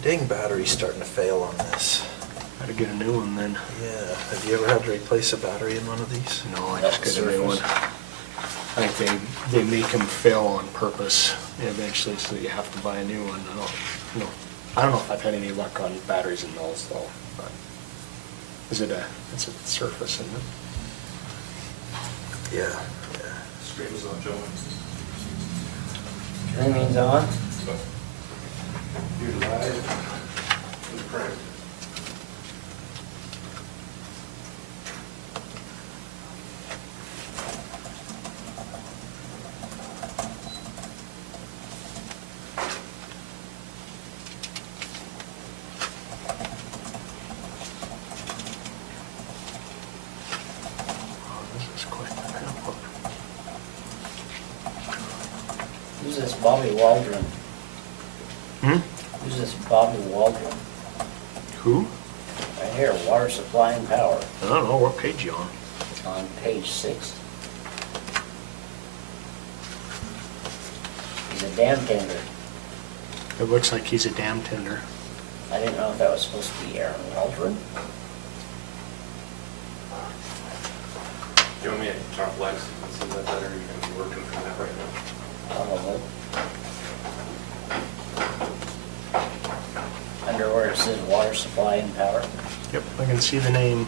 The dang battery's starting to fail on this. Gotta get a new one then. Yeah, have you ever had to replace a battery in one of these? No, I just got a new one. I think they make them fail on purpose eventually, so you have to buy a new one. I don't know if I've had any luck on batteries in those though, but it's a Surface, isn't it? Yeah, yeah. Stream is on, Joe. Streaming's on? You're live and correct. Oh, this is quite the pamphlet. Who's this Bobby Waldron? Who's this Bobby Waldron? Who? Right here, Water Supply and Power, I don't know, what page you on? on page 6. He's a dam tender. It looks like he's a dam tender. I didn't know if that was supposed to be Aaron Waldron. Do you want me to talk Lex and see that better? You're going to be working from that right now. Probably. Under where it says Water Supply and Power. Yep, I can see the name.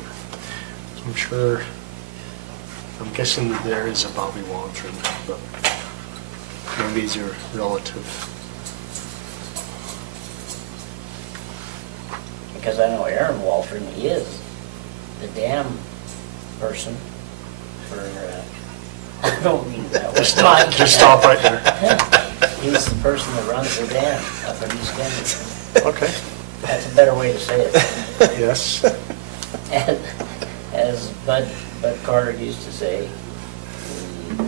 I'm guessing that there is a Bobby Waldron, but maybe he's a relative. Because I know Aaron Waldron is the dam person for, I don't mean that. Just stop right there. He's the person that runs the dam up in East Kennedy. Okay. That's a better way to say it. Yes. And as Bud Carter used to say, we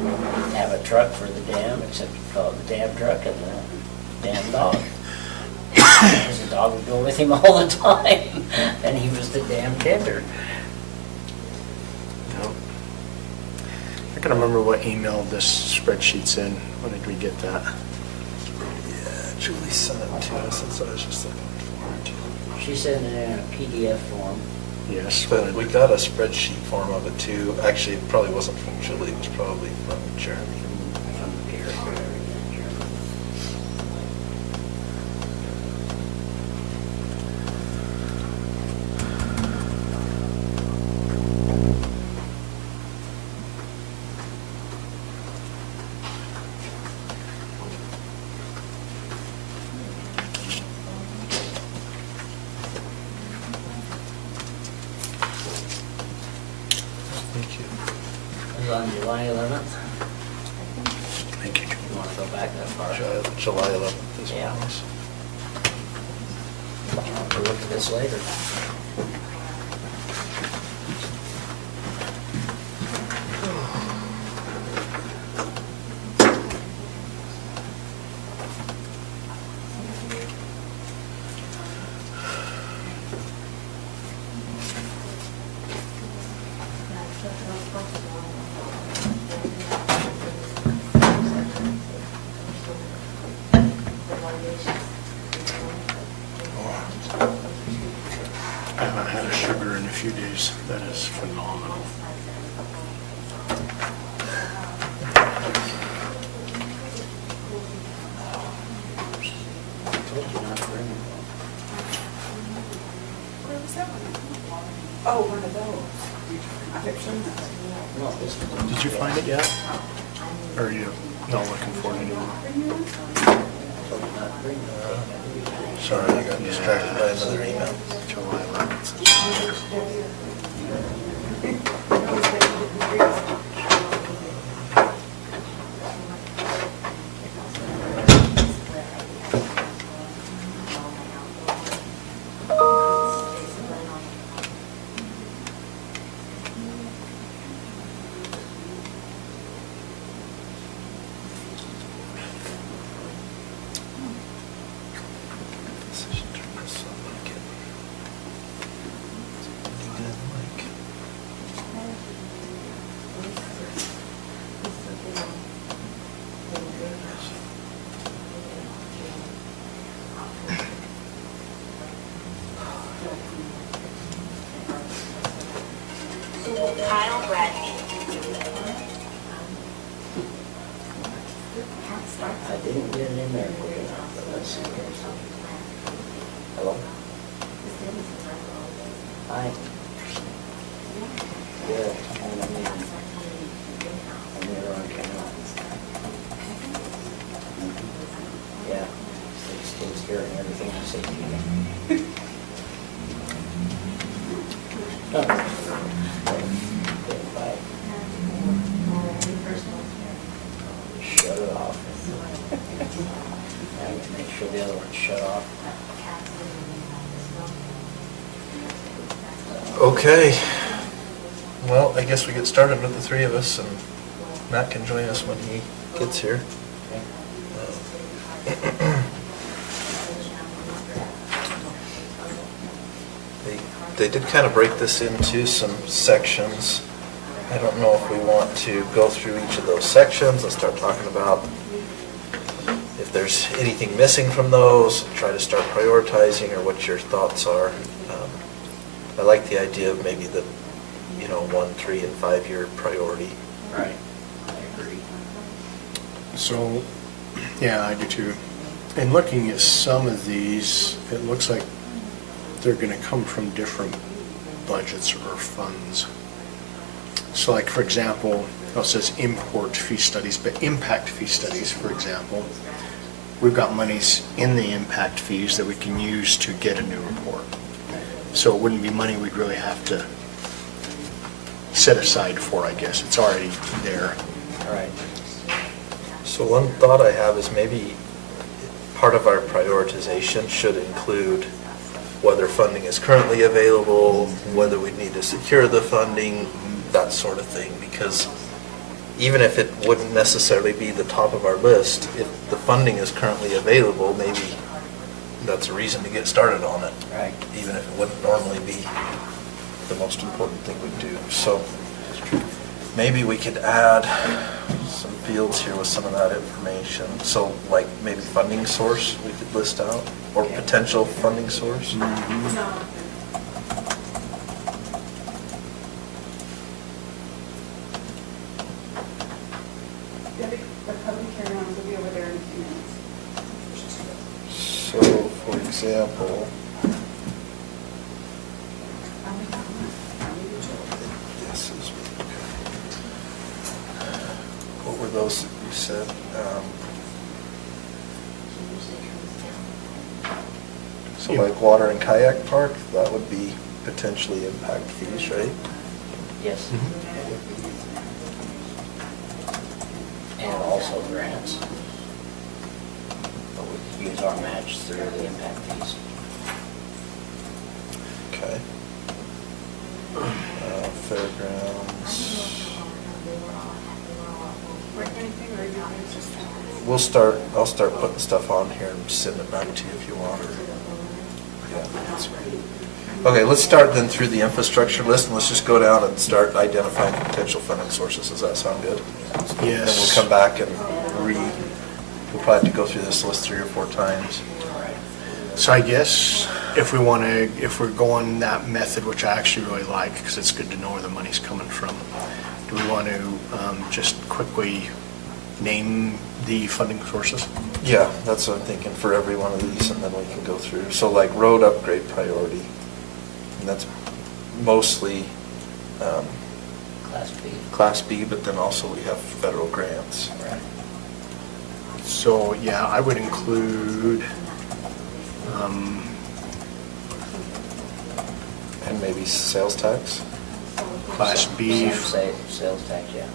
have a truck for the dam, except we call it the dam truck and the dam dog. Because the dog would go with him all the time, and he was the dam tender. Yep. I can remember what email this spreadsheet's in. When did we get that? Yeah, Julie sent it to us, that's what I was just looking for. She sent it in a PDF form. Yes. But when- we got a spreadsheet form of it too. Actually, it probably wasn't from Julie, it was probably from Jeremy. From Gary. Thank you. It was on July 11th. Thank you. You want to go back that far? July 11th is when Yeah. it was. I'll have to look at this later. I haven't had a sugar in a few days. That is phenomenal. Told you not to bring it. Where was that one? Oh, one of those. I kept showing that. No, this one. Did you find it yet? Or are you not looking for it anymore? Told you not to bring it. Sorry, I got distracted by another email. July 11th. Decision to press on again. I didn't get it in there quick enough, but let's see here. Hello? Hi. Good. I'm here on camera. Yeah. State's hearing everything I say to you. Okay, bye. Shut it off. I need to make sure the other one's shut off. Okay. Well, I guess we get started with the three of us, and Matt can join us when he gets here. They did kind of break this into some sections. I don't know if we want to go through each of those sections and start talking about if there's anything missing from those, try to start prioritizing, or what your thoughts are. I like the idea of maybe the, 1, 3, and 5 year priority. Right. I agree. So, yeah, I do too. And looking at some of these, it looks like they're going to come from different budgets or funds. So like, for example, it says import fee studies, but impact fee studies, for example, we've got monies in the impact fees that we can use to get a new report. So it wouldn't be money we'd really have to set aside for, I guess. It's already there. All right. So one thought I have is maybe part of our prioritization should include whether funding is currently available, whether we need to secure the funding, that sort of thing. Because even if it wouldn't necessarily be the top of our list, if the funding is currently available, maybe that's a reason to get started on it. Right. Even if it wouldn't normally be the most important thing we do. So maybe we could add some fields here with some of that information. So like maybe funding source we could list out, or Yeah. potential funding source. The public hearing will be over there in a few minutes. So for example, this is, what were those you said? So like water and kayak park, that would be potentially impact fees, right? Yes. And also grants. But we could use our match through the impact fees. Okay. Fairgrounds. Or anything, or you want to just? I'll start putting stuff on here and send it back to you if you want. Yeah, that's great. Okay, let's start then through the infrastructure list, and let's just go down and start identifying potential funding sources. Does that sound good? Yes. Then we'll come back and we'll probably have to go through this list 3 or 4 times. So I guess if we're going that method, which I actually really like, because it's good to know where the money's coming from, do we want to just quickly name the funding sources? Yeah, that's what I'm thinking for every one of these, and then we can go through. So like road upgrade priority, and that's mostly Class B. Class B, but then also we have federal grants. Right. So, yeah, I would include, And maybe sales tax. Class B. Sales tax, yeah.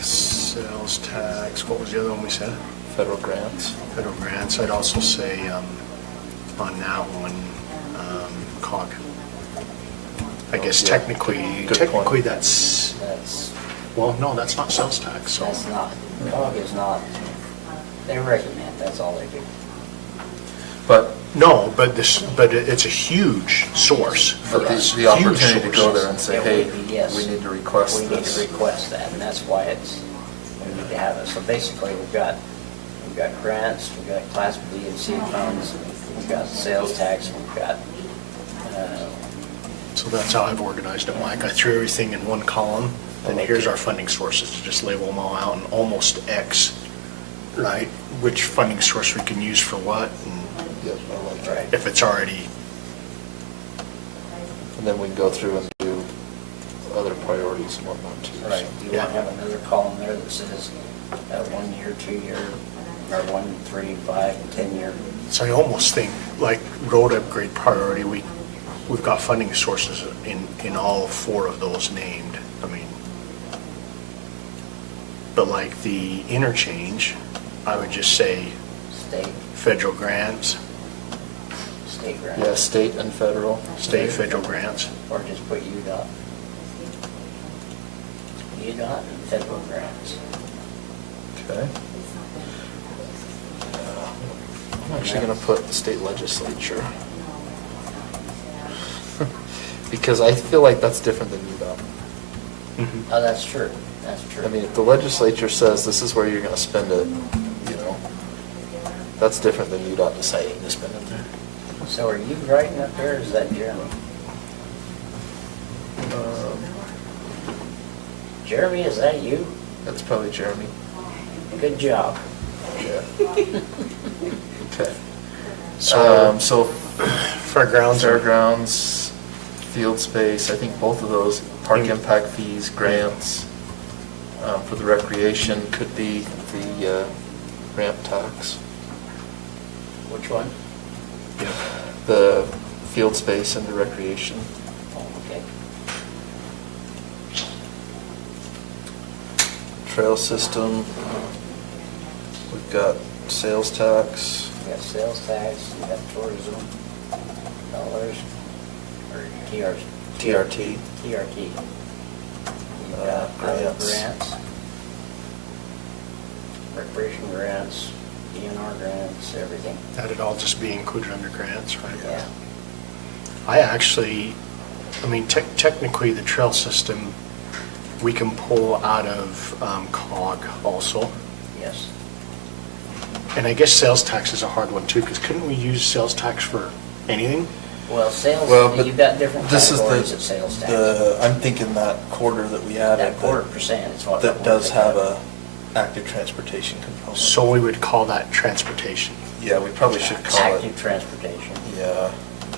Sales tax, what was the other one we said? Federal grants. Federal grants. I'd also say on that one, COG. I guess Yeah. technically Good point. that's, That's, well, no, that's not sales tax, so. that's not, COG is not, they recommend, that's all they do. But No, but it's a huge source for But us. the opportunity to Huge go there source. and say, It hey, would be, yes. we need to request We need this. to request that, and that's why we need to have it. So basically, we've got grants, we've got Class B and C funds, we've got sales tax, we've got So that's how I've organized it, Mike. I threw everything in one column, and here's our funding sources, to just label them all out and almost X, right? Which funding source we can use for what, and Yep, I like that. if it's already, And then we can go through and do other priorities and whatnot too. so. Right, you want to have another column there that says 1 year, 2 year, or 1, 3, 5, and 10 year. so I almost think, like road upgrade priority, we've got funding sources in all 4 of those named. I mean, but like the interchange, I would just say State, federal grants, state grant. Yeah, state and federal. state federal grants. Or just put UDOT. UDOT and federal grants. Okay. I'm actually gonna put the state legislature. Because I feel like that's different than UDOT. Oh, that's true, that's true. I mean, if the legislature says this is where you're gonna spend it, that's different than UDOT deciding to spend it there. So are you writing up there, or is that Jeremy? Jeremy, is that you? That's probably Jeremy. Good job. Yeah. Okay. So So fairgrounds, fairgrounds, field space, I think both of those, park Mm. impact fees, grants, for the recreation could be the ramp tax. Which one? yeah. The field space and the recreation. Oh, okay. Trail system, we've got sales tax, You got sales tax, you got tourism dollars, or TRT. TRT. You got other Grants. grants. Recreation grants, DNR grants, everything. That'd all just be included under grants, right? Yeah. I mean, technically, the trail system, we can pull out of COG also. Yes. And I guess sales tax is a hard one too, because couldn't we use sales tax for anything? Well, sales, Well, but you've got different this is categories of sales tax. I'm thinking that quarter that we added. That 1/4% is what. That does have a active transportation component. So we would call that transportation. Yeah, we probably should call it, Active transportation. yeah,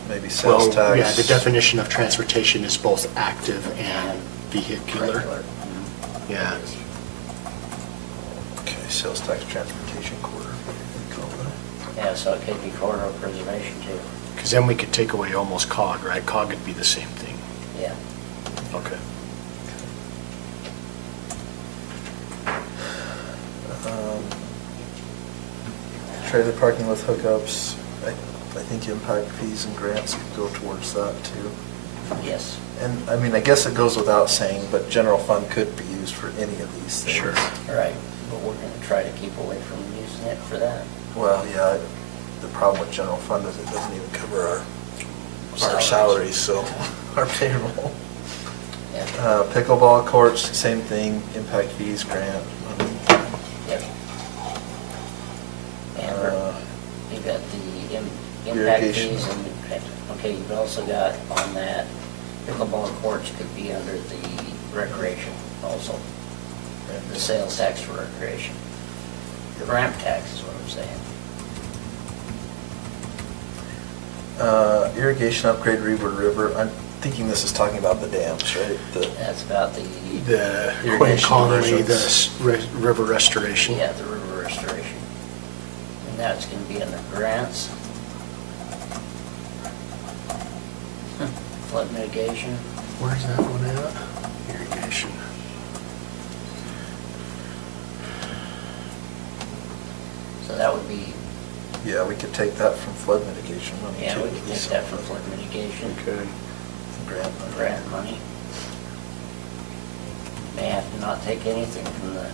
maybe sales Well, tax. yeah, the definition of transportation is both active and vehicular. Regular. Yeah. Okay, sales tax transportation quarter. we call that. Yeah, so it could be corridor preservation too. Because then we could take away almost COG, right? COG would be the same thing. Yeah. Okay. Trailer parking with hookups, I think impact fees and grants could go towards that too. Yes. And, I mean, I guess it goes without saying, but general fund could be used for any of these things. Sure. Right, but we're gonna try to keep away from using it for that. Well, yeah, the problem with general fund is it doesn't even cover our Salaries. salaries, so, our payroll. Yeah. Pickleball courts, same thing, impact fees, grant. Yep. And Uh, you've got the impact irrigation. fees and, okay, you've also got on that, pickleball courts could be under the recreation also. The sales tax for recreation. The ramp tax is what I'm saying. Irrigation upgrade Reedwood River, I'm thinking this is talking about the dams, right? That's about the, The Quinn Irrigation Conley, the versions. river restoration. yeah, the river restoration. And that's gonna be under grants. Flood mitigation. Where's that one at? Irrigation. So that would be, Yeah, we could take that from flood mitigation money too. yeah, we could take that from flood mitigation. Good. Grant money. Grant money. May have to not take anything from the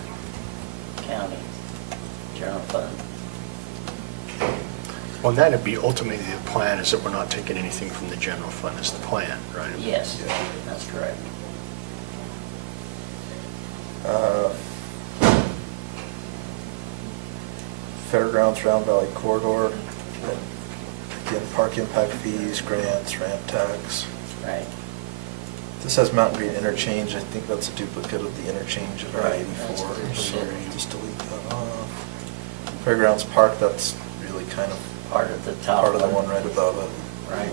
county general fund. Well, that'd be ultimately the plan, is that we're not taking anything from the general fund is the plan, right? Yes, Yeah. that's correct. Fairgrounds Round Valley Corridor, and again, park impact fees, grants, ramp tax. Right. This has Mountain Green Interchange, I think that's a duplicate of the interchange at Right, I-84, that's what it so should be. just delete that off. Fairgrounds Park, that's really kind of Part of the top part of the one. one right above it. Right.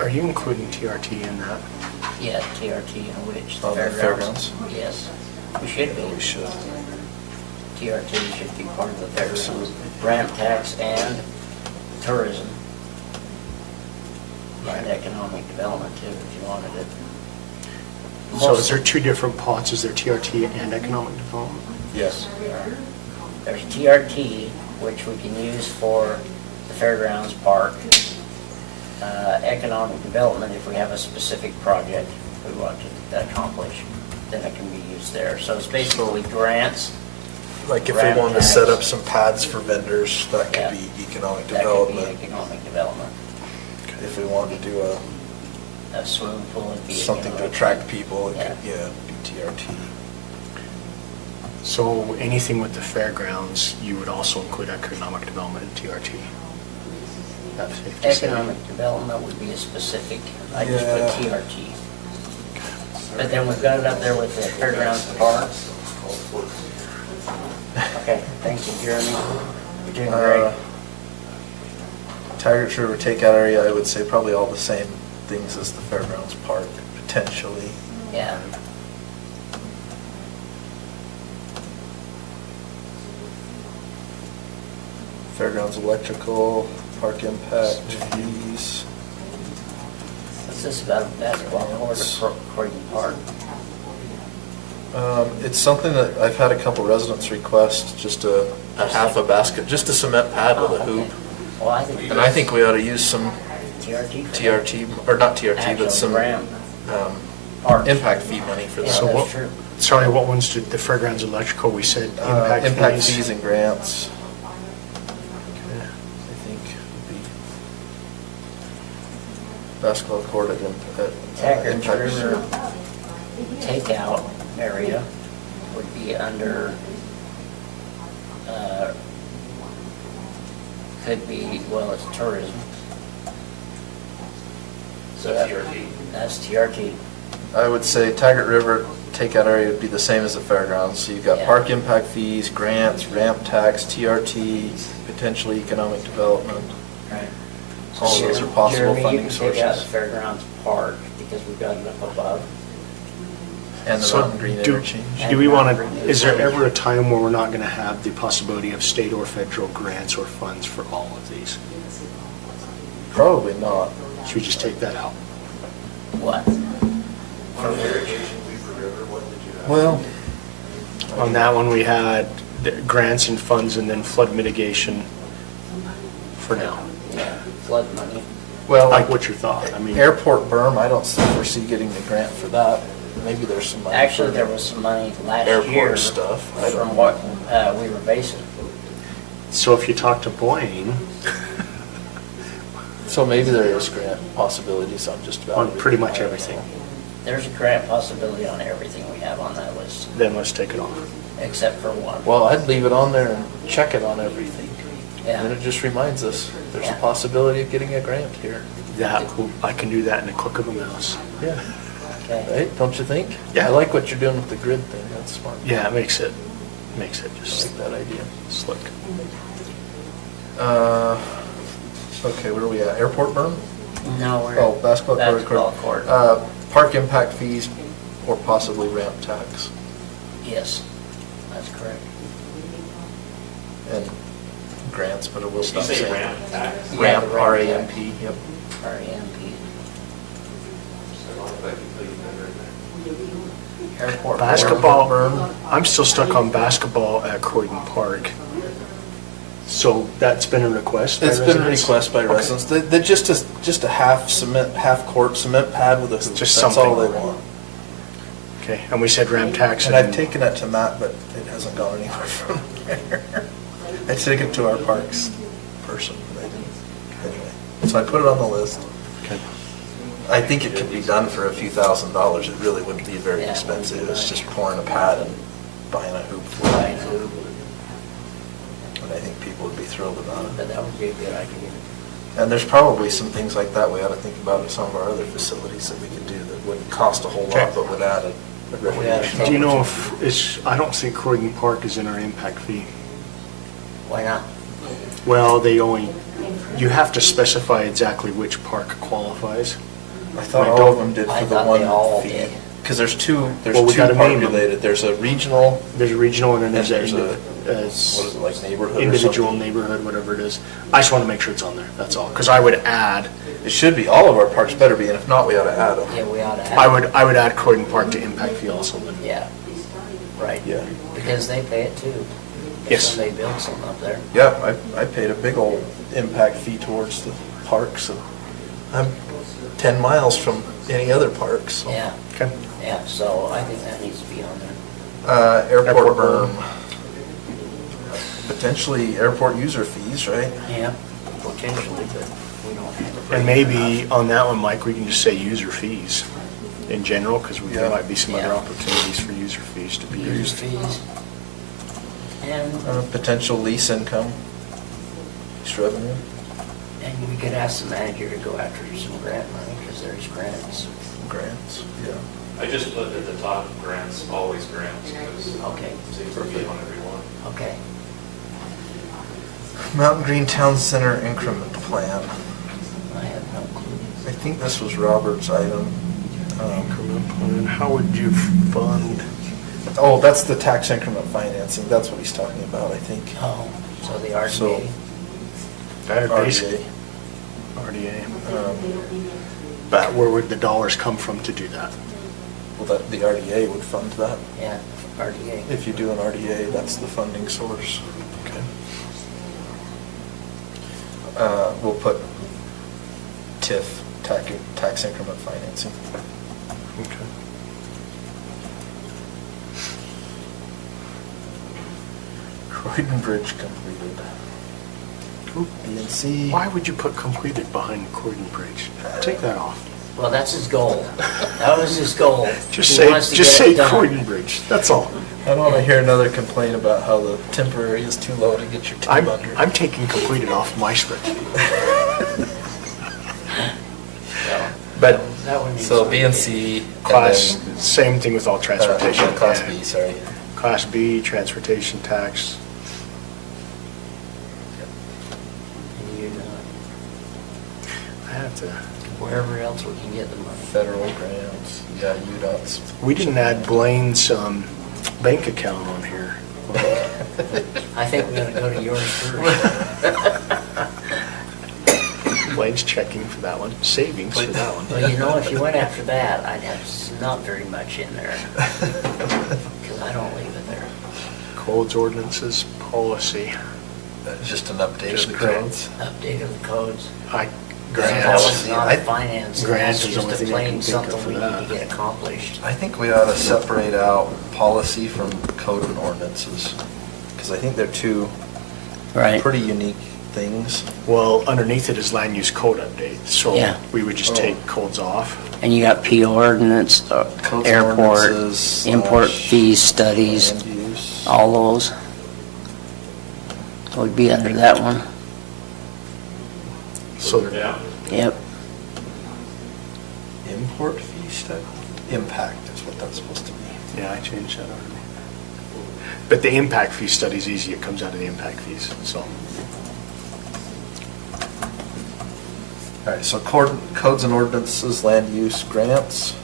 Are you including TRT in that? Yeah, TRT in which, the Oh, the fairgrounds? fairgrounds? Yes, we should be. We should. TRT should be part of the fairgrounds. Ramp tax and tourism. And economic development too, if you wanted it. So is there two different pots? Is there TRT and economic development? Yes. There's TRT, which we can use for the fairgrounds park. Economic development, if we have a specific project we want to accomplish, then it can be used there. So it's basically grants. Like if we Ramp wanted to tax. set up some pads for vendors, that Yeah. could be economic That could be development. economic development. If we wanted to do A swimming pool would be something to economic. attract people, it could, Yeah. yeah, be TRT. So anything with the fairgrounds, you would also include economic development in TRT? That's safe to say. Economic development would be a specific, I just put Yeah. TRT. But then we've got it up there with the fairgrounds park. Okay, thank you, Jeremy. You're doing great. Tigers River takeout area, I would say probably all the same things as the Fairgrounds Park, potentially. Yeah. Fairgrounds electrical, park impact fees. What's this about a basketball court or Croydon Park? It's something that I've had a couple residents request, just a half a basket, just a cement pad with a hoop. Well, I think. And I think we ought to use some TRT. for that. TRT, or not TRT, Actual but some grant. um, impact fee money for Yeah, that. So that's what- true. Sorry, what ones did the fairgrounds electrical, we said impact fees? Impact fees and grants, I think would be basketball court at Taggart Impact. River takeout area would be under, could be, well, it's tourism. So That's that- TRT. That's TRT. I would say Taggart River takeout area would be the same as the fairgrounds. So you've got Yeah. park impact fees, grants, ramp tax, TRT, potentially economic development. Right. All those are possible Jeremy, funding you can take out the sources. fairgrounds park because we've got it up above. And the So Mountain Green interchange. do we want to, is there ever a time where we're not going to have the possibility of state or federal grants or funds for all of these? Probably not. Should we just take that out? What? On the irrigation Weaver River, what did you have? Well, On that one, we had the grants and funds and then flood mitigation for now. Yeah, flood money. well, Like, what's your thought? I mean, airport berm, I don't foresee getting the grant for that. Maybe there's some money. Actually, for there was some money last airport year stuff. I don't from know. what we were basing. so if you talk to Blaine, So maybe there is grant possibilities on just about. on pretty much I don't everything, know. There's a grant possibility on everything we have on that list, then let's take it off. except for one. Well, I'd leave it on there and check it on everything. Yeah. And it just reminds us, there's a Yeah. possibility of getting a grant here. That, I can do that in a click of a mouse. Yeah. Okay. Right, don't you think? Yeah. I like what you're doing with the grid thing, that's smart. Yeah, it makes it I just like that idea. slick. Okay, where are we at? Airport berm? No, we're. Oh, basketball court. Basketball court. Park impact fees or possibly ramp tax. Yes, that's correct. And grants, but it will Did you stop say saying. ramp tax? Yeah, Ramp, the ramp R-A-M-P, yep. REMP. So long as I can put you there. Airport. Basketball, berm. I'm still stuck on basketball at Croydon Park. So that's been a request by It's been a residents? request by Okay. residents. They just a half cement, half court cement pad with a hoop. Just That's all they something. want. Okay, and we said ram tax And and. I've taken that to Matt, but it hasn't gone anywhere from there. I took it to our parks person, but they didn't. Anyway, so I put it on the list. Okay. I think it could be done for a few $1,000s. It really wouldn't be very Yeah. expensive. It's just pouring a pad and buying a hoop. Right. And I think people would be thrilled about it. But that would be a good idea. And there's probably some things like that we ought to think about at some of our other facilities that we could do that wouldn't cost a whole Okay. lot, but would add a recreation. Do you know if it's, I don't think Croydon Park is in our impact fee. Why not? Well, they only, you have to specify exactly which park qualifies. I thought all of them did I for the thought they all one fee. did. Because there's two Well, we gotta park name them. related. There's a regional, There's a regional and then and there's there's a, what is it, like neighborhood or individual something? neighborhood, whatever it is. I just want to make sure it's on there, that's all. Because I would add, It should be, all of our parks better be, and if not, we ought to add them. Yeah, we ought to have. I would add Croydon Park to impact fee also then. Yeah, right. Yeah. Because they pay it too. If Yes. somebody builds something up there. Yeah, I paid a big old impact fee towards the parks, and I'm 10 miles from any other parks. so. Yeah, Okay. yeah, so I think that needs to be on there. Airport Airport berm. berm. Potentially airport user fees, right? Yeah, potentially, but we don't have to. And maybe on that one, Mike, we can just say user fees in general, because there Yeah. might be some other Yeah. opportunities for user fees to be Use used. fees. And, Potential lease income, lease revenue. and we could ask the manager to go after some grant money, because there's grants. Grants, yeah. I just put at the top, grants, always grants, because Okay. it seems to be on everyone. Okay. Mountain Green Town Center increment plan. I have no clue. I think this was Robert's item. Increment plan, how would you fund? Oh, that's the tax increment financing, that's what he's talking about, I think. Oh, so the RDA. So- That RDA. basically- RDA. Um, But where would the dollars come from to do that? Well, that, the RDA would fund that. Yeah, RDA. If you do an RDA, that's the funding source. Okay. We'll put TIF, tax increment financing. Okay. Croydon Bridge completed. BNC. Why would you put completed behind Croydon Bridge? Take that off. Well, that's his goal. That was his goal. Just He wants to say get it done. Croydon Bridge, that's all. I don't want to hear another complaint about how the temporary is too low to get your team under. I'm taking completed off my spreadsheet. So, But that one needs So to be- BNC. and class, then, same thing with all transportation. Class Yeah. B, sorry. Class B, transportation tax. And you, I have to, wherever else we can get the money. Federal grants, yeah, UDOT's. we didn't add Blaine's bank account on here. I think we're gonna go to yours first. Blaine's checking for that one, savings for that one. Well, you know, if you went after that, I'd have not very much in there, because I don't leave it there. Codes, ordinances, policy. Just an update Just of the grants. codes. Update of the codes. That Grants. one's not I- finance, Grants that's is the just only a thing I can plain think of something for we need that. to get accomplished. I think we ought to separate out policy from code and ordinances, because I think they're two Right. pretty unique things. Well, underneath it is land use code update, so Yeah. we would just take codes off. And you got P ordinance, Codes and airport, ordinances import slash fees, studies, land use. all those. Would be under that one. So Yeah. Yep. Import fee study? Impact is what that's supposed to be. yeah, I changed that already. But the impact fee study's easy, it comes out of the impact fees, so. All right, so codes and ordinances, land use, grants.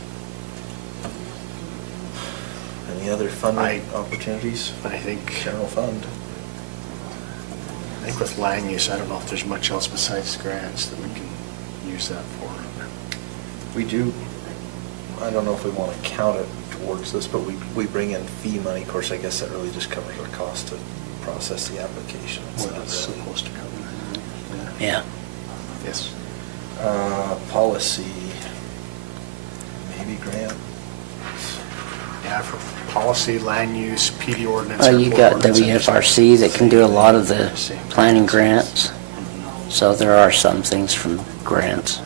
Any other funding opportunities? I think General fund. with land use, I don't know if there's much else besides grants that we can use that for. We do, I don't know if we want to count it towards this, but we bring in fee money. Of course, I guess that really just covers our cost to process the application. It's Well, not that's really- supposed to cover. Yeah. Yes. Policy, maybe grant. Yeah, for policy, land use, PD ordinance. Well, you airport got ordinance, WFRC that can do a lot of the planning grants. So there are some things from grants.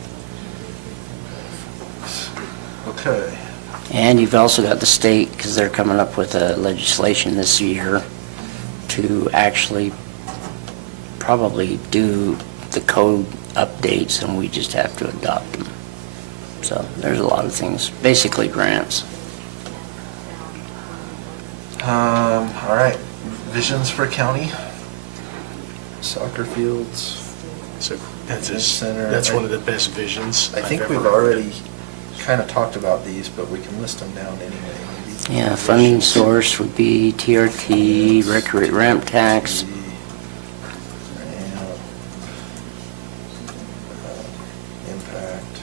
Okay. And you've also got the state, because they're coming up with a legislation this year to actually probably do the code updates and we just have to adopt them. So there's a lot of things, basically grants. All right, visions for county? Soccer fields? So That's that's one of the best visions I think I've we've ever heard. already kind of talked about these, but we can list them down anyway, maybe. Yeah, funding source would be TRT, ramp tax. Ramp, impact.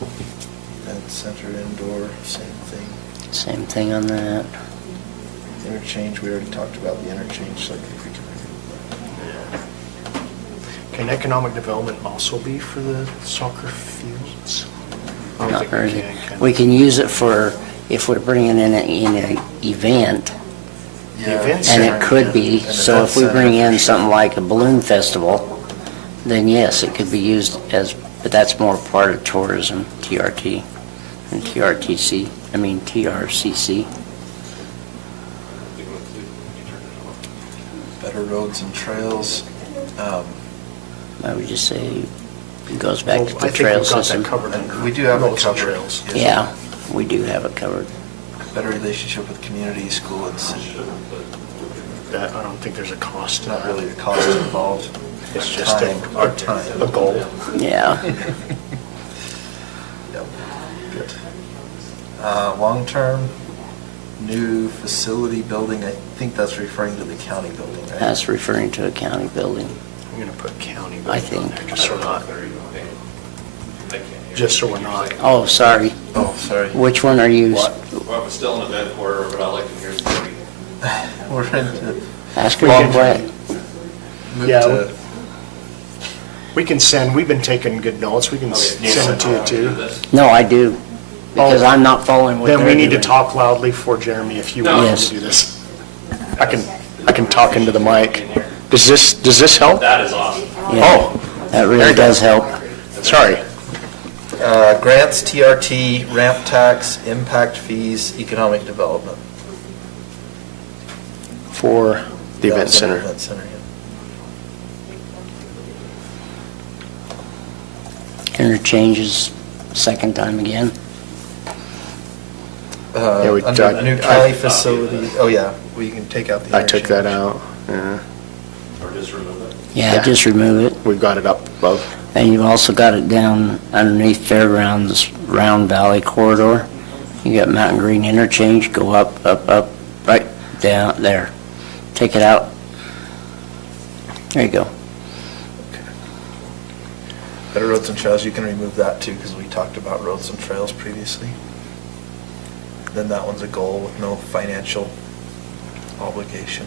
Event center indoor, same thing. Same thing on that. Interchange, we already talked about the interchange, so I think we can remove that. Can economic development also be for the soccer fields? I don't Not think we really. can. We can use it for, if we're bringing in an event, The event and center. it could be, An so event if we center bring for in sure. something like a balloon festival, then yes, it could be used as, but that's more part of tourism, TRT, and TRTC, I mean TRCC. Better roads and trails. I would just say, it goes back Well, to I the think trail we've got that system. covered. And we do have it Roads and covered. trails. Yes. Yeah, we do have it covered. Better relationship with community, school, and city. That, I don't think there's a cost to Not that. really the cost involved. It's just Our time. a goal. Yeah, Yep, good. Long-term, new facility building, I think that's referring to the county building, right? that's referring to a county building. I'm gonna put county I building on think. there, just so we're not, Oh, sorry, Oh, sorry. which one are you? Well, if it's still an event order, but I'd like to hear the We're into, Ask her again, Brett. move Yeah, to, we can send, we've been taking good notes, we can send it to you too. No, I do, because Oh. I'm not following what they're Then doing. we need to talk loudly for Jeremy if you want Yes. to do this. I can talk into the mic. Does this help? That is awesome. Yeah, Oh, that really there you go. does help. sorry. grants, TRT, ramp tax, impact fees, economic development. For the That event was an center. Event center, yeah. Interchanges, second time again. Yeah, we- Under new county I- facility, oh yeah, we can take out the I took that interchange. out, yeah. Or just remove it. Yeah, Yeah. just remove it. We've got it up above. And you've also got it down underneath Fairgrounds Round Valley Corridor. You got Mountain Green Interchange, go up, right down there. Take it out. There you go. Better roads and trails, you can remove that too, because we talked about roads and trails previously. Then that one's a goal with no financial obligation.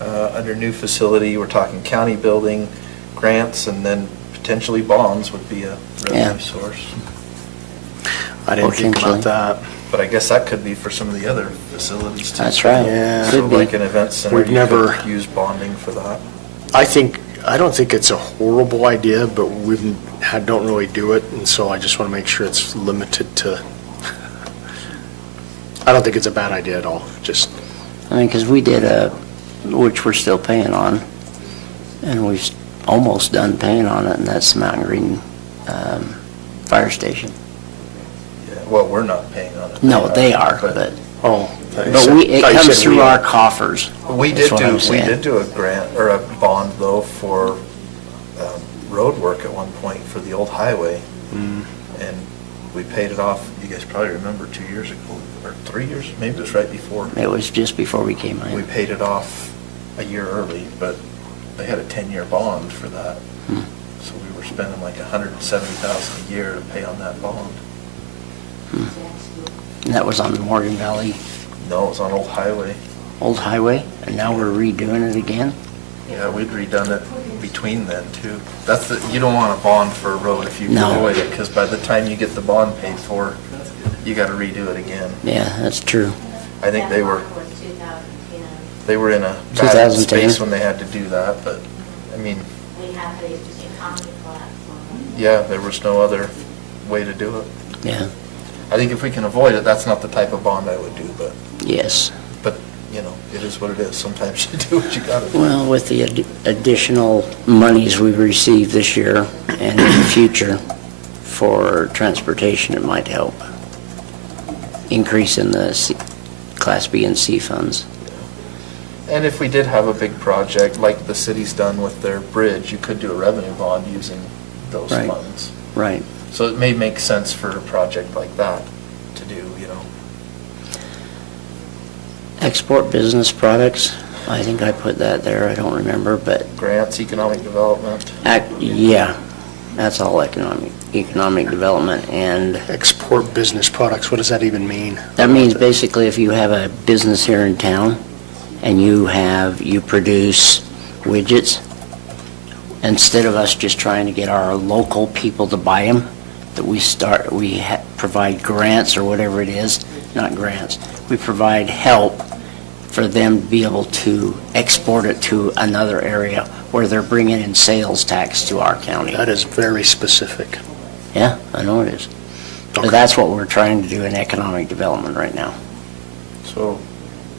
Under new facility, we're talking county building, grants, and then potentially bonds would be a Yeah. revenue source. I didn't think Potentially. about that. But I guess that could be for some of the other facilities too. That's right. Yeah. So Could be. like an event center, We've you never- could use bonding for that. I don't think it's a horrible idea, but don't really do it, and so I just want to make sure it's limited to, I don't think it's a bad idea at all, just, I mean, because we did which we're still paying on, and we've almost done paying on it, and that's the Mountain Green Fire Station. Yeah, well, we're not paying on it. No, they are, but oh. it comes through our coffers. We That's did what I'm do, we saying. did do a grant, or a bond though, for road work at one point for the old highway. Mm. And we paid it off, you guys probably remember 2 years ago, or 3 years, maybe it was right before. It was just before we came We in. paid it off a year early, but they had a 10-year bond for that. Hmm. So we were spending like $170,000 a year to pay on that bond. And that was on the Morgan Valley No, it was on Old Highway. Old Highway, and now we're redoing it again? Yeah, we'd redone it between then too. You don't want a bond for a road if you can No. avoid it, because by the time you get the bond paid for, you gotta redo it again. Yeah, that's true. I think they were in a bad 2010. space when they had to do that, but, I mean, yeah, there was no other way to do it. Yeah. I think if we can avoid it, that's not the type of bond I would do, Yes. but, you know, it is what it is. Sometimes you do what you gotta do. Well, with the additional monies we've received this year and in the future for transportation, it might help. Increase in the Class B and C funds. And if we did have a big project, like the city's done with their bridge, you could do a revenue bond using those Right. funds. Right. So it may make sense for a project like that to do, you know. Export business products, I think I put that there, I don't remember, but, Grants, economic development. yeah, that's all economic development, and Export business products, what does that even mean? that means basically if you have a business here in town and you produce widgets, instead of us just trying to get our local people to buy them, that we provide grants or whatever it is, not grants, we provide help for them to be able to export it to another area where they're bringing in sales tax to our county. That is very specific. Yeah, I know it is. Okay. But that's what we're trying to do in economic development right now. So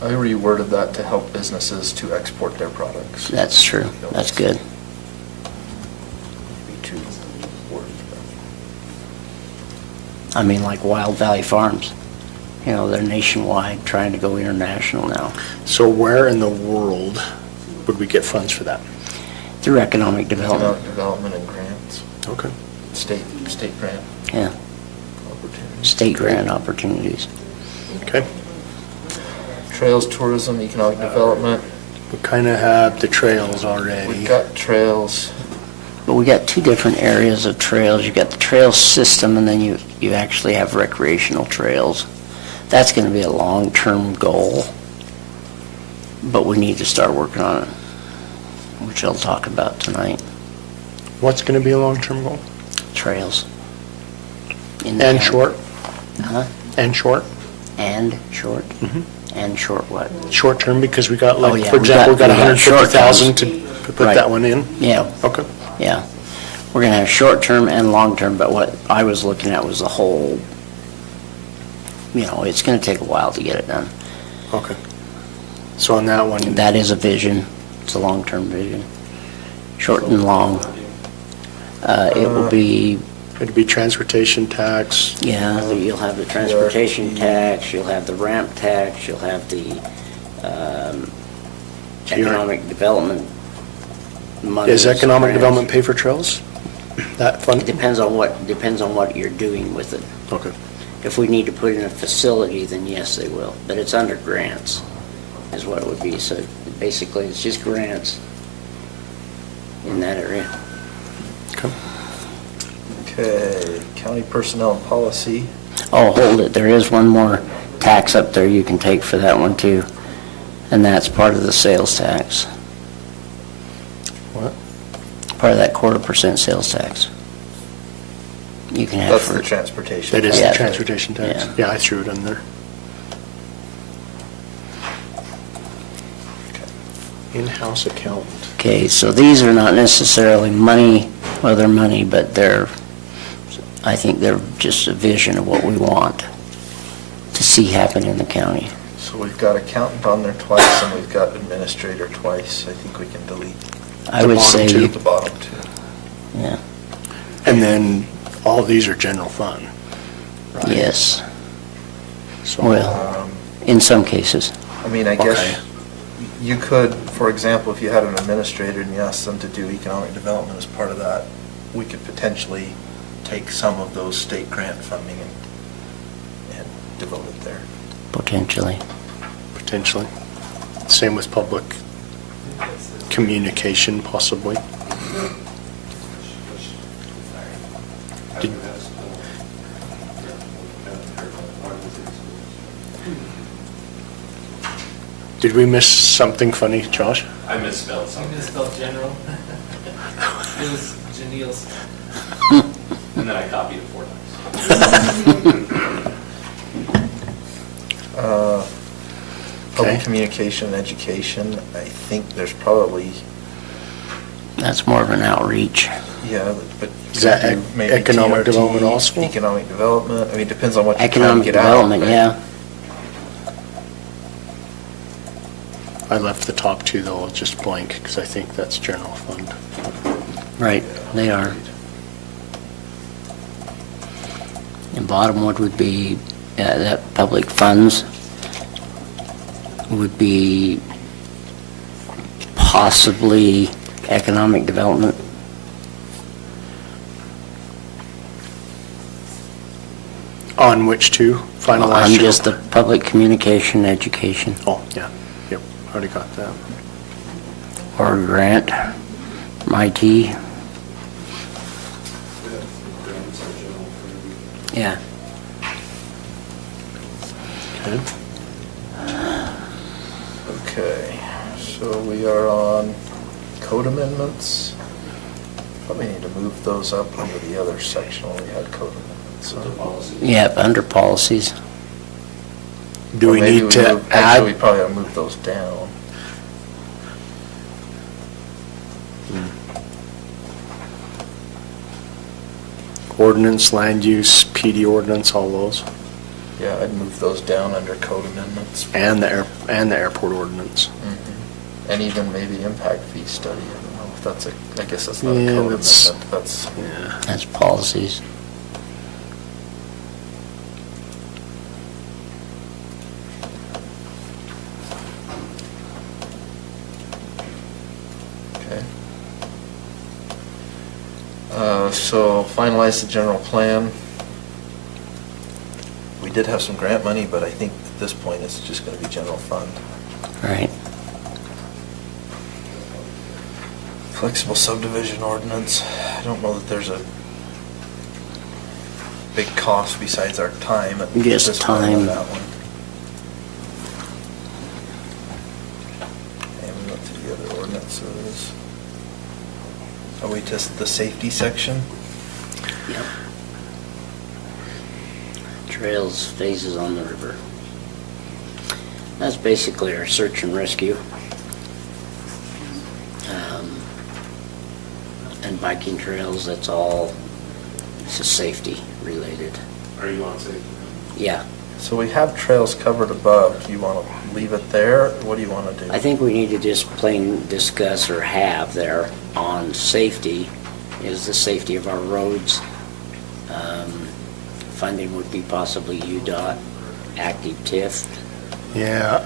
I reworded that to help businesses to export their products. That's true. That's good. Maybe two words, I mean, like Wild Valley Farms. You know, they're nationwide, trying to go international now So where in the world would we get funds for that? through economic but development. economic development and grants, Okay. state grant Yeah, opportunities. state grant opportunities. Okay. Trails, tourism, economic development. We kind of have the trails We've already. got trails. But we got two different areas of trails. You got the trail system, and then you actually have recreational trails. That's going to be a long-term goal, but we need to start working on it, which I'll talk about tonight. What's going to be a long-term goal? Trails. In the And county. short? Huh? And short? And short? Mhm. And short what? Short-term, because we got, Oh, like, yeah, for we example, we got got 150,000 to put Right. that one in. Yeah, Okay. yeah. We're going to have short-term and long-term, but what I was looking at was the whole, you know, it's going to take a while to get it done. Okay. So on that one, That is a vision. It's a long-term vision. Short and long. It will be, it'd be transportation tax. yeah, you'll have the transportation tax, you'll have the ramp tax, you'll have the economic development money. Is economic development pay for trails? That It fund? depends on what you're doing with it. Okay. If we need to put in a facility, then yes, they will. But it's under grants, is what it would be. So basically, it's just grants in that area. Okay. Okay, county personnel and policy. Oh, hold it, there is one more tax up there you can take for that one too, and that's part of the sales tax, What? part of that 1/4% sales tax. You can have That's for, the transportation. That is Yeah. the transportation tax? Yeah. Yeah, I threw it in there. In-house accountant. okay, so these are not necessarily money, well, they're money, but I think they're just a vision of what we want to see happen in the county. So we've got accountant on there twice, and we've got administrator twice. I think we can delete I The would bottom say, two. the bottom two. yeah, And then all of these are general fund, right? yes, So- well, Um, in some cases. I mean, I guess Okay. you could, for example, if you had an administrator and you asked them to do economic development as part of that, we could potentially take some of those state grant funding and devote it there. Potentially. Potentially. Same with public communication, possibly. Did- Did we miss something funny, Josh? I misspelled I something, misspelled general. It was Janelle's. and then I copied it 4 times. Public Okay. communication and education, I think there's probably That's more of an outreach. Yeah, but. Is that could you maybe economic TRT, development also? Economic development, I mean, depends on what you're trying to Economic get out. development, right? yeah. I left the top two though, just blank, because I think that's general fund. Right, they are. And bottom one would be, that public funds would be possibly economic development. On which two? Finalized? I'm just the public communication education Oh, yeah, yep, already got that. or grant, IT. Yeah. Okay. Okay, so we are on code amendments. Probably need to move those up under the other section where we had code amendments. Yep, under policies. Do Or we maybe need to Actually, we add? probably ought to move those down. Ordinance, land use, PD ordinance, all those, Yeah, I'd move those down under code amendments. and the airport ordinance. Mhm. And even maybe impact fee study, I don't know if that's I guess that's not a Yeah, code that's- amendment, that's, Yeah. That's policies. okay. So finalize the general plan. We did have some grant money, but I think at this point it's just gonna be general fund. Right. Flexible subdivision ordinance, I don't know that there's a big cost besides our time at Just this point on time. that one. And we went through the other ordinances. Are we just the safety section? Yep. Trails, phases on the river. That's basically our search and rescue. And biking trails, that's all, it's just safety related. Are you on safety? Yeah, So we have trails covered above, do you want to leave it there, or what do you want to do? I think we need to just plain discuss or have there on safety, is the safety of our roads. Funding would be possibly UDOT, active TIF. Yeah,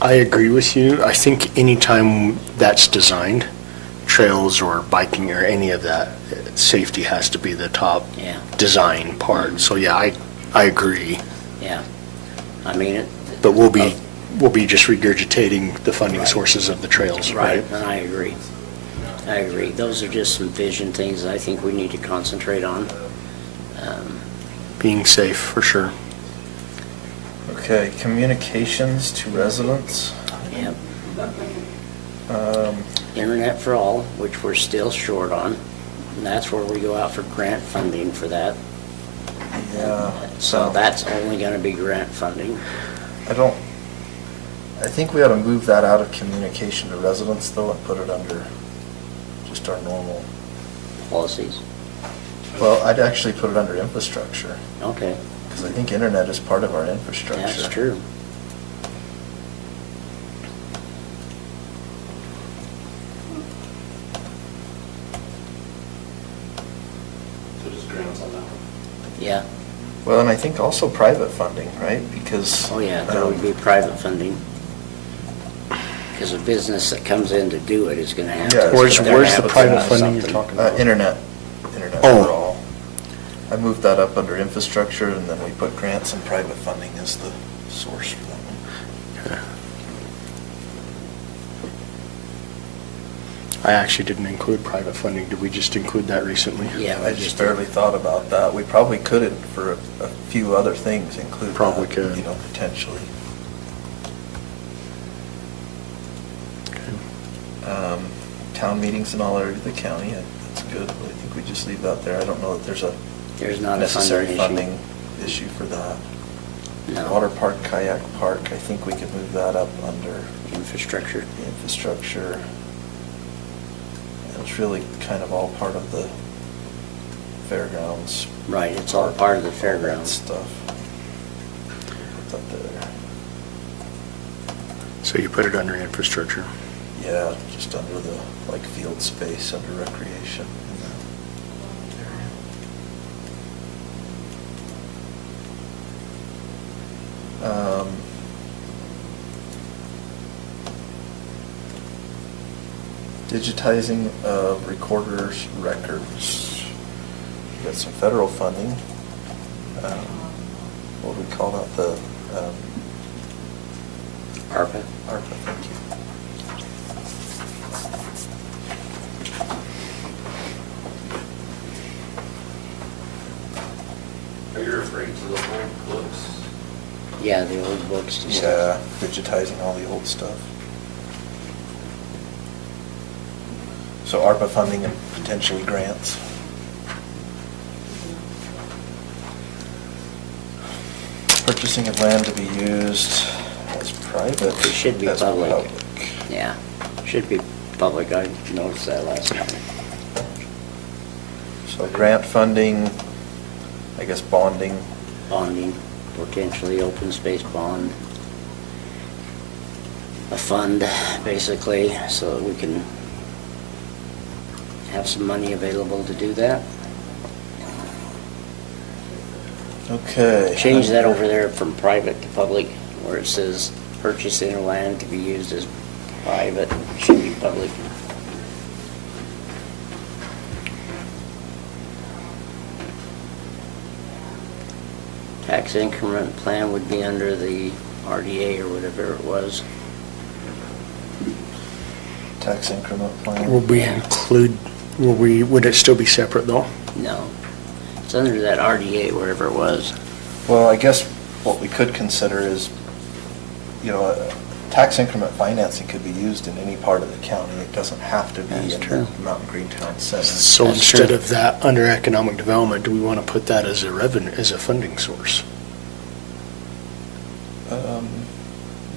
I agree with you. I think anytime that's designed, trails or biking or any of that, safety has to be the top Yeah, design part. So yeah, I agree. yeah. I mean, But we'll be just regurgitating the funding sources of the trails, right? and I agree. I agree. Those are just some vision things that I think we need to concentrate on. Being safe, for sure. Okay, communications to residents. Yep. Um, Internet for all, which we're still short on. And that's where we go out for grant funding for that. Yeah. So that's only gonna be grant funding. I think we ought to move that out of communication to residents though and put it under just our normal, Policies. well, I'd actually put it under infrastructure, Okay, because I think internet is part of our infrastructure. that's true. So just grants on that one? Yeah. Well, and I think also private funding, right? Because. Oh, yeah, there would be private funding. Because a business that comes in to do it is gonna have Yeah, to. it's gonna Where's have the to private have funding you're something. talking about? Internet Oh. for all. I moved that up under infrastructure, and then we put grants and private funding as the source for that one. Okay. I actually didn't include private funding. Did we just include that recently? Yeah, I we just did. barely thought about that. We probably could, for a few other things, include that. Probably could. You know, potentially. Okay. Town meetings in all areas of the county, that's good. I think we just leave that there. I don't know that there's a There's not a necessary funding funding issue for that. issue. No. Water park, kayak park, I think we could move that up under Infrastructure. the infrastructure. it's really kind of all part of the fairgrounds. Right, it's all part of the All that fairgrounds. stuff. Put that there. So you put it under infrastructure. Yeah, just under the, like, field space, under recreation in that area. Digitizing of recorders' records. We got some federal funding. What do we call that? The ARPA. ARPA, thank you. Are you referring to the old books? Yeah, the old books and Yeah, stuff. digitizing all the old stuff. So ARPA funding and potentially grants. Purchasing of land to be used as private. It should be as public. Yeah, should be public. I noticed that last time. So grant funding, I guess bonding. Bonding, potentially open space bond. A fund, basically, so that we can have some money available to do that. Okay. Change that over there from private to public, where it says purchasing of land to be used as private, it should be public. Tax increment plan would be under the RDA or whatever it was. Tax increment plan. Will we include, would it still be separate though? No, it's under that RDA, wherever it was. Well, I guess what we could consider is, you know, tax increment financing could be used in any part of the county. It doesn't have to be That's in true. the Mountain Green Town Center. So That's instead true. of that, under economic development, do we want to put that as a revenue, as a funding source?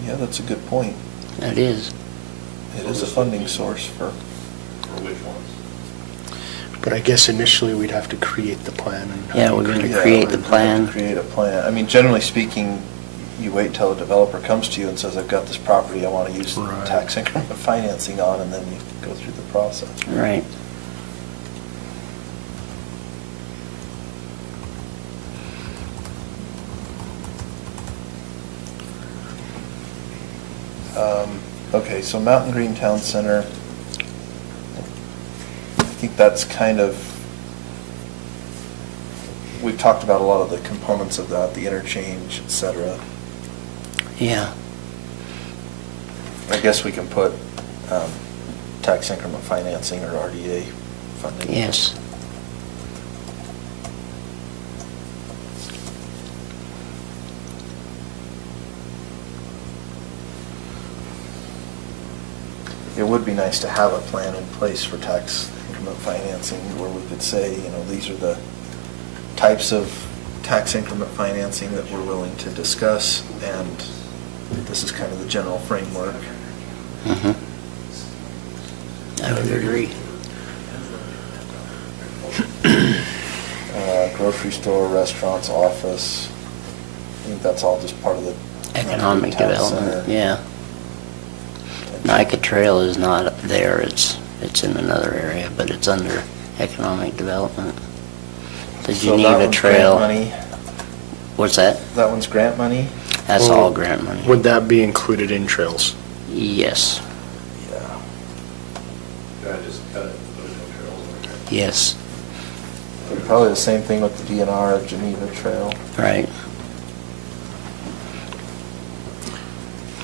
Yeah, that's a good point. That is. It is a funding source for, Or which ones? But I guess initially we'd have to create the plan and. Yeah, we're gonna yeah, create we'd the have to plan. create a plan. I mean, generally speaking, you wait till a developer comes to you and says, I've got this property I want to use Right. tax increment financing on, and then you go through the process. Right. Okay, so Mountain Green Town Center, I think that's kind of, we've talked about a lot of the components of that, the interchange, et cetera. Yeah. I guess we can put tax increment financing or RDA funding. Yes. It would be nice to have a plan in place for tax increment financing where we could say, you know, these are the types of tax increment financing that we're willing to discuss, and this is kind of the general framework. Mm-hmm. I would agree. Grocery store, restaurants, office, I think that's all just part of the Economic Town development, center. yeah. Nika Trail is not there, it's in another area, but it's under economic development. The So that Geneva one's Trail. grant money? What's that? That one's grant money? That's Well, all grant money. Would that be included in trails? Yes, Yeah. Can I just cut it, put it in trails over there? yes, Probably the same thing with the DNR Geneva Trail. right.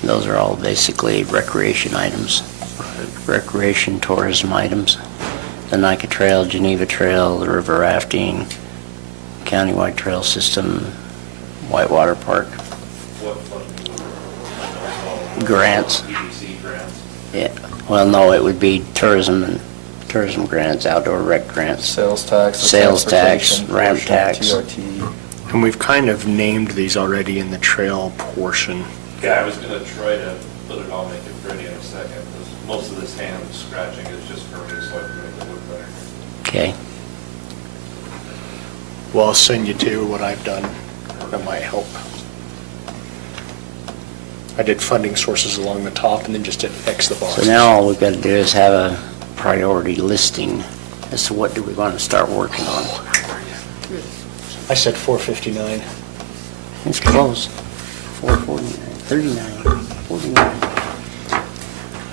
Those are all basically recreation items, recreation tourism items. The Nika Trail, Geneva Trail, the river rafting, countywide trail system, Whitewater Park, What funding? Grants. EDC grants? yeah. Well, no, it would be tourism grants, outdoor rec grants. Sales tax. the Sales tax, transportation ramp portion, tax. TRT. And we've kind of named these already in the trail portion. Yeah, I was gonna try to put it all, make it pretty in a second, because most of this hand scratching is just for me, so I can make Okay. Well, I'll send you too what I've done. That might help. I did funding sources along the top and then just did X the boxes. So now all we've got to do is have a priority listing as to what do we want to start working on. I said 459. It's close. 449, 39, 49.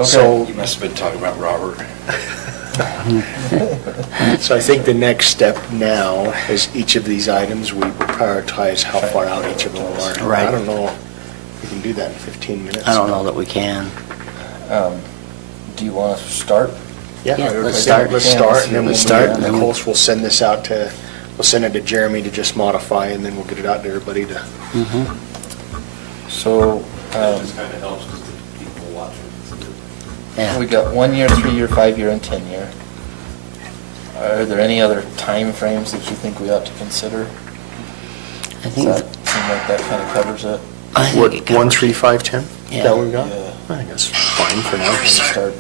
So, You must have been talking about Robert. so I think the next step now is each of these items, we prioritize how far out each of them are. Right. I don't know if we can do that in 15 minutes. I don't know that we can. Do you want to start? Yeah, Yeah, let's let's start. start, and then we'll Let's start, start. and then Nichols will send this out to, we'll send it to Jeremy to just modify, and then we'll get it out to everybody to. So, Just kind of helps because the people watching. Yeah. we got 1 year, 3 year, 5 year, and 10 year. Are there any other time frames that you think we ought to consider? I Does think, that seem like that kind of covers it? I think What, it covers 1, 3, 5, 10? Yeah. Is that what we got? Yeah. I think that's fine for now. We'll start.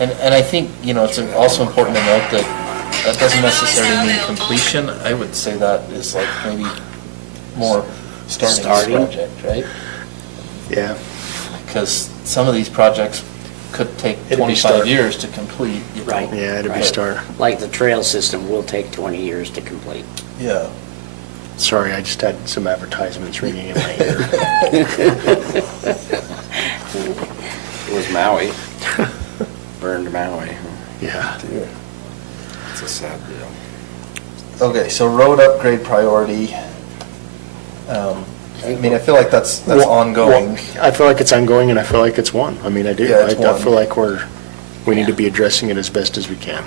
And I think, it's also important to note that that doesn't necessarily mean completion. I would say that is like maybe more starting this Starting. project, right? Yeah. Because some of these projects could take It'd be 25 start. years to complete. Right. Yeah, it'd be Right. start. Like the trail system will take 20 years to complete. Yeah. Sorry, I just had some advertisements ringing in my ear. It was Maui. Burned Maui. Yeah. It's a sad deal. Okay, so road upgrade priority. I mean, I feel like that's Well, ongoing. well, I feel like it's ongoing, and I feel like it's one. I mean, I do. Yeah, it's I one. feel like we need to Yeah. be addressing it as best as we can.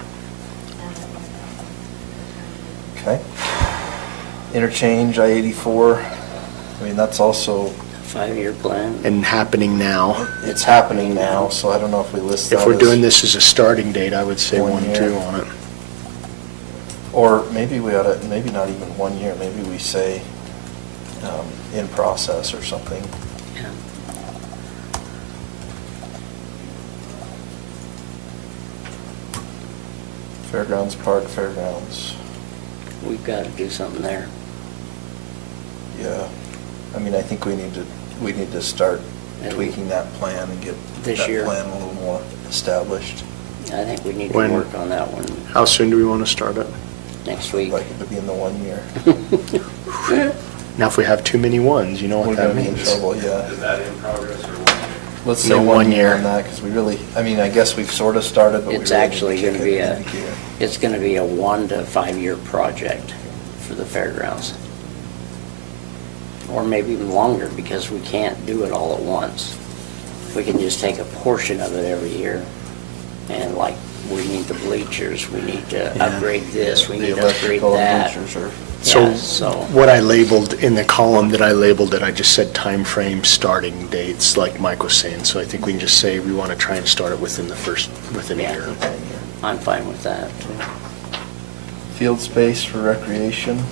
Okay. Interchange, I-84. I mean, that's also, 5-year plan. And happening now. it's happening now, so I don't know if we list that If we're as- doing this as a starting date, I would say 1 1, year. 2 on it. Or maybe we ought to, maybe not even 1 year, maybe we say in process or something. Yeah. Fairgrounds Park, Fairgrounds. We've got to do something there. Yeah. I mean, I think we need to start And tweaking that plan and get This that year. plan a little more established. I think we need to When- work on that one How soon do we want to start it? next week. Like it to be in the 1 year. Now, if we have too many ones, you know We're what gonna that be in means. trouble, yeah. Is that in progress or what? Let's say No, 1 1 year year. on that, because we really, I mean, I guess we've sort of started, but we It's really actually need to going to kick be it a, into gear. it's going to be a 1 to 5 year project for the fairgrounds. Or maybe even longer, because we can't do it all at once. We can just take a portion of it every year. And like, we need the bleachers, we need to Yeah. upgrade this, we The need to upgrade electrical that. bleachers are- Yeah, So so, what I labeled, in the column that I labeled it, I just said time frame, starting dates, like Mike was saying. So I think we can just say we want to try and start it within a Yeah. year. I'm fine with that. Field space for recreation.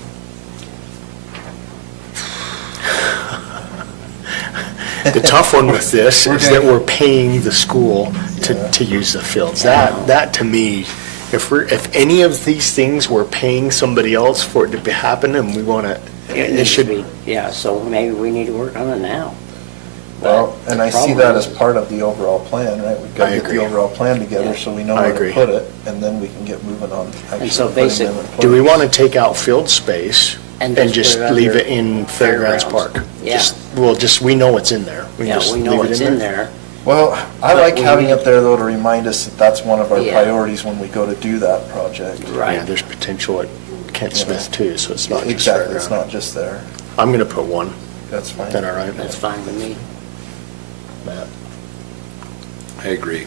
The tough one with this We're is that gonna- we're paying the school Yeah. to use the fields. Yeah. That to me, if any of these things we're paying somebody else for it to happen, and we want to, It it needs to should be, yeah, so maybe we need to work on it now. Well, But and the I see problem that is- as part of the overall plan, right? We've got I to get agree. the overall plan together Yeah. so we know I where agree. to put it, and then we can get moving on actually so putting basic- them in place. Do we want to take out field space And and just just put it leave under it in Fairgrounds Fairgrounds? Park? Yeah. We know it's in there. Yeah, just we know leave it it's in there. Well, I But like we having need- it there though to remind us that that's one of our Yeah. priorities when we go to do that project. Right. Yeah, there's potential at Kent Yeah. Smith too, so it's not just Exactly, it's Fairground. not just there. I'm going to put 1. That's fine. Is that all right? That's fine with me. Matt? I agree.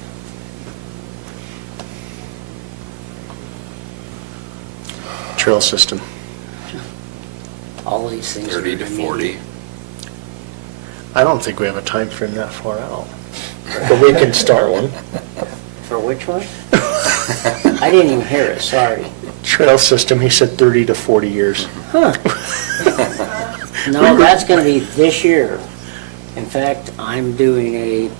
Trail system. All these things. are 30 to 40. immediate. I don't think we have a time frame that far out. But we can start one. For which one? I didn't even hear it, sorry. Trail system, he said 30 to 40 years. Huh. No, that's gonna be this year. In fact, I'm doing a,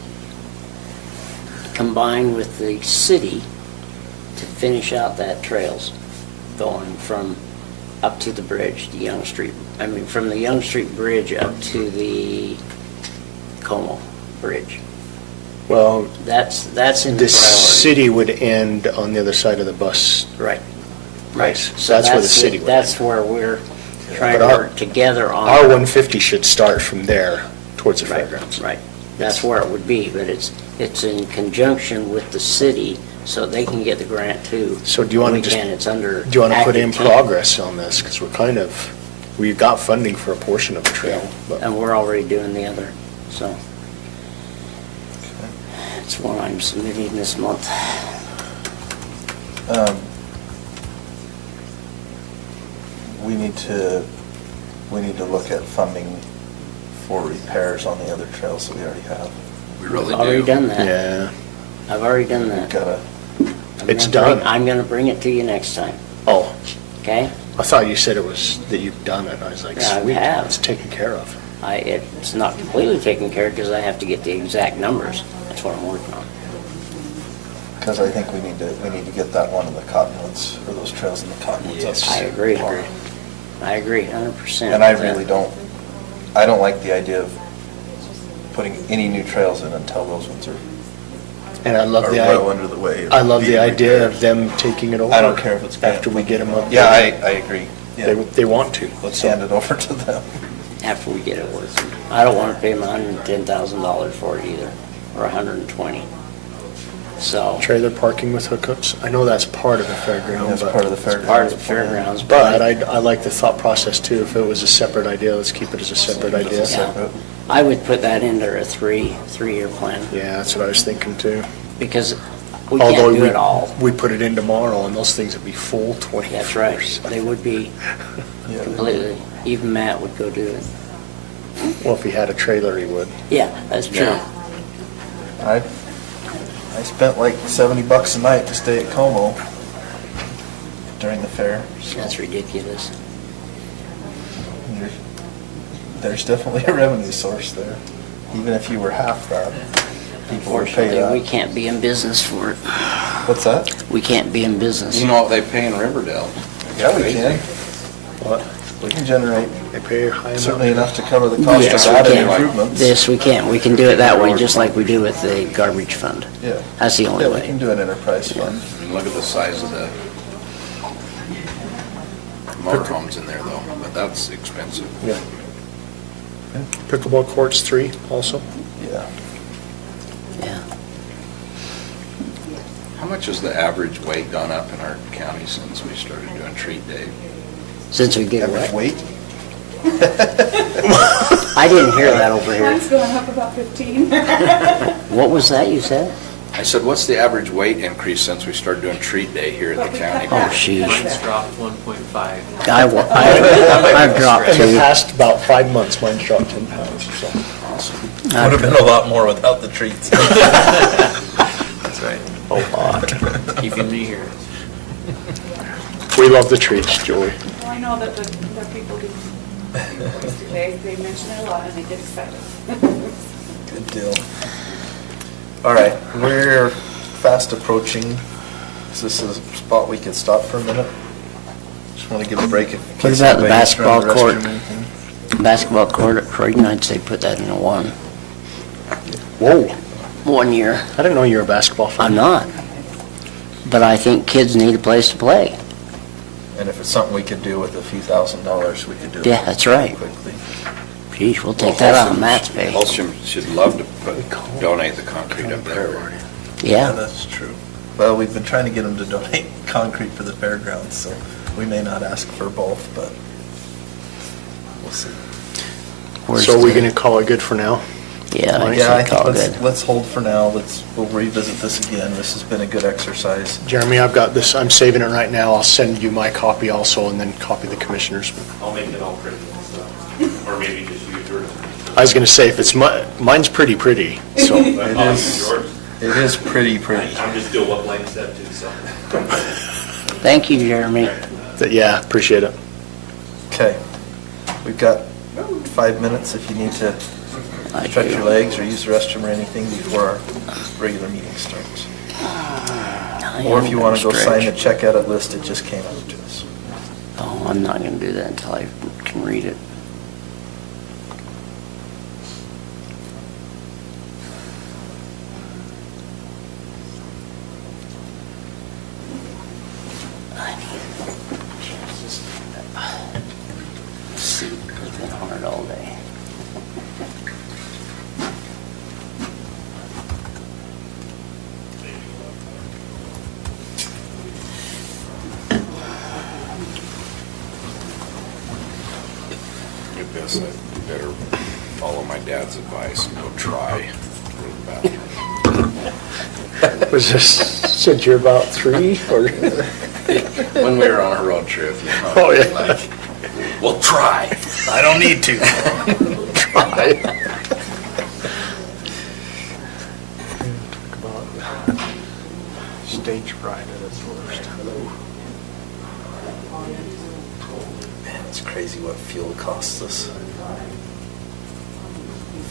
combined with the city, to finish out that trails going from up to the bridge, the Young Street, from the Young Street Bridge up to the Como Bridge. Well, That's in the the priority. city would end on the other side of the bus. Right. Right. So that's where the city would That's end. where we're trying But to our- work together on. Our 150 should start from there towards the Right, fairgrounds. right. That's where it would be, but it's in conjunction with the city, so they can get the grant too. So do you want to We just, can, it's under. do you want to put in active team. progress on this? Because we've got funding for a portion of the trail, but And we're already doing the other, so. It's one I'm submitting this month. We need to look at funding for repairs on the other trails that we already have. We really do. Already done that. yeah. I've already done We've that. gotta, I'm It's gonna bring- done. I'm gonna bring it to you next time, Oh, okay? I thought you said it was, that you've done it. I was like, Yeah, I sweet, have. it's taken care of. It's not completely taken care of because I have to get the exact numbers. That's what I'm working on. because I think we need to get that one in the Cottonwoods, or those trails in the Cottonwoods. up. I agree. I agree 100%. And I with that. really I don't like the idea of putting any new trails in until those ones are And I love the well idea. under the way. of I love the being idea repaired. of them taking it over. I don't care if it's after we get them up. Yeah, there. I agree. They, Yeah. they want to. Let's so. hand it over to them. After we get it working. I don't want to pay them $110,000 for it either, or $120,000. So, Trailer parking with hookups. I know that's part of the fairground, That's but. part of the fairgrounds. part of the fairgrounds. But I like the thought process too. If it was a separate idea, let's keep it as a separate idea. Yeah. I would put that into a three-year plan, Yeah, that's what I was thinking too. because we Although can't do it all. we put it in tomorrow and those things would be full 24. That's right. They would be Yeah. completely, even Matt would go do it. Well, if he had a trailer, he would. Yeah, that's true. Yeah. I spent like $70 a night to stay at Como during the fair. so That's ridiculous. you're- There's definitely a revenue source there. Even if you were half that, people would pay Unfortunately, we that. can't be in business for it. What's that? We can't be in business. You know what they pay in Riverdale? Yeah, we can. What? We can generate They pay a high amount. certainly enough to cover the cost Yes, of we added can. improvements. This, we can. We can do it that way, just like we do with the garbage fund. Yeah. That's the only Yeah, we way. can do an enterprise fund. I mean, look at the size of the motorhomes in there though, but that's expensive. Yeah. Pickleball courts 3 also. Yeah. Yeah. How much has the average weight gone up in our county since we started doing treat day? Since we get Average away. weight? I didn't hear that over here. Mine's going up about 15. What was that you said? I said, what's the average weight increase since we started doing treat day here at the county? Oh, sheesh. Mine's dropped 1.5. I've dropped In the 2. past about 5 months, mine's dropped 10 pounds or so. Awesome. Would have been a lot more without the treats. That's right. A lot. Keeping me here. We love the treats, Joey. Well, I know that the people do, they mention it a lot and they get excited. Good deal. All right, we're fast approaching. Is this a spot we could stop for a minute? Just want to give a break. What about the basketball court? Basketball court at Croydon, I'd say put that in a 1. Whoa, 1 year. I didn't know you were a basketball fan. I'm not. But I think kids need a place to play. And if it's something we could do with a few $1,000s, we could do it. Yeah, that's right. Quickly. Geez, we'll take that out of Matt's pay. Holstrom should love to donate the concrete up there. Yeah, Yeah. that's true. Well, we've been trying to get them to donate concrete for the fairgrounds, so we may not ask for both, but we'll see. Where's So are we the- gonna call it good for now? Yeah, I Yeah, I think all think good. let's hold for now. We'll revisit this again. This has been a good exercise. Jeremy, I've got this, I'm saving it right now. I'll send you my copy also and then copy the commissioners. I'll make it all pretty and stuff, or maybe just use yours. I was gonna say, if it's mine's pretty, so. It is pretty. I'm just doing what Blaine said too, so. Thank you, Jeremy. Yeah, appreciate it. Okay. We've got 5 minutes if you need to I stretch your do. legs or use the restroom or anything before our regular meeting starts. I Or am if you want to go gonna sign the stretch. check edit list, it just came out to us. Oh, I'm not gonna do that until I can read it. I need chances. See, it's been hard all day. I guess I better follow my dad's advice and go try for the bathroom. Was this since you're about 3 or? When we were on a road trip, you know. Oh, yeah. Like, well, try. I don't need to. Try. Talk about stage fright at its worst. Man, it's crazy what fuel costs us.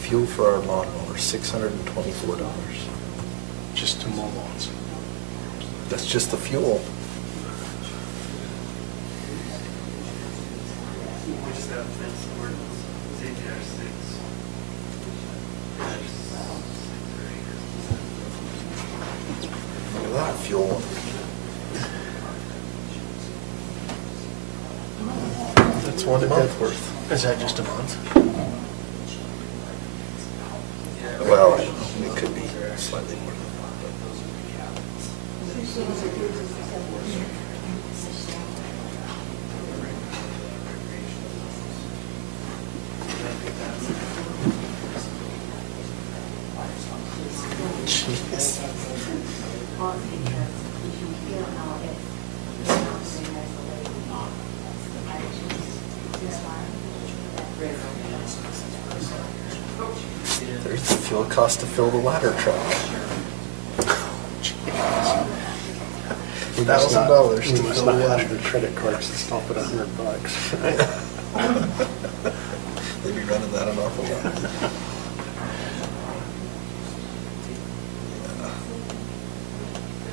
Fuel for our lawnmower, $624. Just to mow lawns. That's just the fuel. We just have fence ordinance, CGR 6. Look at that fuel. That's 1 month worth. Is that just a month? Well, I don't know, it could be slightly more than that. Jeez. There's the fuel cost to fill the ladder truck. $1,000 to We fill must the not have ladder. the credit cards to stop at $100. They'd be running that an awful lot. Yeah.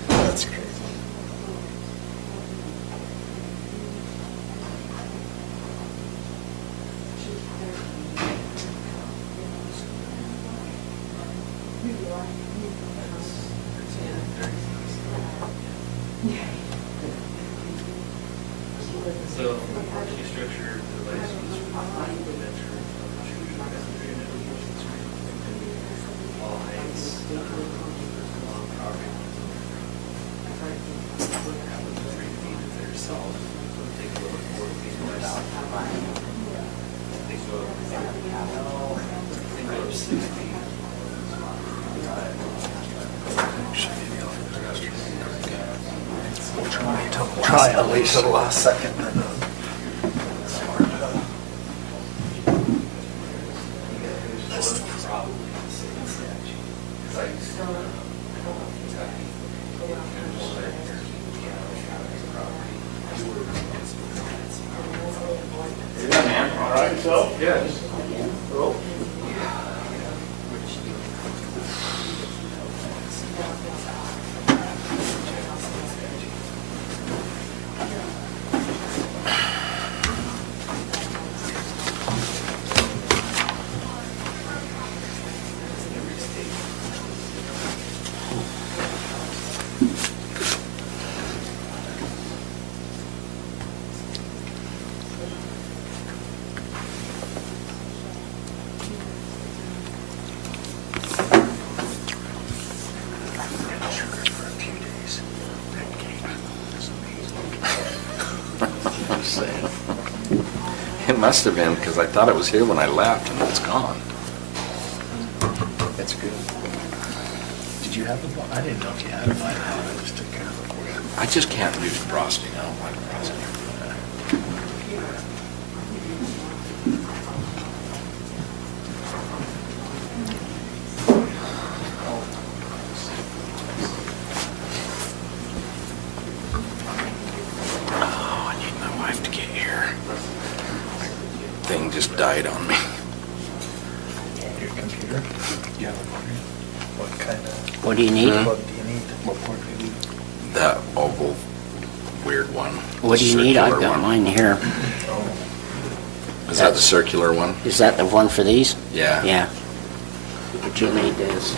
That's crazy. So, key structure, the license, venture, all heights, along property. Have them 3 feet if they're south, they go 4 feet west. They go up 6 feet. Try at least. Till the last second. That's probably the same statute. 'Cause I used to live in Kentucky. And just right there, county property. Yeah, man. All right, so? Yeah. It must have been, because I thought it was here when I left, and it's gone. That's good. Did you have a, I didn't know if you had a bite. I just took care of it for you. I just can't do frosting. I don't like frosting. Oh, I need my wife to get here. Thing just died on me. Your computer? Yeah. What kind of What do you need? plug do you need? What part do you need? That oval weird one. What do you need? I've circular got one. mine here. Is that the circular one? Is that the one for these? Yeah. Yeah. What you need is,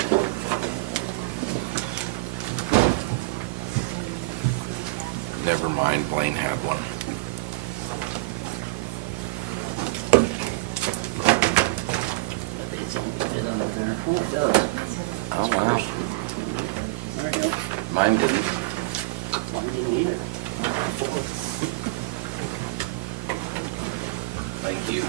Never mind, Blaine had one. it's on under there. Oh, it does. Oh, wow. There you go. Mine didn't. Mine didn't either. Thank you.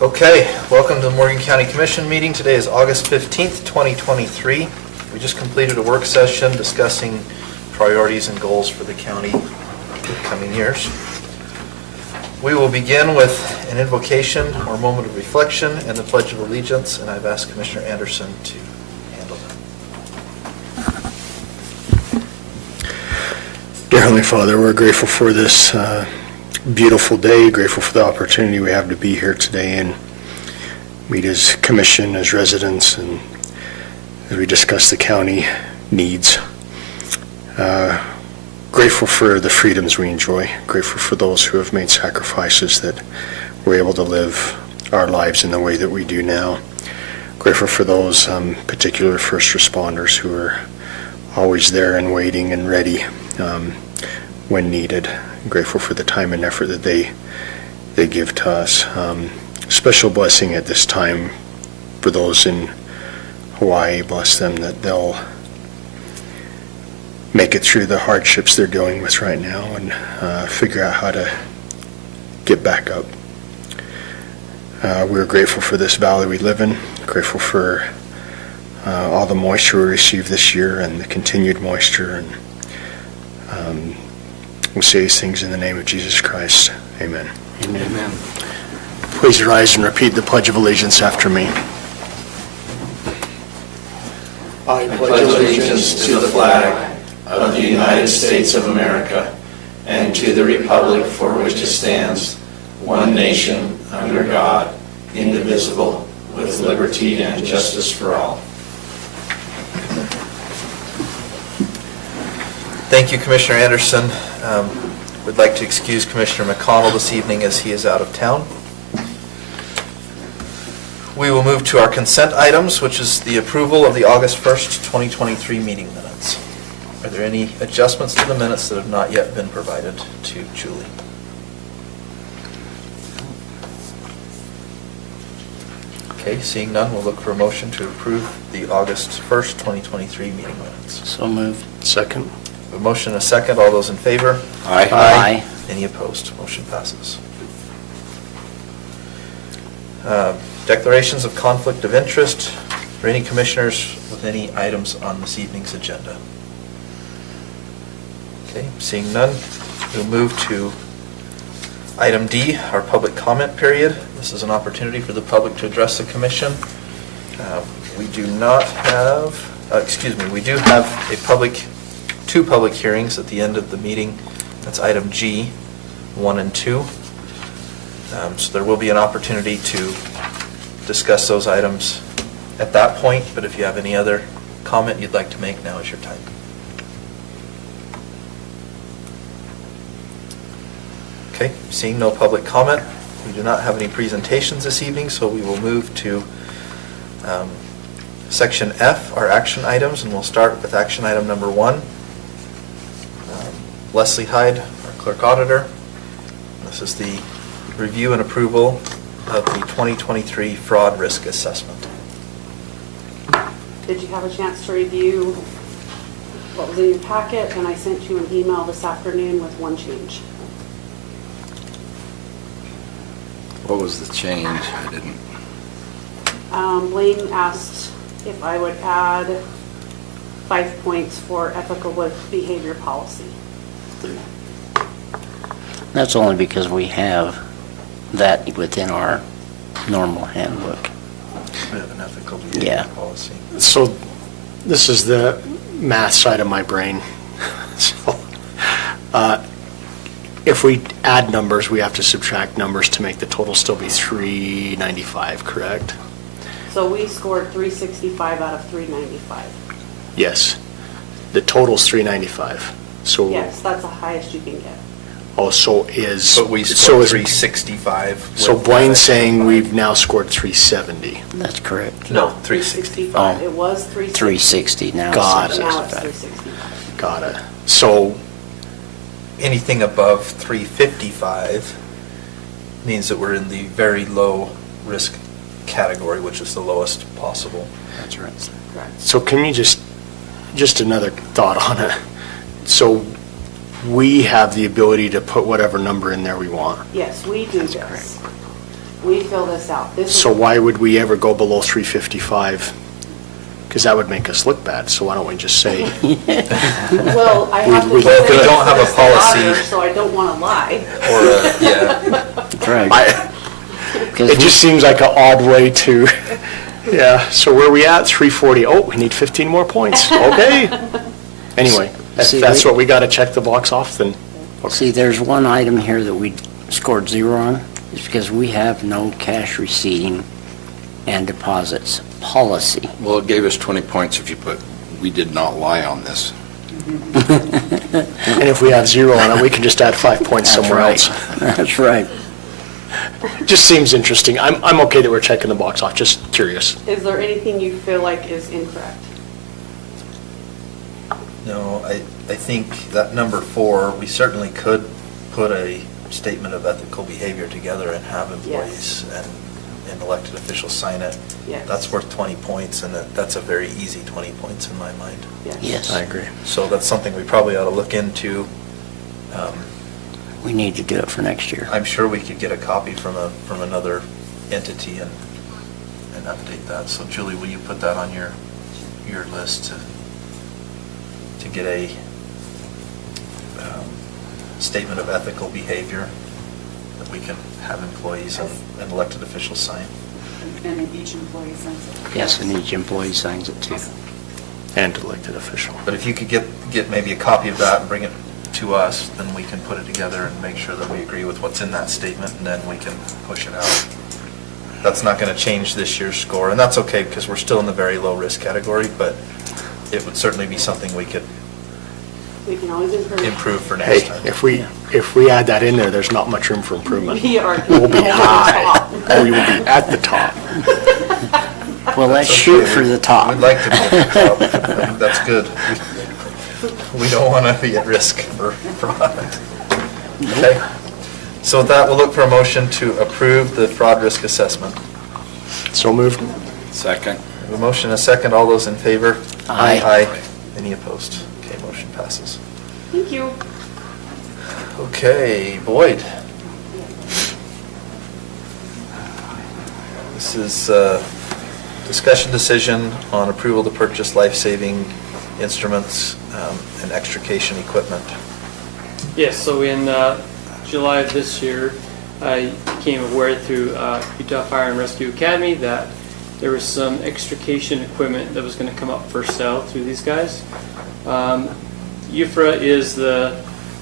Okay, welcome to the Morgan County Commission meeting. Today is August 15th, 2023. We just completed a work session discussing priorities and goals for the county for the coming years. We will begin with an invocation or moment of reflection and the Pledge of Allegiance, and I've asked Commissioner Anderson to handle that. Dear Heavenly Father, we're grateful for this beautiful day, grateful for the opportunity we have to be here today and meet as commission, as residents, and as we discuss the county needs. Grateful for the freedoms we enjoy, grateful for those who have made sacrifices that we're able to live our lives in the way that we do now. Grateful for those particular first responders who are always there and waiting and ready when needed. Grateful for the time and effort that they give to us. Special blessing at this time for those in Hawaii. Bless them that they'll make it through the hardships they're dealing with right now and figure out how to get back up. We're grateful for this valley we live in, grateful for all the moisture we received this year and the continued moisture, and we say these things in the name of Jesus Christ. Amen. Amen. Please rise and repeat the Pledge of Allegiance after me. I pledge allegiance to the flag of the United States of America and to the republic for which it stands, one nation, under God, indivisible, with liberty and justice for all. Thank you, Commissioner Anderson. We'd like to excuse Commissioner McConnell this evening as he is out of town. We will move to our consent items, which is the approval of the August 1st, 2023 meeting minutes. Are there any adjustments to the minutes that have not yet been provided to Julie? Okay, seeing none, we'll look for a motion to approve the August 1st, 2023 meeting minutes. So moved. Second. A motion and a second. All those in favor? Aye. Aye. Any opposed? Motion passes. Declarations of conflict of interest for any commissioners with any items on this evening's agenda. Okay, seeing none, we'll move to item D, our public comment period. This is an opportunity for the public to address the commission. We do not have, we do have two public hearings at the end of the meeting. That's item G, 1 and 2. So there will be an opportunity to discuss those items at that point, but if you have any other comment you'd like to make, now is your time. Okay, seeing no public comment, we do not have any presentations this evening, so we will move to Section F, our action items, and we'll start with action item number 1. Leslie Hyde, our clerk auditor. This is the review and approval of the 2023 fraud risk assessment. Did you have a chance to review what was in your packet? And I sent you an email this afternoon with one change. What was the change? I didn't. Blaine asked if I would add 5 points for ethical behavior policy. That's only because we have that within our normal handbook. We have an ethical behavior Yeah. policy. So this is the math side of my brain. So, if we add numbers, we have to subtract numbers to make the total still be 395, correct? So we scored 365 out of 395. Yes. The total's 395. So, Yes, that's the highest you can get. oh, so is. But we so scored is- 365. So with Blaine's that. saying we've now scored 370. That's correct. No, 365. Oh. It was 360. 360, now Got it's it. Now it's 365. 365. Got it. So, Anything above 355 means that we're in the very low risk category, which is the lowest possible. That's right. Correct. so can you just another thought on it. So we have the ability to put whatever number in there we want. Yes, we do this. We fill this out. This is. So why would we ever go below 355? Because that would make us look bad, so why don't we just say, Well, I have to. we say don't have a this to policy. auditor, So I don't want to lie. Or, yeah, That's right. Because it just seems like an odd way to, yeah, so where are we at? 340, oh, we need 15 more points, okay. Anyway, if See, that's we- what we got to check the box off, then, See, there's one item here that we scored 0 on. It's because we have no cash receipting and deposits policy. Well, it gave us 20 points if you put, we did not lie on this. and if we have 0 on it, we can just add 5 points That's somewhere right. else. That's right. Just seems interesting. I'm okay that we're checking the box off, just curious. Is there anything you feel like is incorrect? no, I think that number 4, we certainly could put a statement of ethical behavior together and have employees and elected officials sign it. Yes. That's worth 20 points, and that's a very easy 20 points in my mind. Yes. I agree. So that's something we probably ought to look into. We need to do it for next year. I'm sure we could get a copy from another entity and update that. So Julie, will you put that on your list to get a statement of ethical behavior that we can have employees and elected officials sign? And then each employee signs it. Yes, and each employee signs it too. And elected official. But if you could get maybe a copy of that and bring it to us, then we can put it together and make sure that we agree with what's in that statement, and then we can push it out. That's not going to change this year's score, and that's okay, because we're still in the very low risk category, but it would certainly be something we could We can always improve. improve for next Hey, time. if we add that in there, there's not much room for improvement. We are. We'll be over the high. top. We will be at the top. Well, let's That's shoot okay. for the top. We'd like to be at the top. I think that's good. We don't want to be at risk for fraud. Okay. So with that, we'll look for a motion to approve the fraud risk assessment. So moved. Second. We have a motion and a second. All those in favor? Aye. Aye. Any opposed? Okay, motion passes. Thank you. Okay, Boyd. This is discussion decision on approval to purchase life-saving instruments and extrication equipment. Yes, so in July of this year, I became aware through Utah Fire and Rescue Academy that there was some extrication equipment that was going to come up for sale through these guys. UFRA is the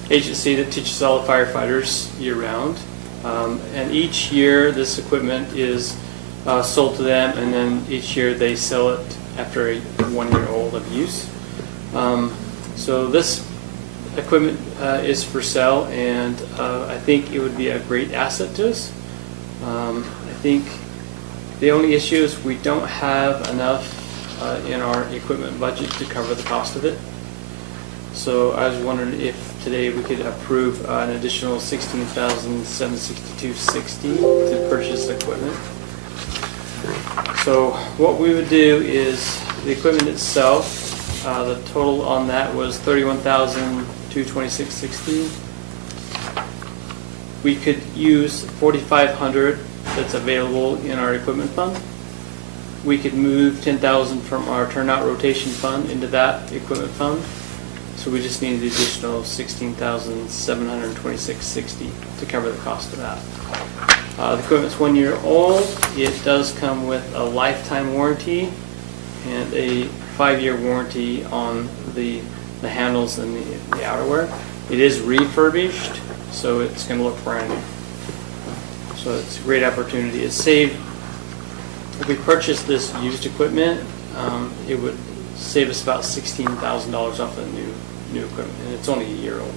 agency that teaches all the firefighters year-round. And each year, this equipment is sold to them, and then each year they sell it after a 1-year-old of use. So this equipment is for sale, and I think it would be a great asset to us. I think the only issue is we don't have enough in our equipment budget to cover the cost of it. So I was wondering if today we could approve an additional $16,762.60 to purchase the equipment. So what we would do is the equipment itself, the total on that was $31,226.60. We could use $4,500 that's available in our equipment fund. we could move 10,000 from our turnout rotation fund into that equipment fund. So we just need the additional 16,726.60 to cover the cost of that. The equipment's 1 year old. It does come with a lifetime warranty and a 5-year warranty on the handles and the outerwear. It is refurbished, so it's going to look brand new. So it's a great opportunity. It's saved, if we purchased this used equipment, it would save us about $16,000 off the new equipment, and it's only a year old.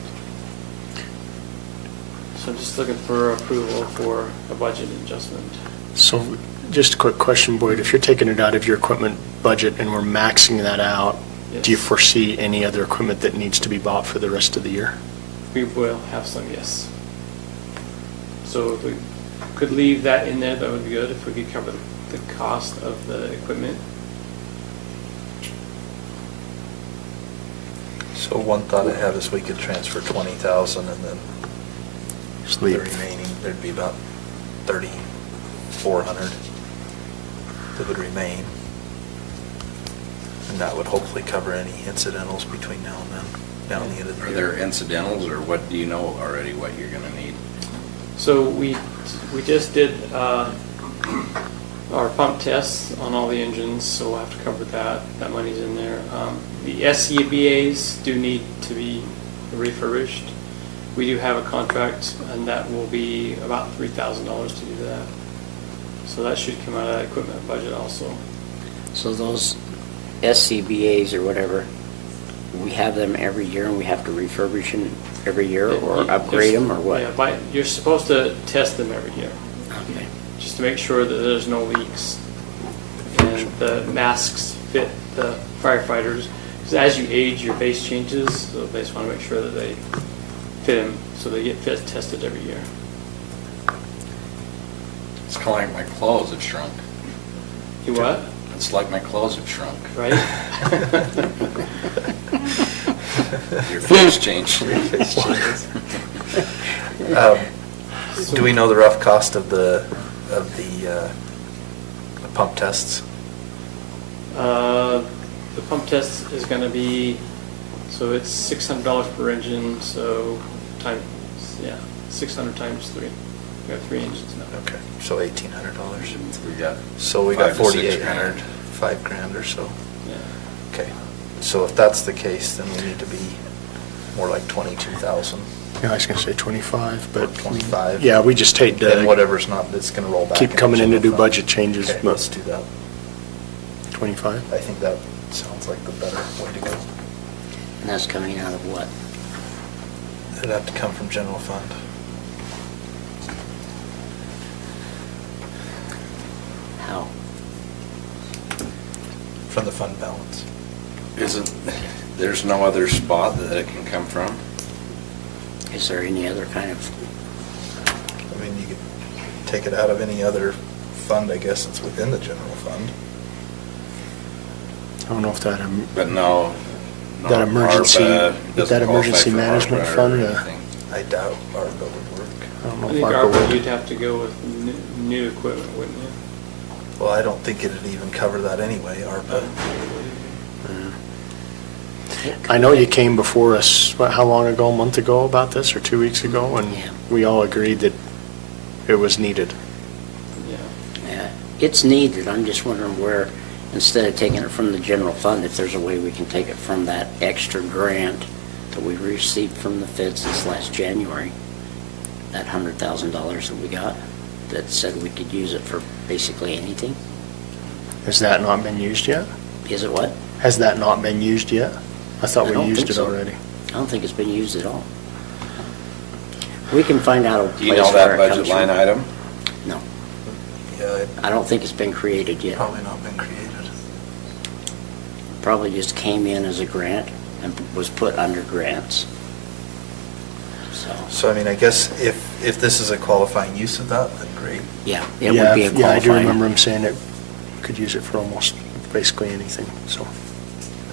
So I'm just looking for approval for a budget adjustment. So just a quick question, Boyd, if you're taking it out of your equipment budget and we're maxing that out, do you Yes. foresee any other equipment that needs to be bought for the rest of the year? We will have some, yes. So if we could leave that in there, that would be good, if we could cover the cost of the equipment. So one thought I have is we could transfer 20,000 and then Just the leave. remaining, there'd be about 3,400 that would remain. And that would hopefully cover any incidentals between now and then, down the end of the Are year. there incidentals, or what do you know already what you're gonna need? So we just did our pump tests on all the engines, so we'll have to cover that. That money's in there. The SCBA's do need to be refurbished. We do have a contract, and that will be about $3,000 to do that. So that should come out of that equipment budget also. So those SCBA's or whatever, we have them every year and we have to refurbish them every year or upgrade them or what? Yeah, you're supposed to test them every year, Okay. just to make sure that there's no leaks. And the masks fit the firefighters. Because as you age, your base changes, so they just want to make sure that they fit them, so they get tested every year. It's kinda like my clothes have shrunk. You what? It's like my clothes have shrunk. Right? Your face changed. Do we know the rough cost of the pump tests? The pump test is going to be, so it's $600 per engine, so times, 600 times 3. We have 3 engines now. Okay, so $1,800. We got. So we got 5 to 6 4,800, grand. $5,000 or so. Yeah. Okay, so if that's the case, then we need to be more like 22,000. Yeah, I was gonna say 25, but. 25. Yeah, we just hate And to whatever's not, it's gonna roll back. keep into coming in to general do fund. budget changes, Okay, but let's do that. 25? I think that sounds like the better way to go. And that's coming out of what? It'd have to come from general fund. How? From the fund balance. Isn't, there's no other spot that it can come from? Is there any other kind of, I mean, you could take it out of any other fund, I guess it's within the general fund. I don't know if that, But no. That emergency- ARPA with doesn't that qualify emergency for management ARPA or fund, anything. I doubt ARPA would work. I don't know I if think ARPA ARPA, would. you'd have to go with new equipment, wouldn't you? Well, I don't think it'd even cover that anyway, ARPA. I know you came before us, what, how long ago, a month ago about this, or 2 weeks ago? And Yeah. we all agreed that it was needed. Yeah. yeah, it's needed, I'm just wondering where, instead of taking it from the general fund, if there's a way we can take it from that extra grant that we received from the feds this last January, that $100,000 that we got, that said we could use it for basically anything. Has that not been used yet? Is it what? Has that not been used yet? I thought I we don't used think it so. already. I don't think it's been used at all. We can find out a Do you place know where that it budget comes line from. item? No, Yeah, it I don't think it's been created yet. probably not been created. Probably just came in as a grant and was put under grants. So, So, I mean, I guess if this is a qualifying use of that, then great. yeah, it would be a Yeah, I do remember qualifying. him saying it, could use it for almost basically anything, so.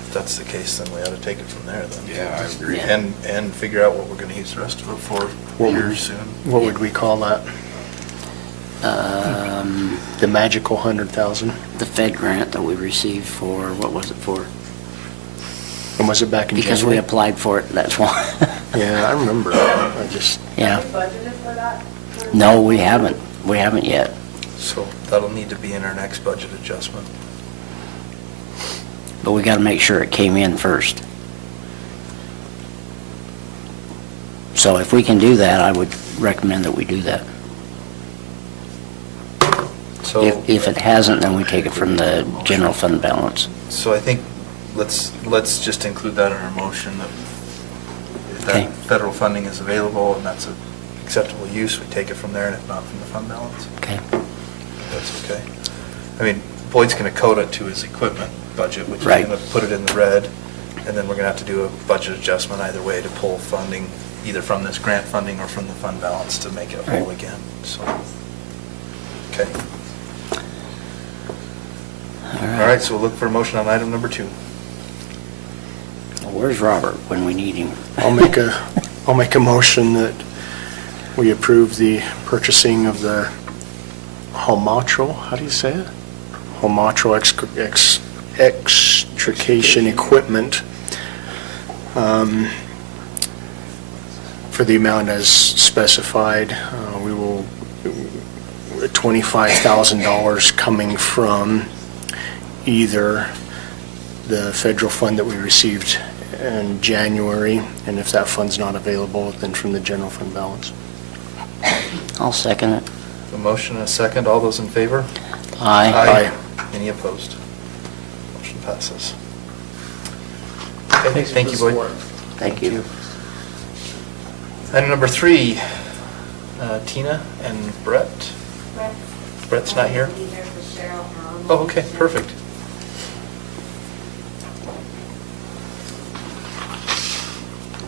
If that's the case, then we ought to take it from there then. Yeah, I agree. Yeah. And figure out what we're gonna use the rest of it for What here would- soon. What would we call that? The magical 100,000. The Fed grant that we received for, what was it for? And was it back in Because we January? applied for it, that's why. Yeah, I remember. I just, Yeah. Budgeted for that? No, we haven't. We haven't yet. So that'll need to be in our next budget adjustment. But we gotta make sure it came in first. So if we can do that, I would recommend that we do that. So, If it hasn't, then we take it from the general fund balance. so I think let's just include that in our motion, that if Okay. that federal funding is available and that's an acceptable use, we take it from there, and if not, from the fund balance. Okay? That's okay. I mean, Boyd's gonna code it to his equipment budget, which is Right. gonna put it in the red, and then we're gonna have to do a budget adjustment either way to pull funding, either from this grant funding or from the fund balance to make it whole Right. again, so. Okay. All right, so we'll look for a motion on item number 2. Where's Robert when we need him? I'll make a motion that we approve the purchasing of the Homatro, how do you say it? Homatro extrication equipment for the amount as specified. We will, $25,000 coming from either the federal fund that we received in January, and if that fund's not available, then from the general fund balance. I'll second it. A motion and a second, all those in favor? Aye. Any opposed? Motion passes. Okay, thank you, Boyd. Thank you. Item number 3, Tina and Brett. Brett's not here? Oh, okay, perfect.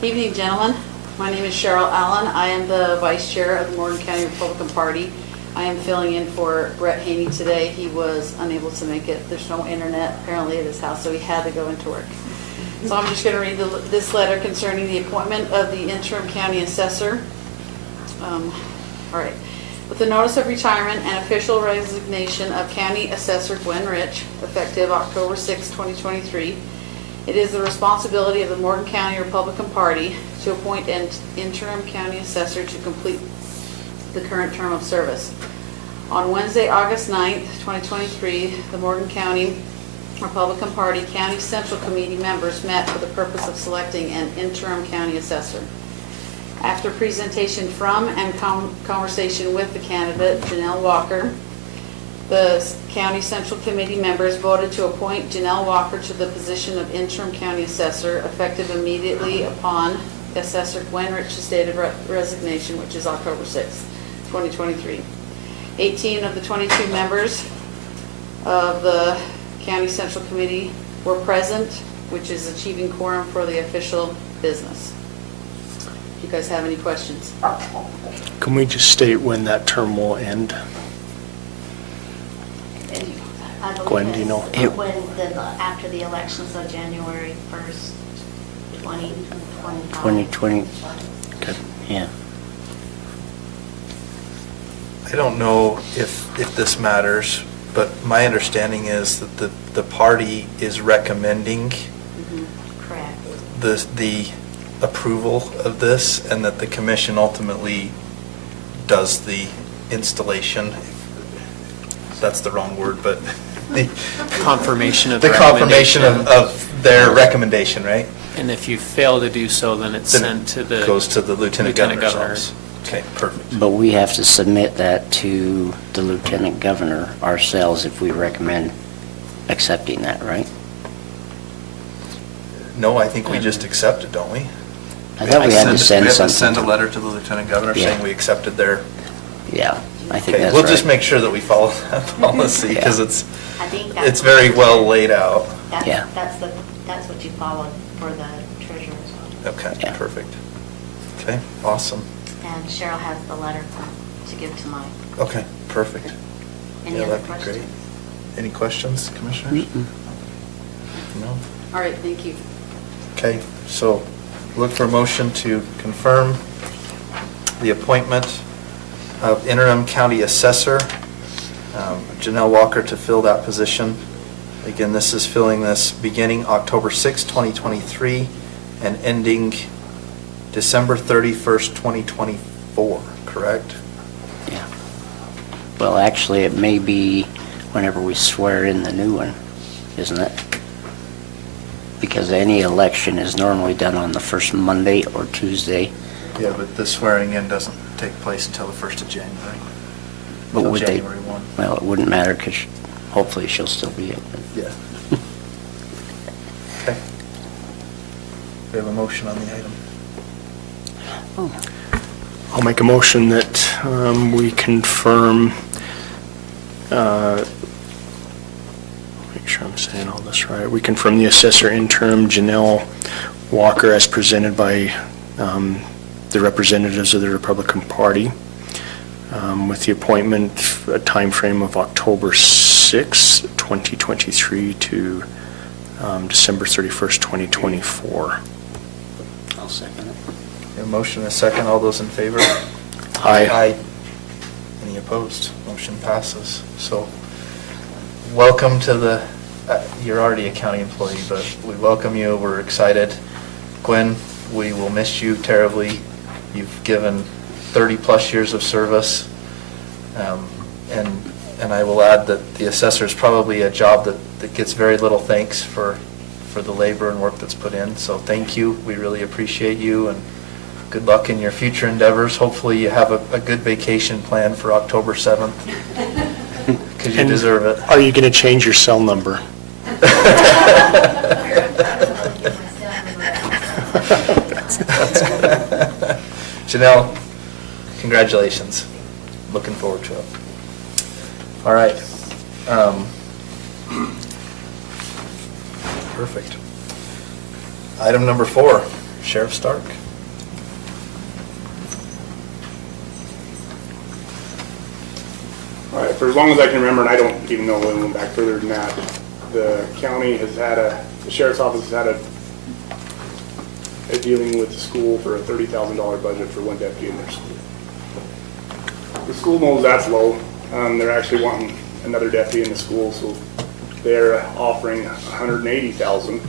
Evening, gentlemen. My name is Cheryl Allen. I am the Vice Chair of the Morgan County Republican Party. I am filling in for Brett Haney today. He was unable to make it. There's no internet apparently at his house, so he had to go into work. So I'm just going to read this letter concerning the appointment of the interim county assessor. All right. With the notice of retirement and official resignation of County Assessor Gwen Rich, effective October 6, 2023, it is the responsibility of the Morgan County Republican Party to appoint an interim county assessor to complete the current term of service. On Wednesday, August 9th, 2023, the Morgan County Republican Party County Central Committee members met for the purpose of selecting an interim county assessor. After presentation from and conversation with the candidate, Janelle Walker, the County Central Committee members voted to appoint Janelle Walker to the position of interim county assessor effective immediately upon Assessor Gwen Rich's date of resignation, which is October 6th, 2023. 18 of the 22 members of the County Central Committee were present, which is achieving quorum for the official business. Do you guys have any questions? Can we just state when that term will end? I believe Gwen, do you know? it's after the election, so January 1st, 2025. 2020, yeah. I don't know if this matters, but my understanding is that the party is recommending Correct. the approval of this, and that the commission ultimately does the installation. That's the wrong word, but the Confirmation of the confirmation recommendation. of their recommendation, right? And if you fail to do so, then it's Then sent to the... Goes to the lieutenant governor's office. Okay, perfect. But we have to submit that to the lieutenant governor ourselves if we recommend accepting that, right? No, I think we just accept it, don't we? I thought we had to send We have to something. send a letter to the lieutenant governor Yeah. saying we accepted their... Yeah, I think Okay, that's we'll just right. make sure that we follow that policy, because Yeah. I think that's it's very well laid out. Yeah. That's what you followed for the treasurer's office. Okay, Yeah. perfect. Okay, awesome. And Cheryl has the letter to give to Mike. Okay, perfect. Any Yeah, other that'd be great. questions? Any questions, commissioners? Mm-mm. No? All right, thank you. Okay, so look for a motion to confirm the appointment of interim county assessor, Janelle Walker to fill that position. Again, this is filling this beginning October 6, 2023, and ending December 31st, 2024, correct? Yeah. Well, actually, it may be whenever we swear in the new one, isn't it? Because any election is normally done on the first Monday or Tuesday. Yeah, but the swearing in doesn't take place until the 1st of January. But Till would January 1. Well, it wouldn't matter because hopefully she'll still be it. Yeah. Okay. We have a motion on the item. I'll make a motion that we confirm, make sure I'm saying all this right, we confirm the assessor interim Janelle Walker as presented by the representatives of the Republican Party, with the appointment, a timeframe of October 6, 2023 to December 31st, 2024. I'll second it. We have a motion and a second. All those in favor? Aye. Any opposed? Motion passes. So, welcome to the, you're already a county employee, but we welcome you. We're excited. Gwen, we will miss you terribly. You've given 30-plus years of service. And I will add that the assessor is probably a job that gets very little thanks for the labor and work that's put in. So thank you. We really appreciate you, and good luck in your future endeavors. Hopefully you have a good vacation planned for October 7th, because you deserve it. Are you going to change your cell number? Janelle, congratulations. Looking forward to it. All right. Perfect. Item number 4, Sheriff Stark. All right, for as long as I can remember, and I don't even know when we went back further than that, the county has had the sheriff's office has had a dealing with the school for a $30,000 budget for one deputy in their school. The school knows that's low. They're actually wanting another deputy in the school, so they're offering $180,000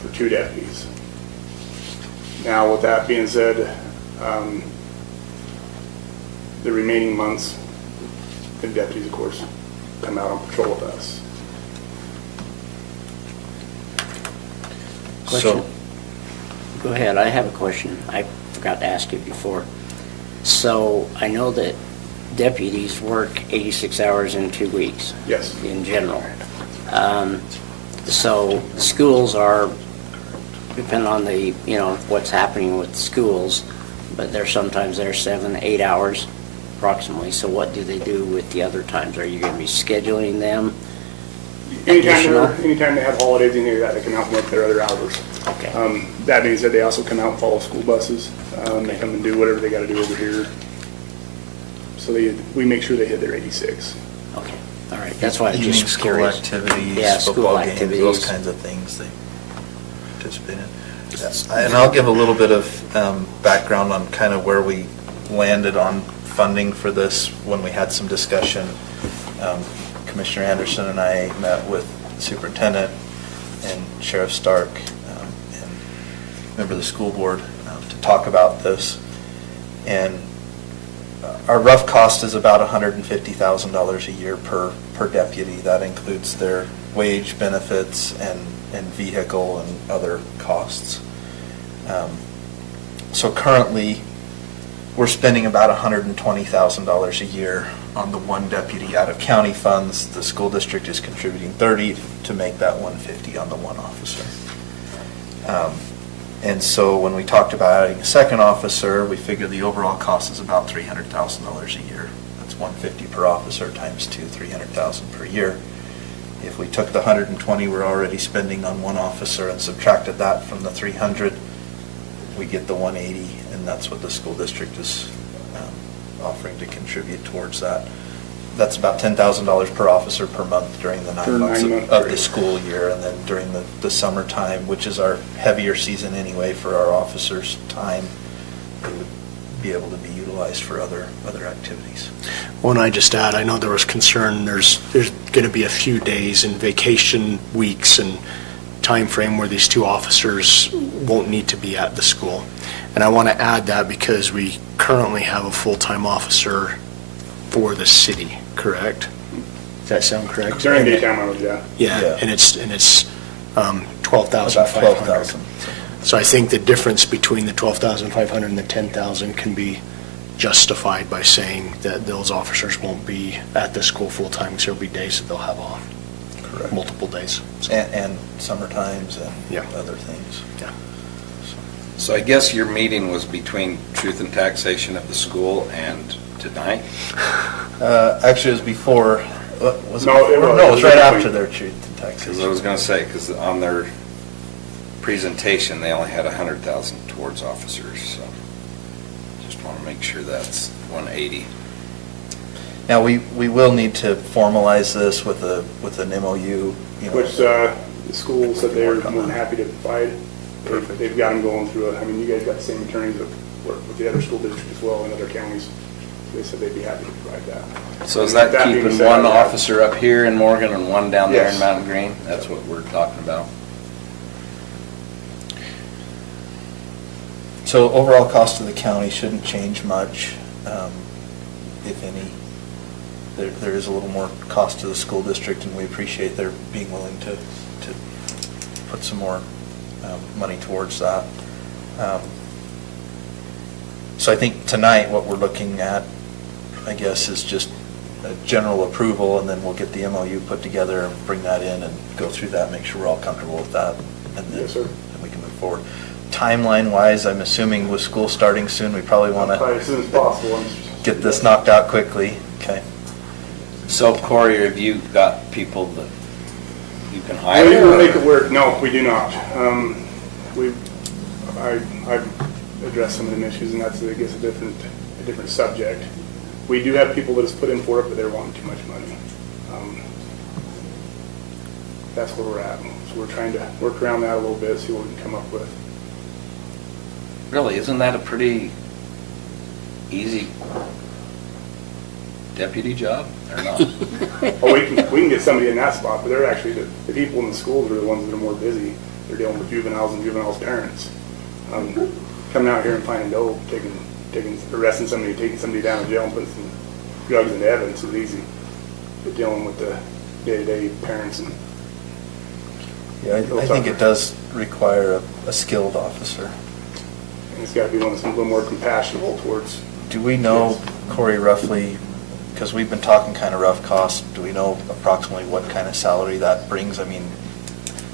for 2 deputies. Now, with that being said, the remaining months, the deputies, of course, come out on patrol with us. Question. So, Go ahead, I have a question. I forgot to ask you before. So I know that deputies work 86 hours in 2 weeks. Yes. In general. So schools are, depending on the, what's happening with schools, but sometimes they're 7, 8 hours approximately. So what do they do with the other times? Are you going to be scheduling them? Anytime they have holidays in here, that they come out and work their other hours. Okay. That being said, they also come out and follow school buses. They come and do whatever they got to do over here. So we make sure they hit their 86. Okay, all right. That's why I was evening just school curious. activities, Yeah, school football games, activities. those kinds of things they participate in. And I'll give a little bit of background on kind of where we landed on funding for this when we had some discussion. Commissioner Anderson and I met with the superintendent and Sheriff Stark and a member of the school board to talk about this. And our rough cost is about $150,000 a year per deputy. That includes their wage, benefits, and vehicle and other costs. So currently, we're spending about $120,000 a year on the one deputy out of county funds. The school district is contributing $30,000 to make that $150,000 on the one officer. And so when we talked about adding a second officer, we figured the overall cost is about $300,000 a year. That's $150,000 per officer times 2, $300,000 per year. If we took the $120,000 we're already spending on one officer and subtracted that from the $300,000, we get the $180,000, and that's what the school district is offering to contribute towards that. That's about $10,000 per officer per month during the 9 months of the school year, and then during the summertime, which is our heavier season anyway for our officers' time, they would be able to be utilized for other activities. Well, and I just add, I know there was concern, there's going to be a few days in vacation weeks and time frame where these two officers won't need to be at the school. And I want to add that because we currently have a full-time officer for the city, correct? Does that sound correct? During daytime hours, yeah. Yeah, and it's About 12,500. 12,000. So I think the difference between the 12,500 and the 10,000 can be justified by saying that those officers won't be at the school full-time, because there'll be days that they'll have off. Correct. Multiple days. So, And summer times and Yeah. other things. yeah. So I guess your meeting was between Truth and Taxation at the school and tonight? Actually, it was before, was it? No, it before? was- No, it was right it was after between. their truth and Because taxation. I was going to say, because on their presentation, they only had 100,000 towards officers, so just want to make sure that's 180. Now, we will need to formalize this with an MOU, you know. Which the school said they're Work on more than that. happy to provide. They've got them going through it. I mean, you guys got the same attorneys that work with the other school districts as well in other counties. They said they'd be happy to provide that. So is And that with being keeping said, one yeah. officer up here in Morgan and one down there in Yes. Mountain Green? That's what we're talking about. So overall cost of the county shouldn't change much, if any. There is a little more cost to the school district, and we appreciate their being willing to put some more money towards that. So I think tonight, what we're looking at, I guess, is just a general approval, and then we'll get the MOU put together and bring that in and go through that, make sure we're all comfortable with that, and then Yes, sir. then we can move forward. Timeline-wise, I'm assuming with school starting soon, we probably want Probably as soon as possible. to get this knocked out quickly. Okay. So Corey, have you got people that you can I hire? think we'll make or- it work. No, we do not. I've addressed some of the issues, and that's, I guess, a different subject. We do have people that has put in for it, but they're wanting too much money. That's where we're at. So we're trying to work around that a little bit, see what we can come up with. Really, isn't that a pretty easy deputy job, or not? Oh, we can get somebody in that spot, but they're actually, the people in the schools are the ones that are more busy. They're dealing with juveniles and juveniles' parents. Coming out here and finding dope, arresting somebody, taking somebody down to jail and putting some drugs into evidence is easy. But dealing with the day-to-day parents and. Yeah, I think it does require a skilled officer. And it's gotta be one that's a little more compassionate towards. Do we know, kids. Corey, roughly, because we've been talking kind of rough costs, do we know approximately what kind of salary that brings? I mean,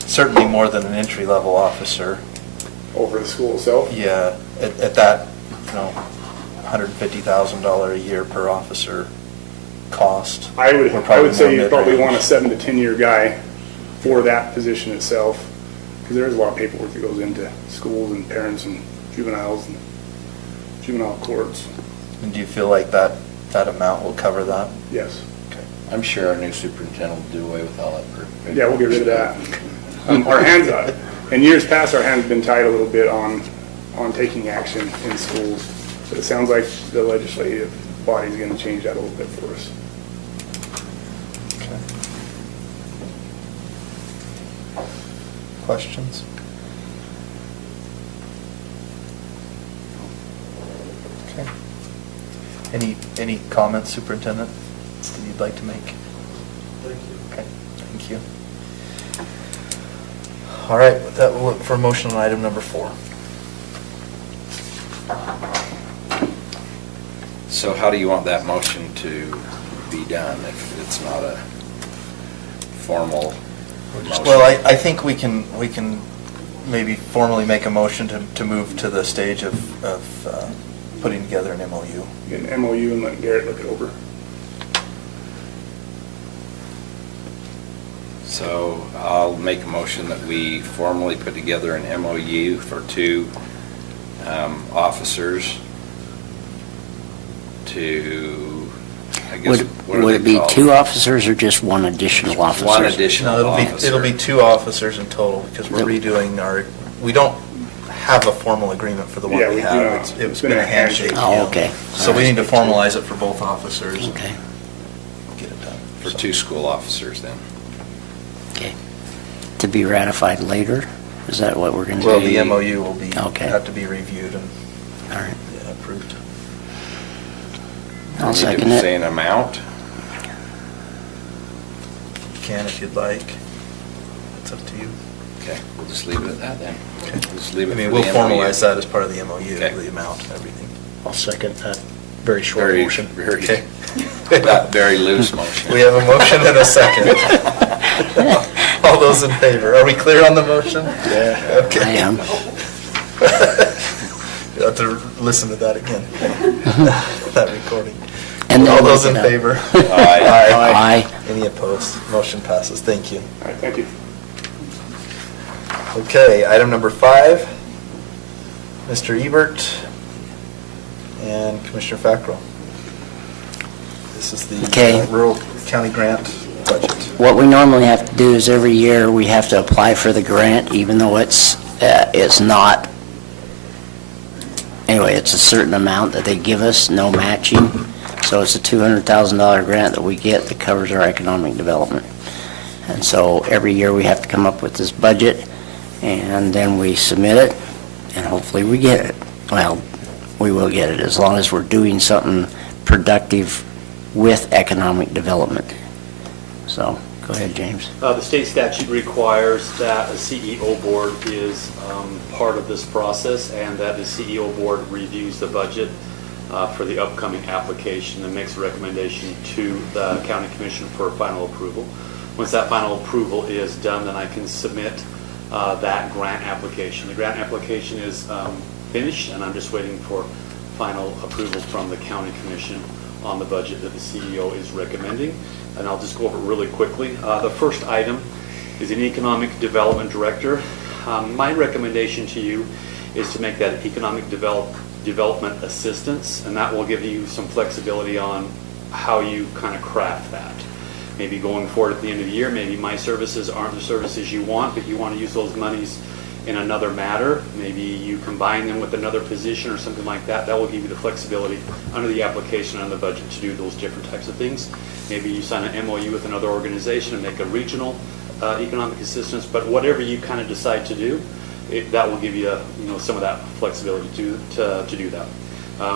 certainly more than an entry-level officer. Over the school itself? Yeah, at that, $150,000 a year per officer cost. I would We're probably say more you probably want a mid-range. 7 to 10 year guy for that position itself, because there is a lot of paperwork that goes into schools and parents and juveniles and juvenile courts. And do you feel like that amount will cover that? Yes. Okay. I'm sure our new superintendent will do away with all that. Yeah, we'll get rid of that. Our hands, in years past, our hands have been tied a little bit on taking action in schools. But it sounds like the legislative body's gonna change that a little bit for us. Okay. Questions? Okay. Any comments, Superintendent, that you'd like to make? Thank you. Okay, thank you. All right, with that, we'll look for a motion on item number 4. So how do you want that motion to be done if it's not a formal motion? Well, I think we can maybe formally make a motion to move to the stage of putting together an MOU. Get an MOU and let Garrett look it over. So I'll make a motion that we formally put together an MOU for 2 officers to, I guess, what are Would they it be called? 2 officers or just 1 additional officer? One additional No, officer. it'll be 2 officers in total, because we're redoing we don't have a formal agreement for the one Yeah, we we do have. not. It's It's been a handshake. Oh, deal. okay. So we need to formalize it for both officers. and Okay, Get it done. For So- 2 school officers then. okay. To be ratified later? Is that what we're gonna do? Well, the MOU will be, Okay. have to be reviewed and All right. yeah, approved. I'll Need to second Say it. an amount. You can if you'd like. It's up to you. Okay, we'll just leave it at that then. Okay. Just leave I it mean, for we'll the MOU. formalize that as part of the MOU, Okay. the amount and everything. I'll second that very short Very, motion. very, Okay. that very loose motion. We have a motion and a second. All those in favor, are we clear on the motion? Yeah. Okay. I am. You'll have to listen to that again, that recording. And then All those in look it up. favor? Aye. Aye. Any opposed? Motion passes. Thank you. All right, thank you. Okay, item number 5, Mr. Ebert and Commissioner Fackrell. This is the Okay. rural county grant budget. What we normally have to do is every year, we have to apply for the grant, even though it's not, anyway, it's a certain amount that they give us, no matching. So it's a $200,000 grant that we get that covers our economic development. And so every year, we have to come up with this budget, and then we submit it, and hopefully we get it. Well, we will get it, as long as we're doing something productive with economic development. So, go ahead, James. The state statute requires that a CEO board is part of this process, and that the CEO board reviews the budget for the upcoming application and makes a recommendation to the county commission for final approval. Once that final approval is done, then I can submit that grant application. The grant application is finished, and I'm just waiting for final approval from the county commission on the budget that the CEO is recommending. And I'll just go over it really quickly. The first item is an economic development director. My recommendation to you is to make that economic development assistance, and that will give you some flexibility on how you kind of craft that. Maybe going forward at the end of the year, maybe my services aren't the services you want, but you want to use those monies in another matter. Maybe you combine them with another position or something like that. That will give you the flexibility under the application and the budget to do those different types of things. Maybe you sign an MOU with another organization and make a regional economic assistance, but whatever you kind of decide to do, that will give you, some of that flexibility to do that.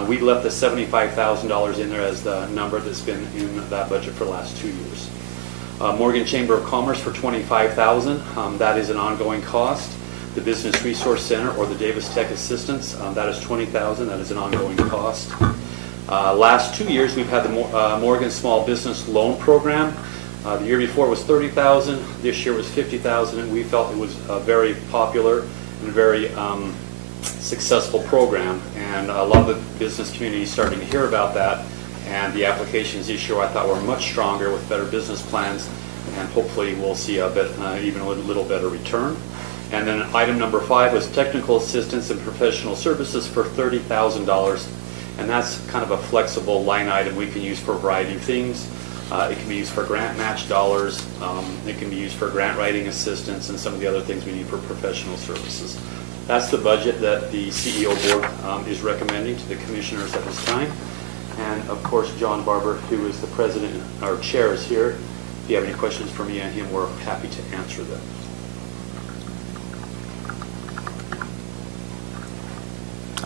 We left the $75,000 in there as the number that's been in that budget for the last 2 years. Morgan Chamber of Commerce for $25,000. That is an ongoing cost. The Business Resource Center or the Davis Tech Assistance, that is $20,000. That is an ongoing cost. Last 2 years, we've had the Morgan Small Business Loan Program. The year before was $30,000. This year was $50,000, and we felt it was a very popular and very successful program. And a lot of the business community is starting to hear about that. And the applications this year I thought were much stronger with better business plans, and hopefully we'll see even a little better return. And then item number 5 was technical assistance and professional services for $30,000. And that's kind of a flexible line item we can use for a variety of things. It can be used for grant match dollars. It can be used for grant writing assistance and some of the other things we need for professional services. That's the budget that the CEO board is recommending to the commissioners at this time. And of course, John Barber, who is the president or chair, is here. If you have any questions for me and him, we're happy to answer them.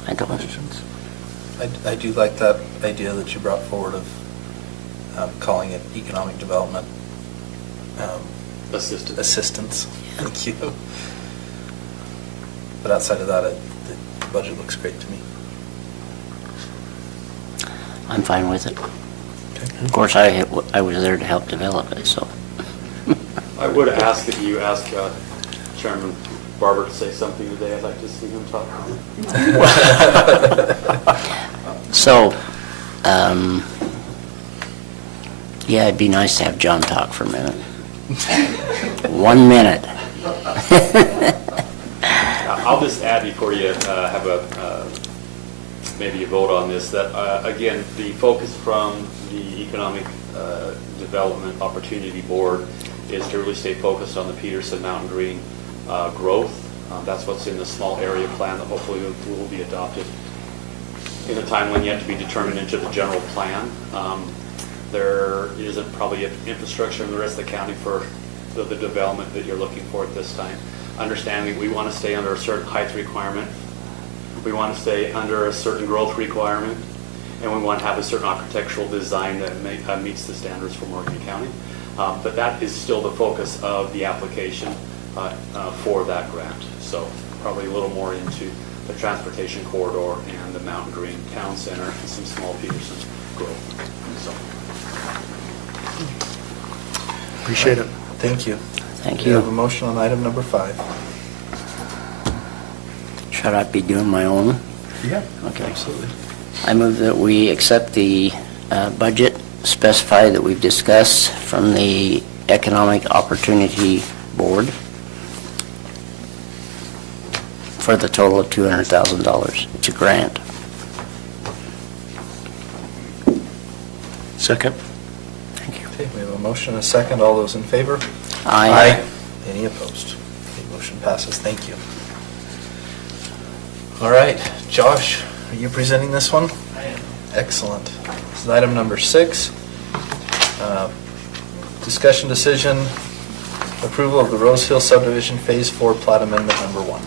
I don't. Questions? I do like that idea that you brought forward of calling it economic development assistance. Thank you. But outside of that, the budget looks great to me. I'm fine with it. Okay. Of course, I was there to help develop it, so. I would ask that you ask Chairman Barber to say something today. I'd like to see him talk. So, yeah, it'd be nice to have John talk for a minute. 1 minute. I'll just add before you have maybe a vote on this, that again, the focus from the Economic Development Opportunity Board is to really stay focused on the Peterson Mountain Green growth That's what's in the small area plan that hopefully will be adopted in a timeline yet to be determined into the general plan. There isn't probably infrastructure in the rest of the county for the development that you're looking for at this time. Understanding we want to stay under a certain height requirement, we want to stay under a certain growth requirement, and we want to have a certain architectural design that meets the standards for Morgan County. But that is still the focus of the application for that grant. So probably a little more into the transportation corridor and the Mountain Green Town Center and some small Peterson growth. So. Appreciate it. Thank you. Thank We you. have a motion on item number 5. Should I be doing my own? Yeah. Okay. Absolutely. I move that we accept the budget specified that we've discussed from the Economic Opportunity Board for the total of $200,000. It's a grant. Second. Thank you. Okay, we have a motion and a second. All those in favor? Aye. Any opposed? Okay, motion passes. Thank you. All right, Josh, are you presenting this one? I am. Excellent. This is item number 6. Discussion decision, approval of the Rose Hill subdivision Phase 4 plat amendment number 1.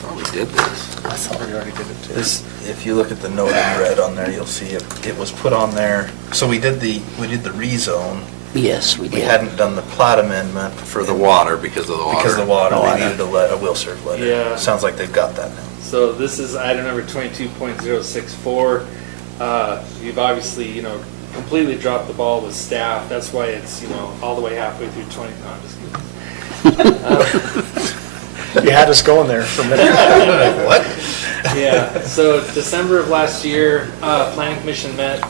Thought we did this. I thought we already did it too. This, if you look at the note in red on there, you'll see it was put on there. So we did the rezone. Yes, we did. We hadn't done the plat amendment. For the water, because of the water. Because of the water, Water. they needed a will serve letter. Yeah. Sounds like they've got that now. So this is item number 22.064. You've obviously, completely dropped the ball with staff. That's why it's, all the way halfway through 20, no, I'm just kidding. You had us going there for a minute. What? Yeah, so December of last year, Planning Commission met.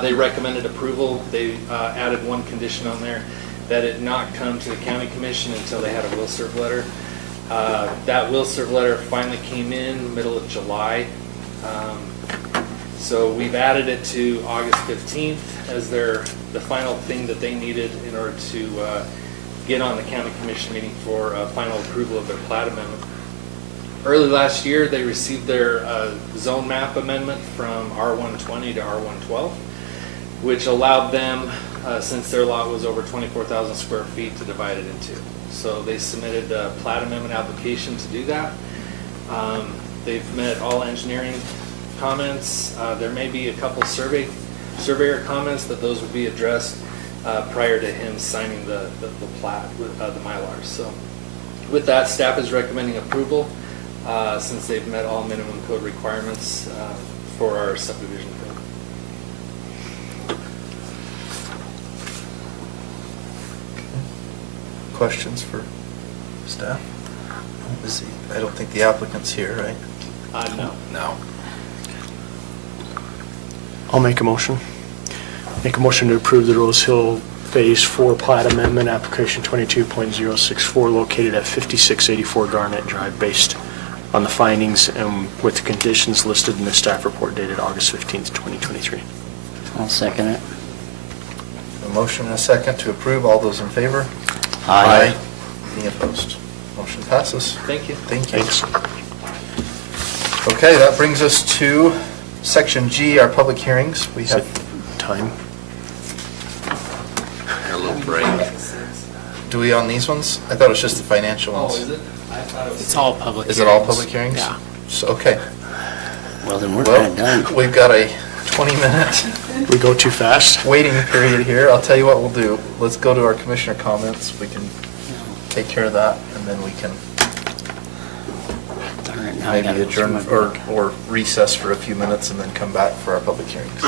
They recommended approval. They added one condition on there, that it not come to the county commission until they had a will serve letter. That will serve letter finally came in middle of July. So we've added it to August 15th as the final thing that they needed in order to get on the county commission meeting for final approval of their plat amendment. Early last year, they received their zone map amendment from R120 to R112, which allowed them, since their lot was over 24,000 square feet, to divide it into. So they submitted a plat amendment application to do that. They've met all engineering comments. There may be a couple surveyor comments, but those will be addressed prior to him signing the plat with the Mylar. So with that, staff is recommending approval since they've met all minimum code requirements for our subdivision code. Questions for staff? I don't think the applicant's here, right? No. No. I'll make a motion. Make a motion to approve the Rose Hill Phase 4 plat amendment, application 22.064, located at 5684 Garnett Drive, based on the findings and with the conditions listed in the staff report dated August 15th, 2023. I'll second it. A motion and a second to approve. All those in favor? Aye. Any opposed? Motion passes. Thank you. Thank you. Thanks. Okay, that brings us to Section G, our public hearings. We have, Time. A little break. do we on these ones? I thought it was just the financial ones. Oh, is it? I thought it was. It's all public Is it all hearings. public hearings? Yeah. So, okay. Well, then we're kind of Well, done. we've got a 20-minute We go too fast? waiting period here. I'll tell you what we'll do. Let's go to our commissioner comments. We can take care of that, and then we can Darn it, now I maybe gotta adjourn do my work. or recess for a few minutes and then come back for our public hearings.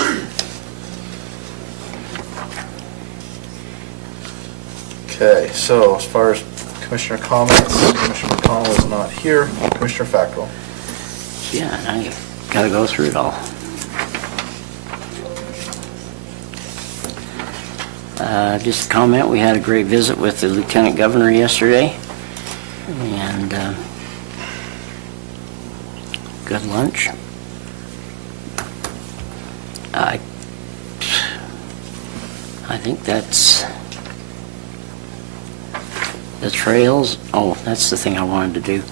Okay, so as far as commissioner comments, Commissioner McConnell is not here. Commissioner Fackrell. Yeah, now you gotta go through it all. Just a comment, we had a great visit with the Lieutenant Governor yesterday, and good lunch. I think that's The trails, oh, that's the thing I wanted to do.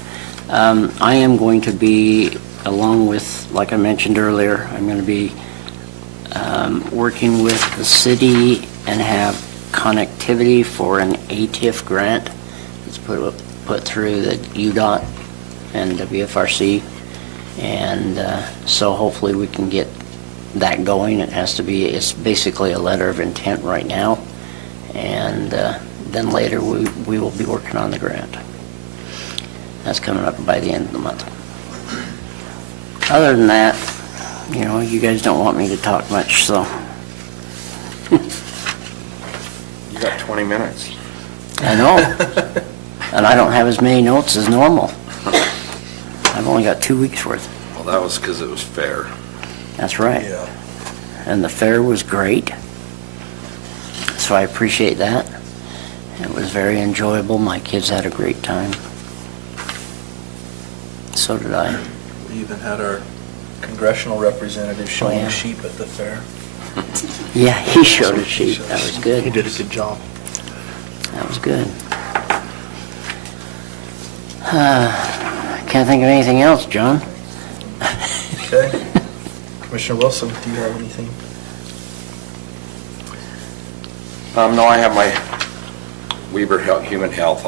I am going to be, along with, like I mentioned earlier, I'm going to be working with the city and have connectivity for an ATIF grant that's put through the UDOT and WFRC. And so hopefully we can get that going. It's basically a letter of intent right now. And then later we will be working on the grant. That's coming up by the end of the month. Other than that, you know, you guys don't want me to talk much, so. You got 20 minutes. I know. And I don't have as many notes as normal. I've only got 2 weeks worth. Well, that was because it was fair. That's right. Yeah. And the fair was great. So I appreciate that. It was very enjoyable. My kids had a great time. So did I. We even had our congressional representative showing yeah. sheep at the fair. Yeah, he showed a sheep. That was good. He did a good job. That was good. Can't think of anything else, John. Okay. Commissioner Wilson, do you have anything? No, I have my Weber Human Health.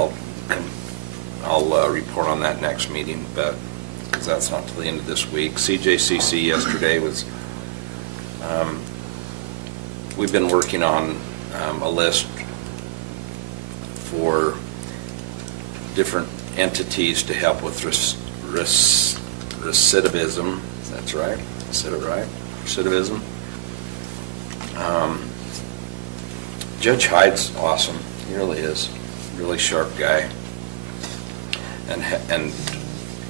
I'll report on that next meeting, but because that's not till the end of this week. CJCC yesterday was. We've been working on a list for different entities to help with recidivism. That's right. Is that right? Recidivism. Judge Hyde's awesome. He really is. Really sharp guy. And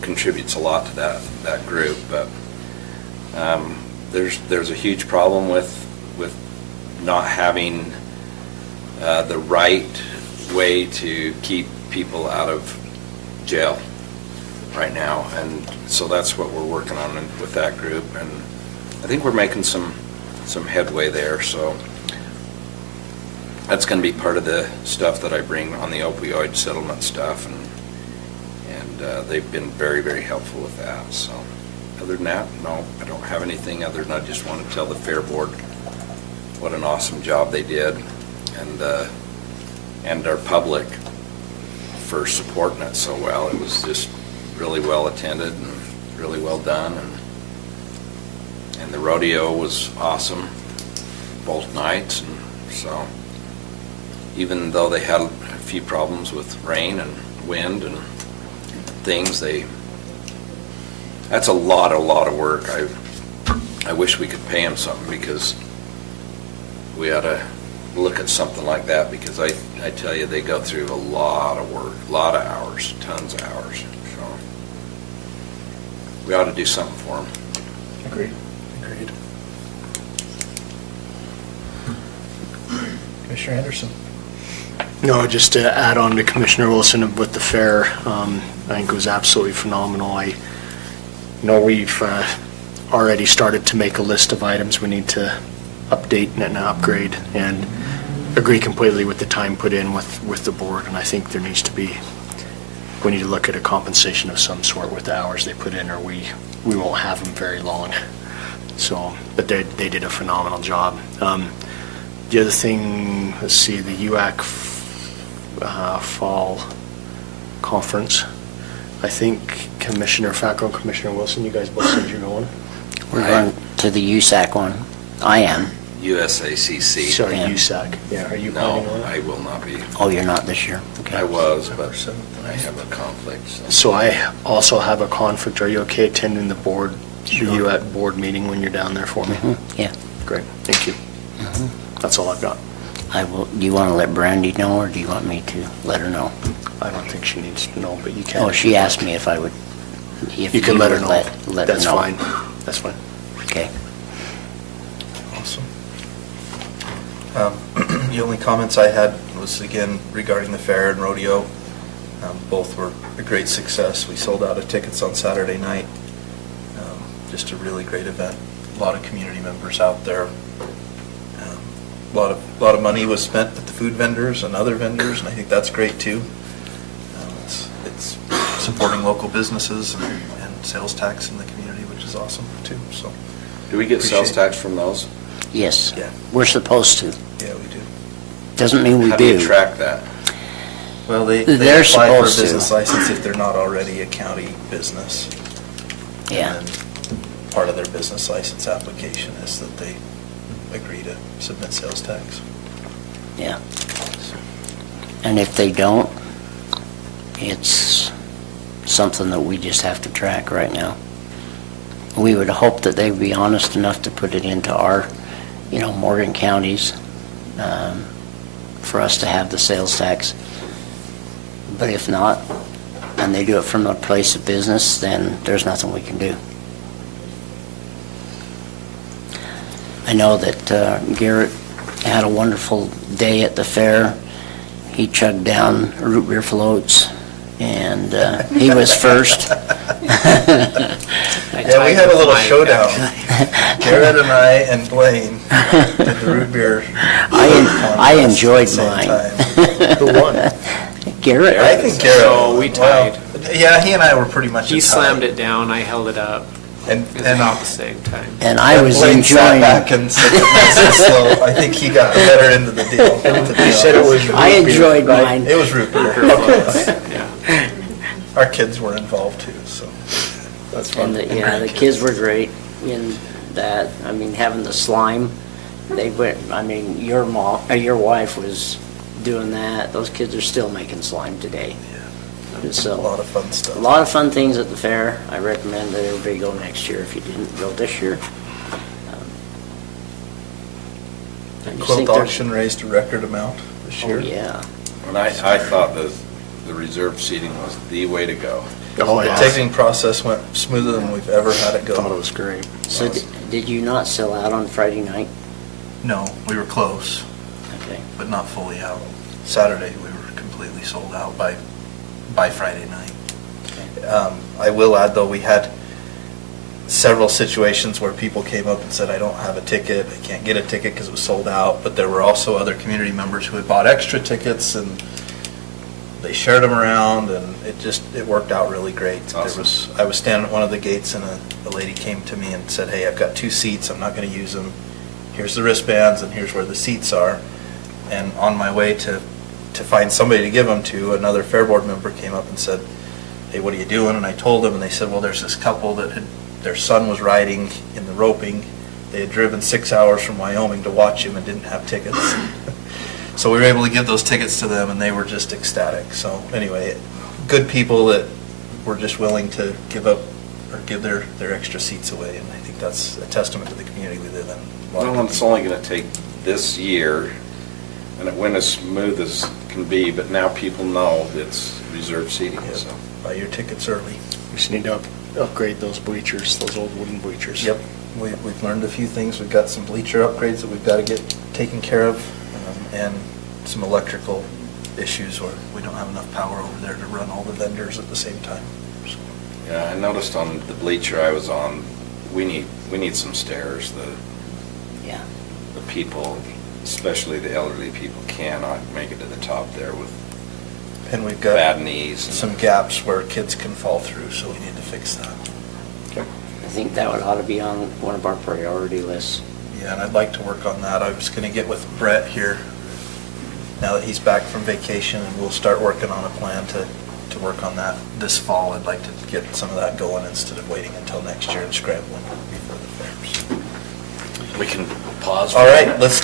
contributes a lot to that group. But there's a huge problem with not having the right way to keep people out of jail right now, and so that's what we're working on with that group, and I think we're making some headway there. So that's going to be part of the stuff that I bring on the opioid settlement stuff, and they've been very, very helpful with that. So other than that, no, I don't have anything other than I just want to tell the Fair Board what an awesome job they did, and our public for supporting it so well. It was just really well attended and really well done, and the rodeo was awesome both nights, and so even though they had a few problems with rain and wind and things, that's a lot of work. I wish we could pay them something, because we ought to look at something like that, because I tell you, they go through a lot of work, a lot of hours, tons of hours. So we ought to do something for them. Agreed. Commissioner Anderson. No, just to add on to Commissioner Wilson with the fair, I think it was absolutely phenomenal. I know we've already started to make a list of items we need to update and upgrade, and agree completely with the time put in with the board, and I think there needs to be, we need to look at a compensation of some sort with the hours they put in, or we won't have them very long. So, but they did a phenomenal job. The other thing, let's see, the UAC fall conference. I think Commissioner Fackrell and Commissioner Wilson, you guys both said you're going? We're going to the USAC one. I am. USACC. Sorry, Yeah. USAC. Yeah, are you planning No, on it? I will not be. Oh, you're not this year? Okay. I was, but I have a conflict. So I also have a conflict. Are you okay attending the board, you at board meeting when you're down there for me? Yeah. Great, thank you. That's all I've got. Do you want to let Brandy know, or do you want me to let her know? I don't think she needs to know, but you can. Oh, she asked me if I would, if You can let her would know. let her know. That's fine. That's fine. Okay. Awesome. The only comments I had was, again, regarding the fair and rodeo. Both were a great success. We sold out of tickets on Saturday night. Just a really great event. A lot of community members out there. A lot of money was spent with the food vendors and other vendors, and I think that's great too. it's supporting local businesses and sales tax in the community, which is awesome too, so. Do we get sales Appreciate it. tax from those? Yes, Yeah. we're supposed to. Yeah, we do. Doesn't mean we How do you do. track that? Well, they They're apply for a supposed to. business license if they're not already a county business. Yeah. And then part of their business license application is that they agree to submit sales tax. Yeah. And if they don't, it's something that we just have to track right now. We would hope that they'd be honest enough to put it into our, Morgan counties, for us to have the sales tax. But if not, and they do it from a place of business, then there's nothing we can do. I know that Garrett had a wonderful day at the fair. He chugged down root beer floats, and he was first. Yeah, we had a little showdown. Garrett and I and Blaine did the root beer. I enjoyed contest at the mine. same time. Who won? Garrett. I think Garrett. So we tied. Yeah, he and I were pretty much. He a tie. slammed it down, I held it up, and about the same time. And I was Blaine sat enjoying. back and said, "Nice and slow." I think he got the better end of the deal. to be He said it honest. was I root beer, enjoyed right? mine. It was root beer. Yeah. Our kids were involved too, so. That's fun. And the kids were great in that. I mean, having the slime, they went. I mean, your your wife was doing that. Those kids are still making slime today. A So lot of fun stuff. a lot of fun things at the fair. I recommend that everybody go next year if you didn't go this year. I just Quilt think there's- auction raised a record amount this Oh, year. yeah. And I thought the reserve seating was the way to go. Oh, The yeah. ticketing process went smoother than we've ever had it go. Thought it was great. So did you not sell out on Friday night? No, we were close, Okay. but not fully out. Saturday, we were completely sold out by Friday night. I will add, though, we had several situations where people came up and said, I don't have a ticket, I can't get a ticket because it was sold out, but there were also other community members who had bought extra tickets, and they shared them around, and it worked out really great. Awesome. I was standing at one of the gates, and a lady came to me and said, hey, I've got 2 seats, I'm not going to use them. Here's the wristbands, and here's where the seats are. And on my way to find somebody to give them to, another Fair Board member came up and said, hey, what are you doing? And I told them, and they said, well, there's this couple that their son was riding in the roping. They had driven 6 hours from Wyoming to watch him and didn't have tickets. So we were able to give those tickets to them, and they were just ecstatic. So anyway, good people that were just willing to give up or give their extra seats away, and I think that's a testament to the community we live in. A lot of Well, good it's people. only going to take this year, and it went as smooth as can be, but now people know it's reserved seating, Yep. so. Buy your tickets early. We just need to upgrade those bleachers, those old wooden bleachers. Yep, we've learned a few things. We've got some bleacher upgrades that we've got to get taken care of, and some electrical issues where we don't have enough power over there to run all the vendors at the same time. So, Yeah, I noticed on the bleacher I was on, we need some stairs. Yeah. The people, especially the elderly people, cannot make it to the top there with And we've got bad knees. some gaps where kids can fall through, so we need to fix that. I think that ought to be on one of our priority lists. Yeah, and I'd like to work on that. I was going to get with Brett here now that he's back from vacation, and we'll start working on a plan to work on that this fall. I'd like to get some of that going instead of waiting until next year and scrambling before the fairs. We can pause. All right, let's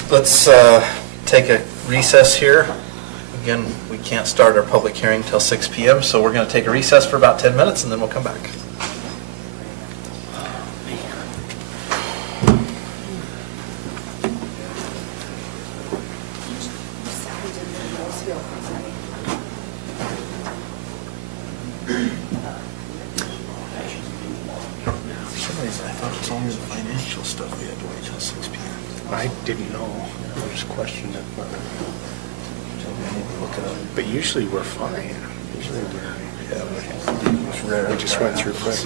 take a recess here. Again, we can't start our public hearing till 6 p.m., so we're going to take a recess for about 10 minutes, and then we'll come back. For some reason, I thought it was only the financial stuff we had to wait till 6 p.m. I didn't know. I just questioned it, but I need to look it up. but usually we're fine. Usually Yeah, it's rare. we just went through quick.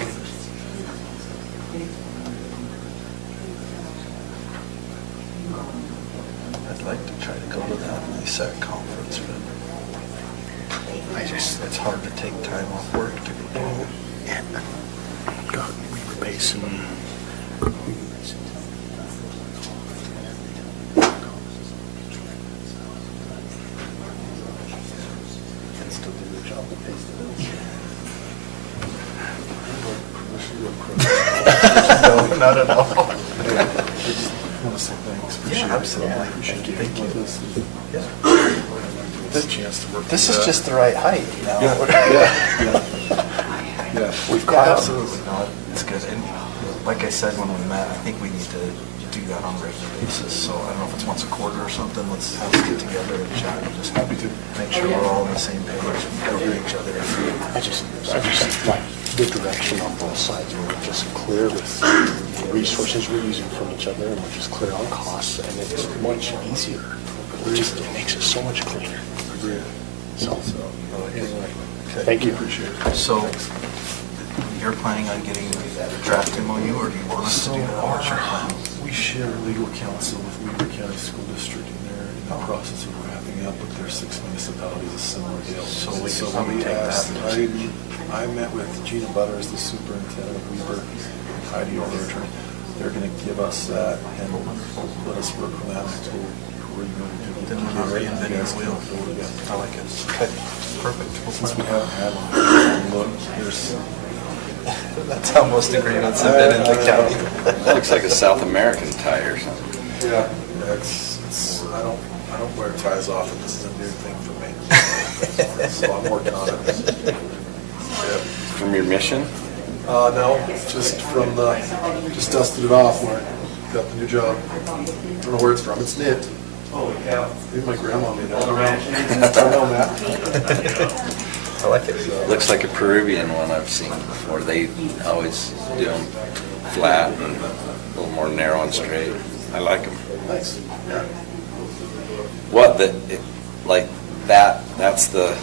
I'd like to try to go to that NISAC conference, but It's hard to take time off work to go. Got Weaver Basin. And still do the job that pays the bills. No, not at all. I just want to say thanks. Appreciate it. Absolutely. Appreciate you. Thank you. Yeah. This chance to work. This with is that. just the right height now. Yeah. We've got absolutely no. It's good. And like I said when we met, I think we need to do that on a regular basis. So I don't know if it's once a quarter or something. Let's get together and chat. I'm just happy to make sure we're all on the same page and cover each other. I just like the direction on both sides. We're just clear with the resources we're using from each other, and we're just clear on costs, and it's much easier. It makes it so much cleaner. Agreed. So, Anyway. thank you. Appreciate it. So you're planning on getting a draft MOU, or do you want us to do that? What's your plan? We share legal counsel with Weaver County School District, and they're in the process of wrapping up with their 6 municipalities a similar deal. So we can probably take that. I met with Gina Butters, the superintendent of Weaver, and Heidi, our attorney. They're going to give us that and let us work on that until we're going to do it. Then we're not reinventing the wheel. Yeah. I like it. Okay, perfect. Since we haven't had one, look, there's. That's how most agreements have been in the county. That looks like a South American tie or something. Yeah, it's, I don't wear ties often, this is a new thing for me. So I'm working on it. Yeah. From your mission? No, just from just dusted it off when I got the new job. I don't know where it's from, it's knit. Oh, yeah. Maybe my grandma made it. I don't know, Matt. I like it. Looks like a Peruvian one I've seen before. They always do them flat and a little more narrow and straight. I like them. Nice. Yeah. What, like that's the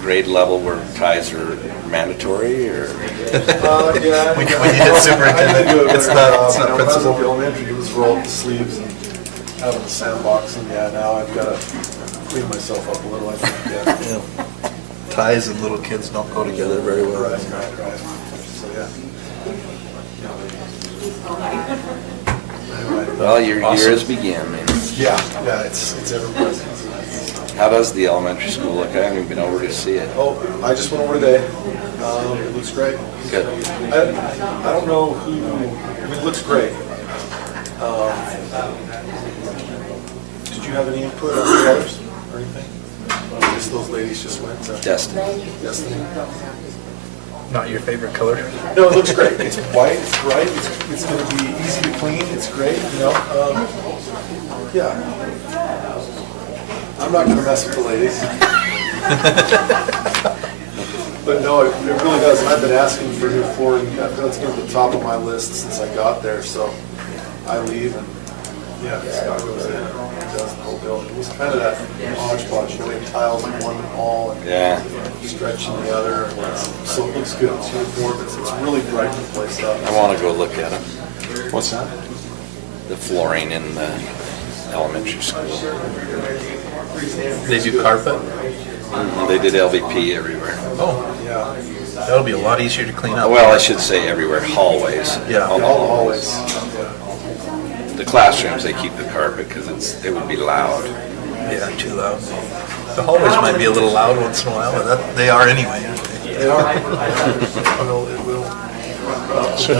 grade level where ties are mandatory, or? Yeah. We need a superintendent. It's not When I was principal. at the elementary, it was roll up the sleeves and out of the sandbox, and yeah, now I've got to clean myself up a little, I think, yeah. Yeah. Ties and little kids don't go together very well. Right. So, yeah. Anyway. Well, your Awesome. years begin, man. Yeah, it's ever present. How does the elementary school look? I haven't even been over to see it. Oh, I just went over today. It looks great. Good. I don't know who, it looks great. Did you have any input on the others or anything? I guess those ladies just went to Destiny. Destiny. Not your favorite color? No, it looks great. It's white, it's bright, it's going to be easy to clean, it's great, you know. Yeah. I'm not going to mess with the ladies. But no, it really does. And I've been asking for new flooring. That's been at the top of my list since I got there. So I leave and, yeah, Scott goes in and does the whole building. It was kind of that hodgepodge, you know, we have tiles in one wall and Yeah. stretching the other. And so it looks good. It's uniform. It's really brightly placed up. I want to go look at them. What's that? The flooring in the elementary school. They do carpet? They did LVP everywhere. Oh, Yeah. that'll be a lot easier to clean up. Well, I should say everywhere, hallways. Yeah. All the All hallways. always. The classrooms, they keep the carpet because it would be loud. Yeah, too loud. The hallways might be a little loud once in a while, but they are anyway. They are. It will. So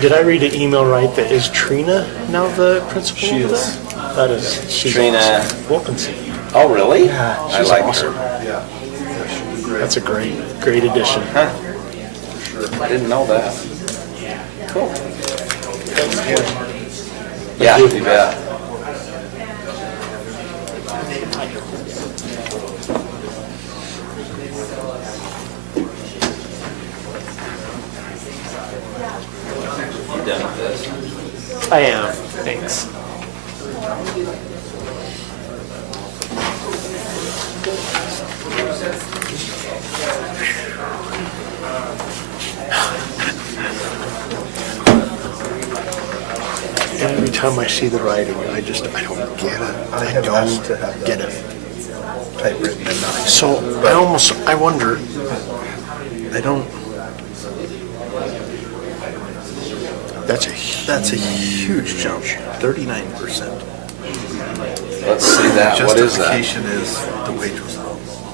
did I read an email right that is Trina now the principal She over is. there? That is, she's Trina. awesome. Wilkinson. Oh, really? Yeah, I she's like awesome. her. Yeah. Yeah, she'll be great. That's a great addition. Huh? For sure. I didn't know that. Cool. Thanks again. Yeah, you bet. You done with this? I am, thanks. Every time I see the writing, I don't get it. I have asked to don't have get that. it. typewritten and not. So I wonder, I don't, that's that's a huge jump, 39%. Let's see that, what is that? Justification is the wage was low.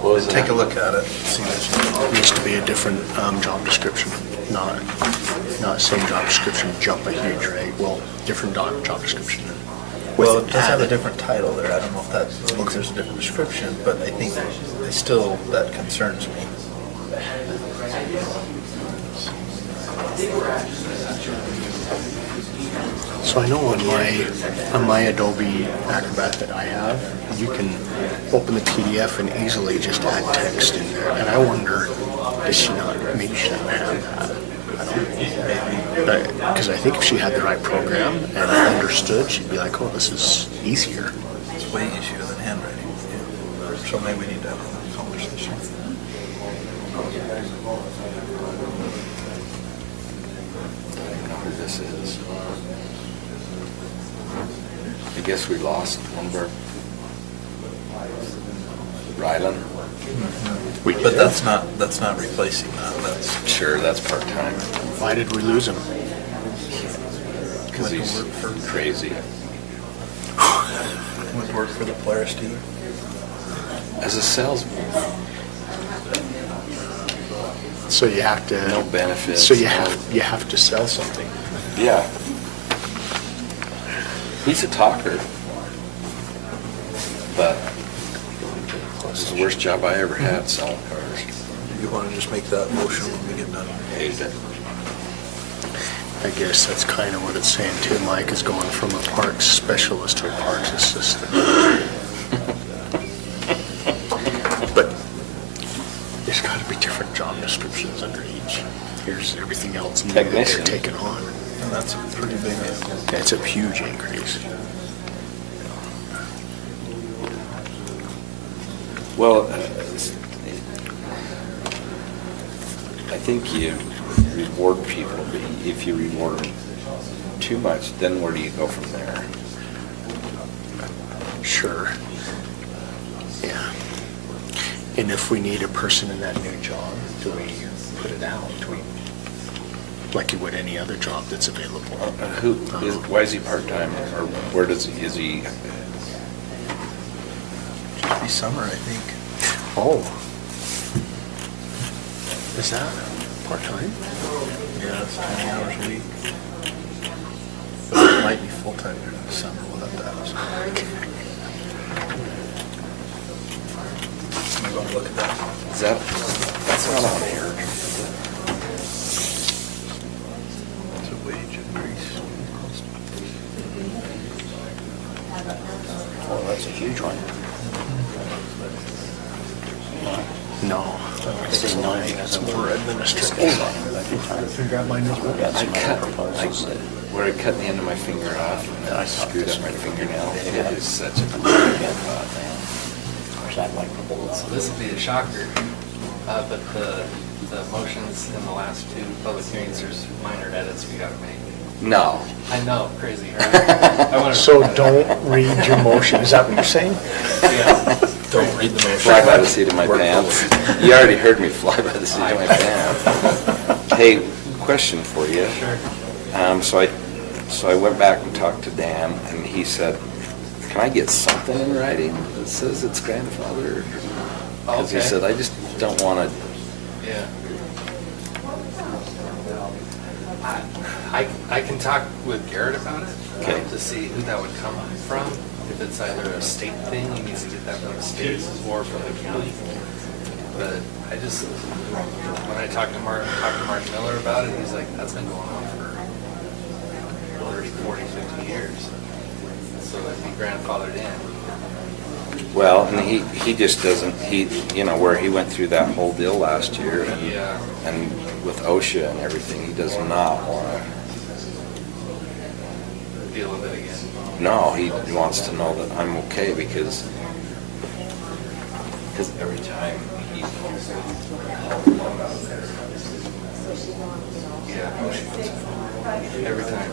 What was Take that? a look at it, see what it needs to be a different job description, not same job description, jump a huge rate. Well, different job description. Well, it does have a different title there. I don't know if that means there's a different description, but I think still that concerns me. So I know on my Adobe Acrobat that I have, you can open the PDF and easily just add text in there. And I wonder, does she not, maybe she doesn't have that. I don't know. Because I think if she had the right program and understood, she'd be like, oh, this is easier. It's way easier than handwriting. Yeah. So maybe we need to have a conversation. I don't know who this is. I guess we lost one of our, Rylan? But that's not replacing that. That's Sure, that's part-time. Why did we lose him? Because he's crazy. would work for the Polaris team. As a salesman. So you have to. No benefits. So you have to sell something. Yeah. He's a talker. But it's the worst job I ever had, selling cars. You want to just make that motion when we get done? Hate it. I guess that's kind of what it's saying too, Mike, is going from a parks specialist to a parks assistant. But there's got to be different job descriptions under each. Here's everything else new that they're Technician. taking on. And that's a pretty big deal. It's a huge increase. Well, I think you reward people. If you reward them too much, then where do you go from there? Sure. Yeah. And if we need a person in that new job, do we put it out? Do we, like you would any other job that's available? Why is he part-time, or where is he? Just be summer, I think. Oh. Is that part-time? Yeah, it's 20 hours a week. But it might be full-time during the summer. We'll have to ask. I'm going to look at that. That's not on here. It's a wage increase. Oh, that's a huge one. No. It's not. It's more administrative. Grab my notebook. Where I cut the end of my finger off and then I screwed up my fingernail. It is such a So this will be a shocker, but the motions in the last two public hearings, there's minor edits we gotta make. No. I know, crazy, right? So don't read your motion, is that what you're saying? Yeah. Don't read the motion. Fly by the seat of my pants. You already heard me fly by the seat of my pants. Hey, question for you. Sure. So I went back and talked to Dan, and he said, can I get something in writing that says it's grandfather? Because he Okay. said, I just don't want to. Yeah. I can talk with Garrett about it, Okay. to see who that would come from. If it's either a state thing, he needs to get that from the state, or from the county. But I just, when I talked to Mark Miller about it, he's like, that's been going on for 30, 40, 50 years. So it'd be grandfathered in. Well, and he just doesn't, where he went through that whole deal last year, Yeah. and with OSHA and everything, he does not want to. Deal with it again. No, he wants to know that I'm okay because every time he. Yeah. Every time.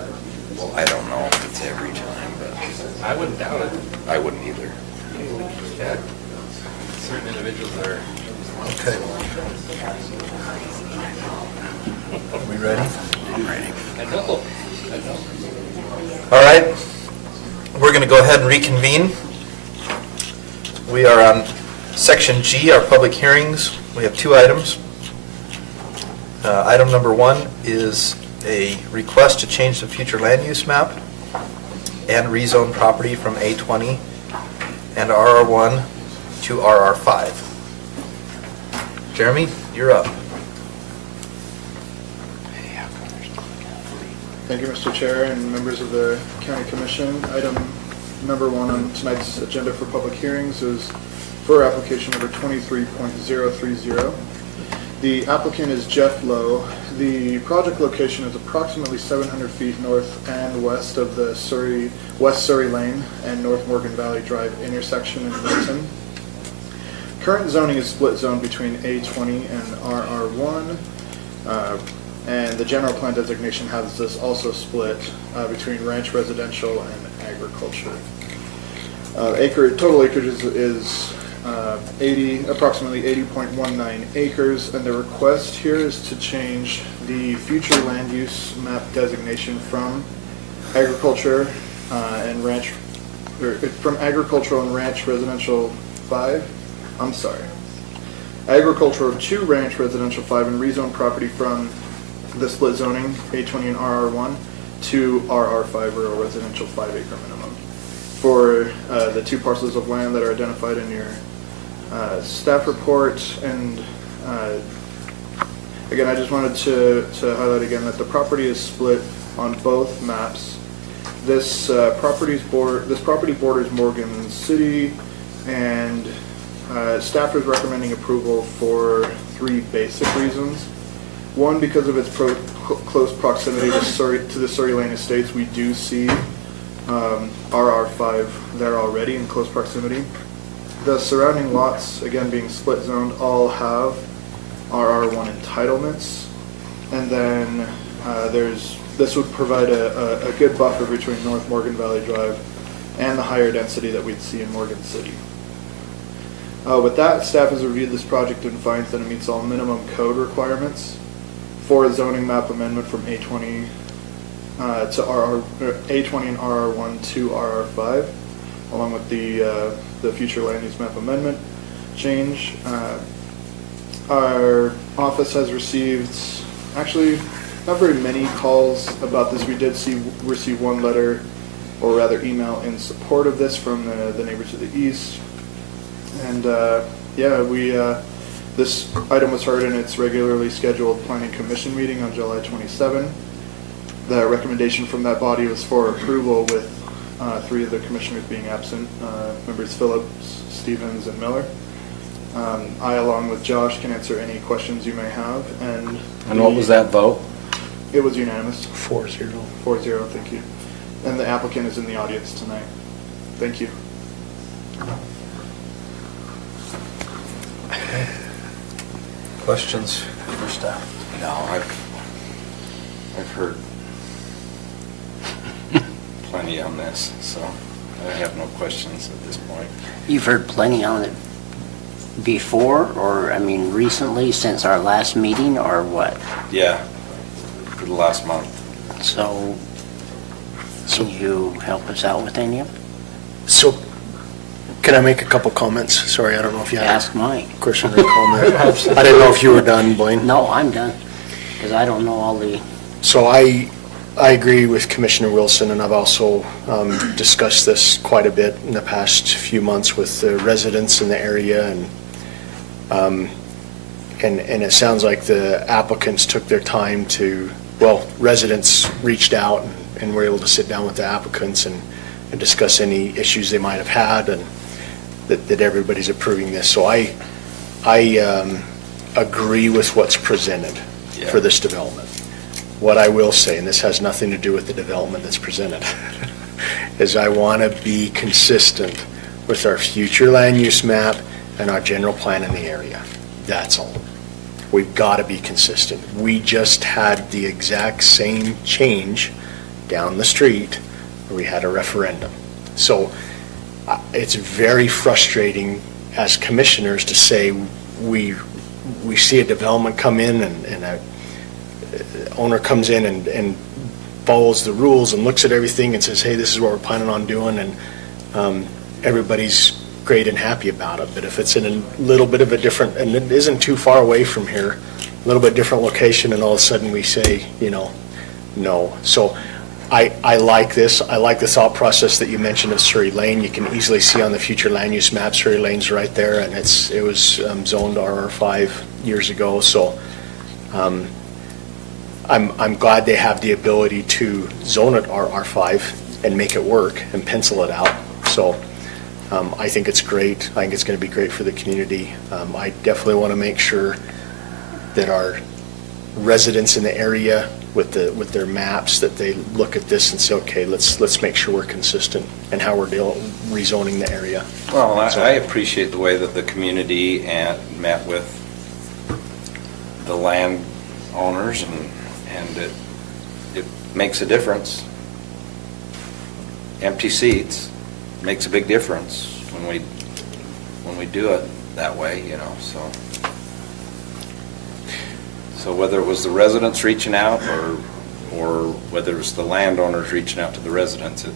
Well, I don't know if it's every time, but I wouldn't doubt it. I wouldn't either. Yeah. certain individuals that are. Okay. We ready? I'm ready. I know. All right, we're going to go ahead and reconvene. We are on Section G, our public hearings. We have 2 items. Item number 1 is a request to change the future land use map and rezone property from A20 and RR1 to RR5. Jeremy, you're up. Thank you, Mr. Chair and members of the County Commission. Item number 1 on tonight's agenda for public hearings is for application number 23.030. The applicant is Jeff Lowe. The project location is approximately 700 feet north and west of the West Surrey Lane and North Morgan Valley Drive intersection in Milton. Current zoning is split zone between A20 and RR1. And the general plan designation has this also split between ranch residential and agriculture. Total acreage is approximately 80.19 acres, and the request here is to change the future land use map designation from agriculture and ranch, from agricultural and ranch residential 5. I'm sorry, agricultural to ranch residential 5, and rezone property from the split zoning, A20 and RR1, to RR5, rural residential 5 acre minimum, for the 2 parcels of land that are identified in your staff report. And again, I just wanted to highlight again that the property is split on both maps. This property borders Morgan City, and staff is recommending approval for 3 basic reasons. 1, because of its close proximity to the Surrey Lane Estates. We do see RR5 there already in close proximity. The surrounding lots, again being split zoned, all have RR1 entitlements. And then this would provide a good buffer between North Morgan Valley Drive and the higher density that we'd see in Morgan City. With that, staff has reviewed this project and finds that it meets all minimum code requirements for a zoning map amendment from A20 to A20 and RR1 to RR5, along with the future land use map amendment change. Our office has received, actually, not very many calls about this. We did receive 1 letter, or rather email, in support of this from the neighbors to the east. And this item was heard in its regularly scheduled Planning Commission meeting on July 27. The recommendation from that body was for approval, with 3 of the commissioners being absent, members Phillips, Stevens, and Miller. I, along with Josh, can answer any questions you may have. And what was that vote? It was unanimous. 4-0. 4-0, thank you. And the applicant is in the audience tonight. Thank you. Questions for staff? No, I've heard plenty on this, so I have no questions at this point. You've heard plenty on it before, or, I mean, recently, since our last meeting, or what? Yeah, for the last month. So, can you help us out with any of it? So, can I make a couple comments? Sorry, I don't know if you had Ask Mike. a question or comment. I didn't know if you were done, Blaine. No, I'm done, because I don't know all the... So I agree with Commissioner Wilson, and I've also discussed this quite a bit in the past few months with the residents in the area, and it sounds like the applicants took their time to, well, residents reached out and were able to sit down with the applicants and discuss any issues they might have had, and that everybody's approving this. So I agree with what's presented for this development. What I will say, and this has nothing to do with the development that's presented, is I want to be consistent with our future land use map and our general plan in the area. That's all. We've got to be consistent. We just had the exact same change down the street where we had a referendum. So it's very frustrating as commissioners to say, we see a development come in and a owner comes in and follows the rules and looks at everything and says, hey, this is what we're planning on doing, and everybody's great and happy about it. But if it's in a little bit of a different, and it isn't too far away from here, a little bit different location, and all of a sudden we say, no. So I like this. I like the thought process that you mentioned of Surrey Lane. You can easily see on the future land use map, Surrey Lane's right there, and it was zoned RR5 years ago. So I'm glad they have the ability to zone it RR5 and make it work and pencil it out. So I think it's great. I think it's going to be great for the community. I definitely want to make sure that our residents in the area with their maps, that they look at this and say, okay, let's make sure we're consistent in how we're rezoning the area. Well, I appreciate the way that the community met with the land owners, and it makes a difference. Empty seats makes a big difference when we do it that way, So whether it was the residents reaching out or whether it was the landowners reaching out to the residents,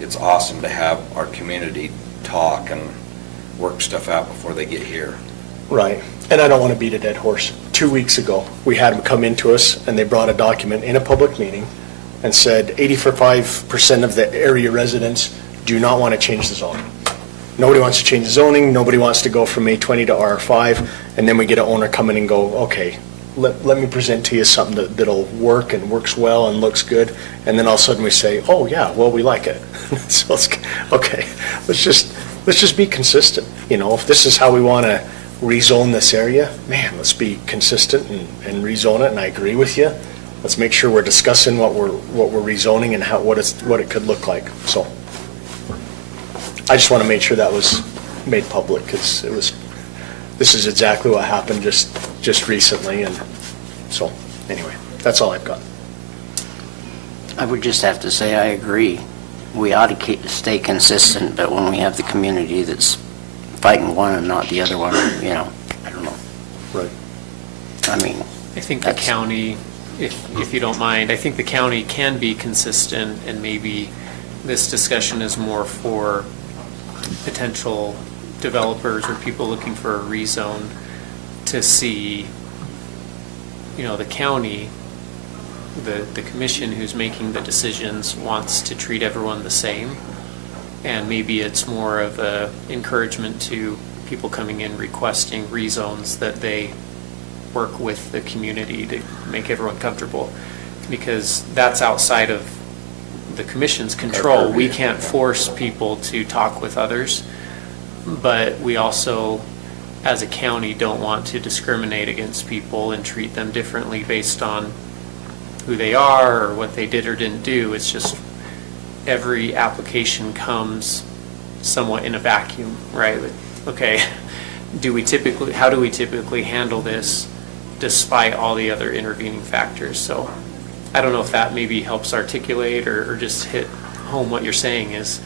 it's awesome to have our community talk and work stuff out before they get here. Right. And I don't want to beat a dead horse. 2 weeks ago, we had them come into us and they brought a document in a public meeting and said 85% of the area residents do not want to change the zoning. Nobody wants to change the zoning. Nobody wants to go from A20 to R5. And then we get an owner come in and go, okay, let me present to you something that'll work and works well and looks good. And then all of a sudden we say, oh yeah, well, we like it. So okay, let's just be consistent. If this is how we want to rezone this area, man, let's be consistent and rezone it. And I agree with you. Let's make sure we're discussing what we're rezoning and what it could look like. So I just want to make sure that was made public, because this is exactly what happened just recently. And so anyway, that's all I've got. I would just have to say I agree. We ought to stay consistent, but when we have the community that's fighting one and not the other one, I don't know. Right. I mean, I think the county, if you don't mind, I think the county can be consistent, and maybe this discussion is more for potential developers or people looking for a rezone to see, the county, the commission who's making the decisions wants to treat everyone the same. And maybe it's more of a encouragement to people coming in requesting rezones that they work with the community to make everyone comfortable, because that's outside of the commission's control. We can't force people to talk with others, but we also, as a county, don't want to discriminate against people and treat them differently based on who they are or what they did or didn't do. It's just every application comes somewhat in a vacuum, right? Okay, how do we typically handle this despite all the other intervening factors? So I don't know if that maybe helps articulate or just hit home what you're saying is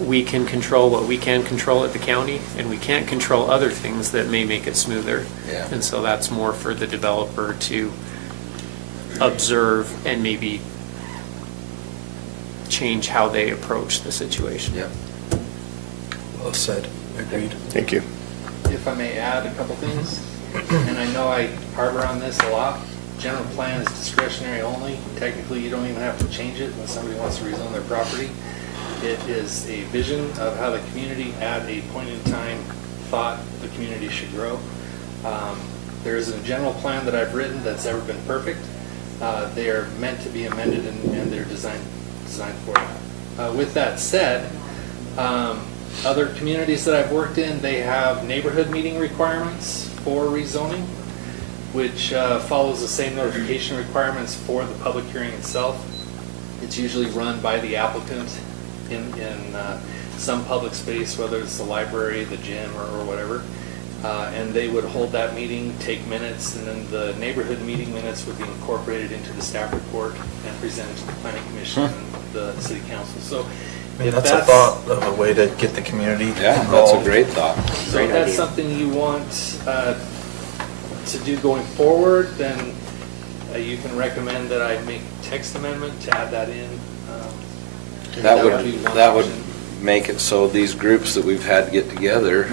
we can control what we can control at the county, and we can't control other things that may make it smoother. Yeah. And so that's more for the developer to observe and maybe change how they approach the situation. Yep. Well said. Agreed. Thank you. If I may add a couple things, and I know I harbor on this a lot, general plan is discretionary only. Technically, you don't even have to change it when somebody wants to rezone their property. It is a vision of how the community at a point in time thought the community should grow. There isn't a general plan that I've written that's ever been perfect. They are meant to be amended, and they're designed for that. With that said, other communities that I've worked in, they have neighborhood meeting requirements for rezoning, which follows the same notification requirements for the public hearing itself. It's usually run by the applicant in some public space, whether it's the library, the gym, or whatever. And they would hold that meeting, take minutes, and then the neighborhood meeting minutes would be incorporated into the staff report and presented to the planning commission and the city council. So I mean, if that's a thought of a way to get the community Yeah, involved. that's a great thought. So if that's something you want to do going forward, then you can recommend that I make text amendment to add that in. That be one would option. make it so these groups that we've had get together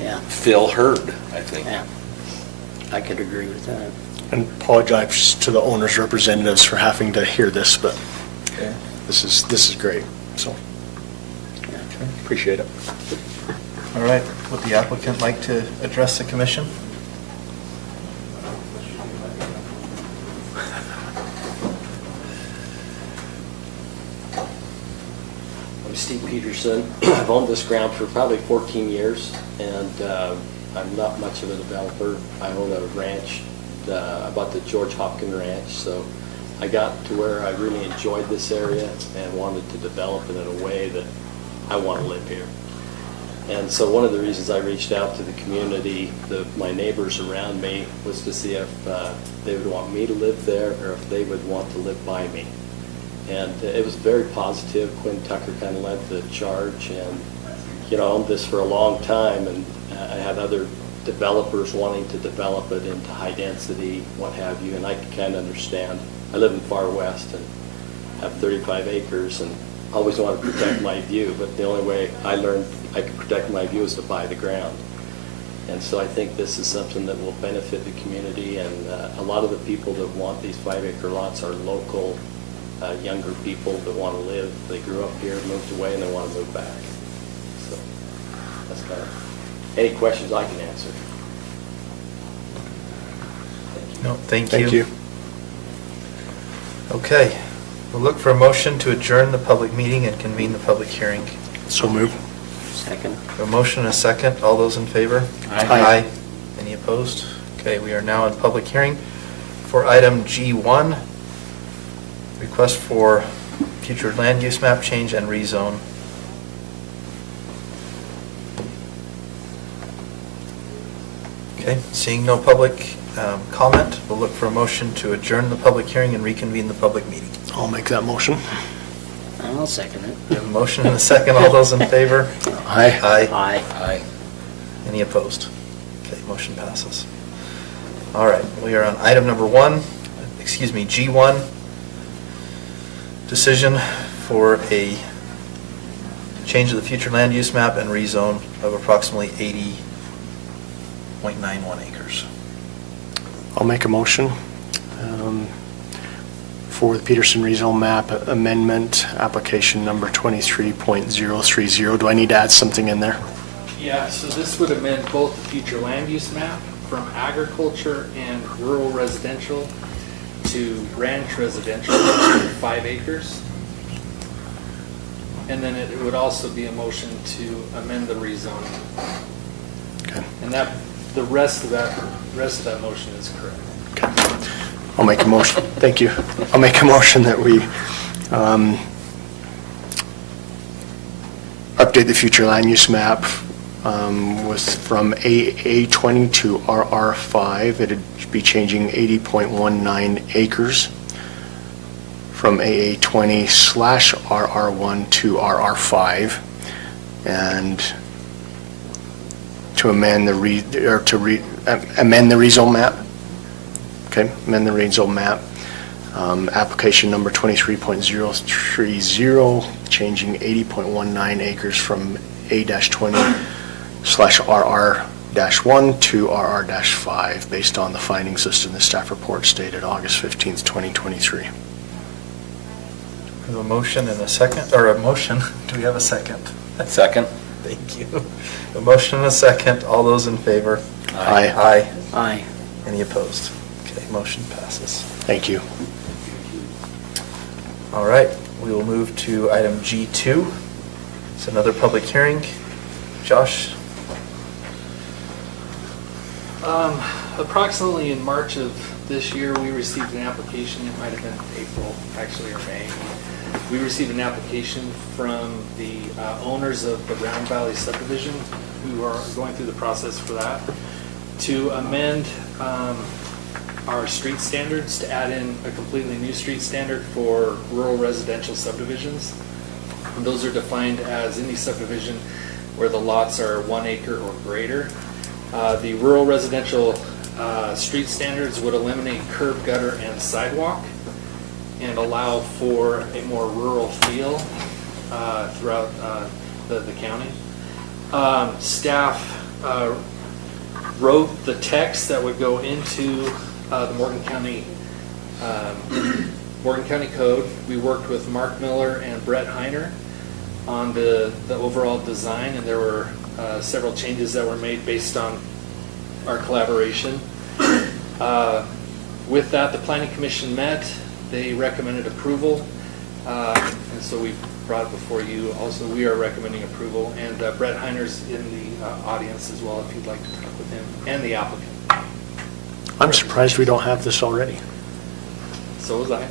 Yeah, feel heard, I think. yeah. I could agree with that. And apologize to the owner's representatives for having to hear this, but Okay. this is great, so appreciate it. All right, would the applicant like to address the commission? I'm Steve Peterson. I've owned this ground for probably 14 years, and I'm not much of a developer. I own a ranch. I bought the George Hopkins Ranch, so I got to where I really enjoyed this area and wanted to develop it in a way that I want to live here. And so one of the reasons I reached out to the community, my neighbors around me, was to see if they would want me to live there or if they would want to live by me. And it was very positive. Quinn Tucker kind of led the charge, and I owned this for a long time, and I had other developers wanting to develop it into high density, what have you, and I can kind of understand. I live in far west and have 35 acres and always want to protect my view, but the only way I learned I could protect my view is to buy the ground. And so I think this is something that will benefit the community, and a lot of the people that want these 5-acre lots are local, younger people that want to live. They grew up here, moved away, and they want to move back. So that's kind of, any questions I can answer. No, thank you. Thank you. Okay, we'll look for a motion to adjourn the public meeting and convene the public hearing. So move. Second. A motion and a second. All those in favor? Aye. Any opposed? Okay, we are now in public hearing for item G1, request for future land use map change and rezone. Okay, seeing no public comment, we'll look for a motion to adjourn the public hearing and reconvene the public meeting. I'll make that motion. I'll second it. We have a motion and a second. All those in favor? Aye. Aye. Aye. Aye. Any opposed? Okay, motion passes. All right, we are on item number G1. Decision for a change of the future land use map and rezone of approximately 80.91 acres. I'll make a motion for the Peterson rezone map amendment, application number 23.030. Do I need to add something in there? Yeah, so this would amend both the future land use map from agriculture and rural residential to ranch residential, 5 acres. And then it would also be a motion to amend the rezoning. Okay. And that, the rest of that motion is correct. Okay. I'll make a motion. Thank you. I'll make a motion that we update the future land use map was from AA20 to RR5. It'd be changing 80.19 acres from AA20/RR1 to RR5, and to amend the amend the rezone map. Okay, amend the rezone map. Application number 23.030, changing 80.19 acres from A-20/RR-1 to RR-5 based on the findings listed in the staff report dated August 15th, 2023. We have a motion and a second, or a motion. Do we have a second? Second. Thank you. A motion and a second. All those in favor? Aye. Aye. Aye. Any opposed? Okay, motion passes. Thank you. All right, we will move to item G2. It's another public hearing. Josh? Approximately in March of this year, we received an application, it might have been April, actually, or May. We received an application from the owners of the Round Valley subdivision who are going through the process for that, to amend our street standards, to add in a completely new street standard for rural residential subdivisions. And those are defined as any subdivision where the lots are 1 acre or greater. The rural residential street standards would eliminate curb, gutter, and sidewalk and allow for a more rural feel throughout the county. Staff wrote the text that would go into the Morgan County Code. We worked with Mark Miller and Brett Heiner on the overall design, and there were several changes that were made based on our collaboration. With that, the Planning Commission met. They recommended approval, and so we brought it before you. Also, we are recommending approval, and Brett Heiner's in the audience as well if you'd like to talk with him, and the applicant. I'm surprised we don't have this already. So was I.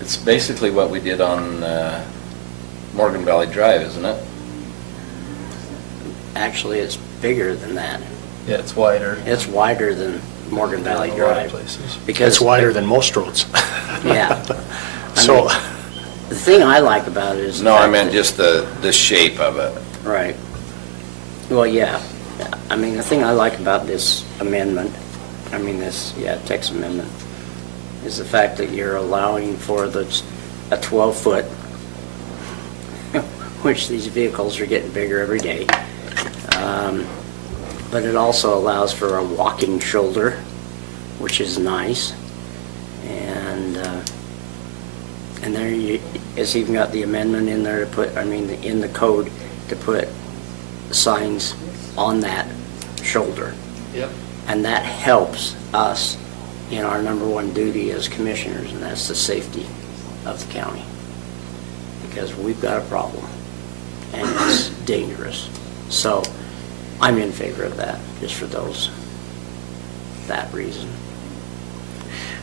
It's basically what we did on Morgan Valley Drive, isn't it? Actually, it's bigger than that. Yeah, it's wider. It's wider than Morgan Valley Drive. It's wider than most roads. Yeah. So, the thing I like about it is... No, I meant just the shape of it. Right. Well, yeah. I mean, the thing I like about this amendment, text amendment, is the fact that you're allowing for a 12-foot, which these vehicles are getting bigger every day. But it also allows for a walking shoulder, which is nice. And there it's even got the amendment in there to put, in the code to put signs on that shoulder. Yep. And that helps us in our number one duty as commissioners, and that's the safety of the county. Because we've got a problem, and it's dangerous. So I'm in favor of that, just for that reason.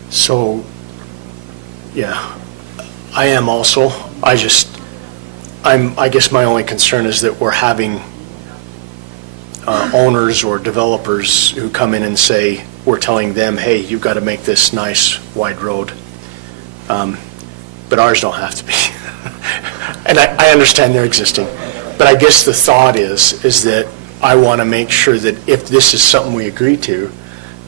So, yeah, I am also. I guess my only concern is that we're having owners or developers who come in and say, we're telling them, hey, you've got to make this nice wide road. But ours don't have to be. And I understand they're existing. But I guess the thought is that I want to make sure that if this is something we agree to,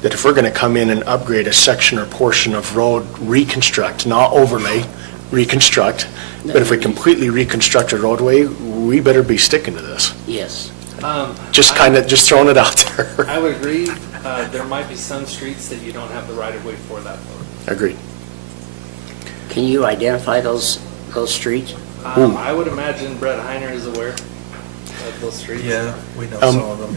that if we're going to come in and upgrade a section or portion of road, reconstruct, not overlay, reconstruct, but if we completely reconstruct a roadway, we better be sticking to this. Yes. Just throwing it out there. I would agree. There might be some streets that you don't have the right of way for that. Agreed. Can you identify those streets? I would imagine Brett Heiner is aware of those streets. Yeah, we know some of them.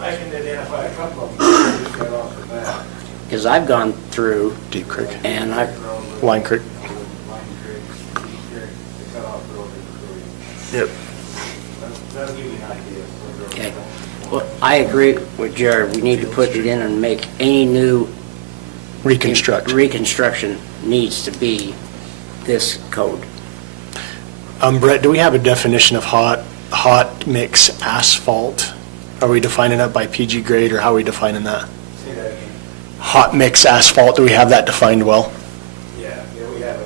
I can identify a couple of them just right off the bat. Because I've gone through Deep Creek and Line Creek. Yep. That'll give you an idea. Okay. Well, I agree with Jared. We need to put it in and make any new reconstruction needs to be this code. Brett, do we have a definition of hot mix asphalt? Are we defining that by PG grade, or how are we defining that? Say that again. Hot mix asphalt, do we have that defined well? Yeah, we have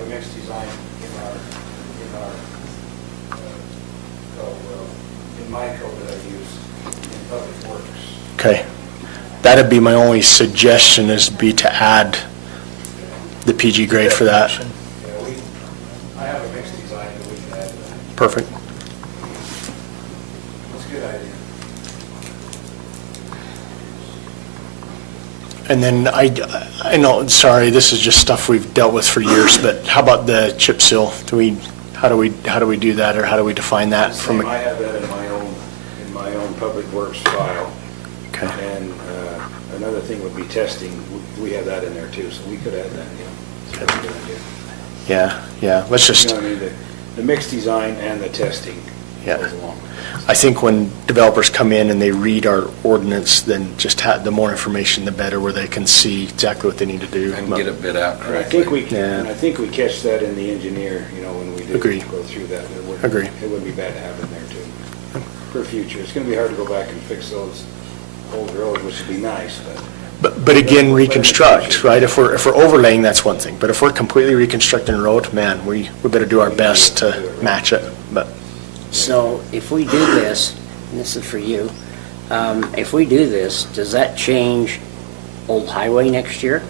a mixed design in my code that I use in Public Works. Okay. That'd be my only suggestion, is to add the PG grade for that. Yeah, I have a mixed design that we can add to that. Perfect. That's a good idea. And then I know, sorry, this is just stuff we've dealt with for years, but how about the chip seal? How do we do that, or how do we define that? Same, I have that in my own Public Works file. Okay. And another thing would be testing. We have that in there too, so we could add that, yeah. So that's a good idea. Yeah, let's just. You know what I mean, the mixed design and the testing goes along. I think when developers come in and they read our ordinance, then just the more information, the better, where they can see exactly what they need to do. And get it bid out And correctly. I think we catch that in the engineer, when we do Agree. go through that. Agree. It would be bad to have in there too. for future. It's gonna be hard to go back and fix those old roads, which would be nice, but. But again, reconstruct, right? If we're overlaying, that's one thing, but if we're completely reconstructing a road, man, we better do our best to match it, but. So if we do this, and this is for you, if we do this, does that change Old Highway next year?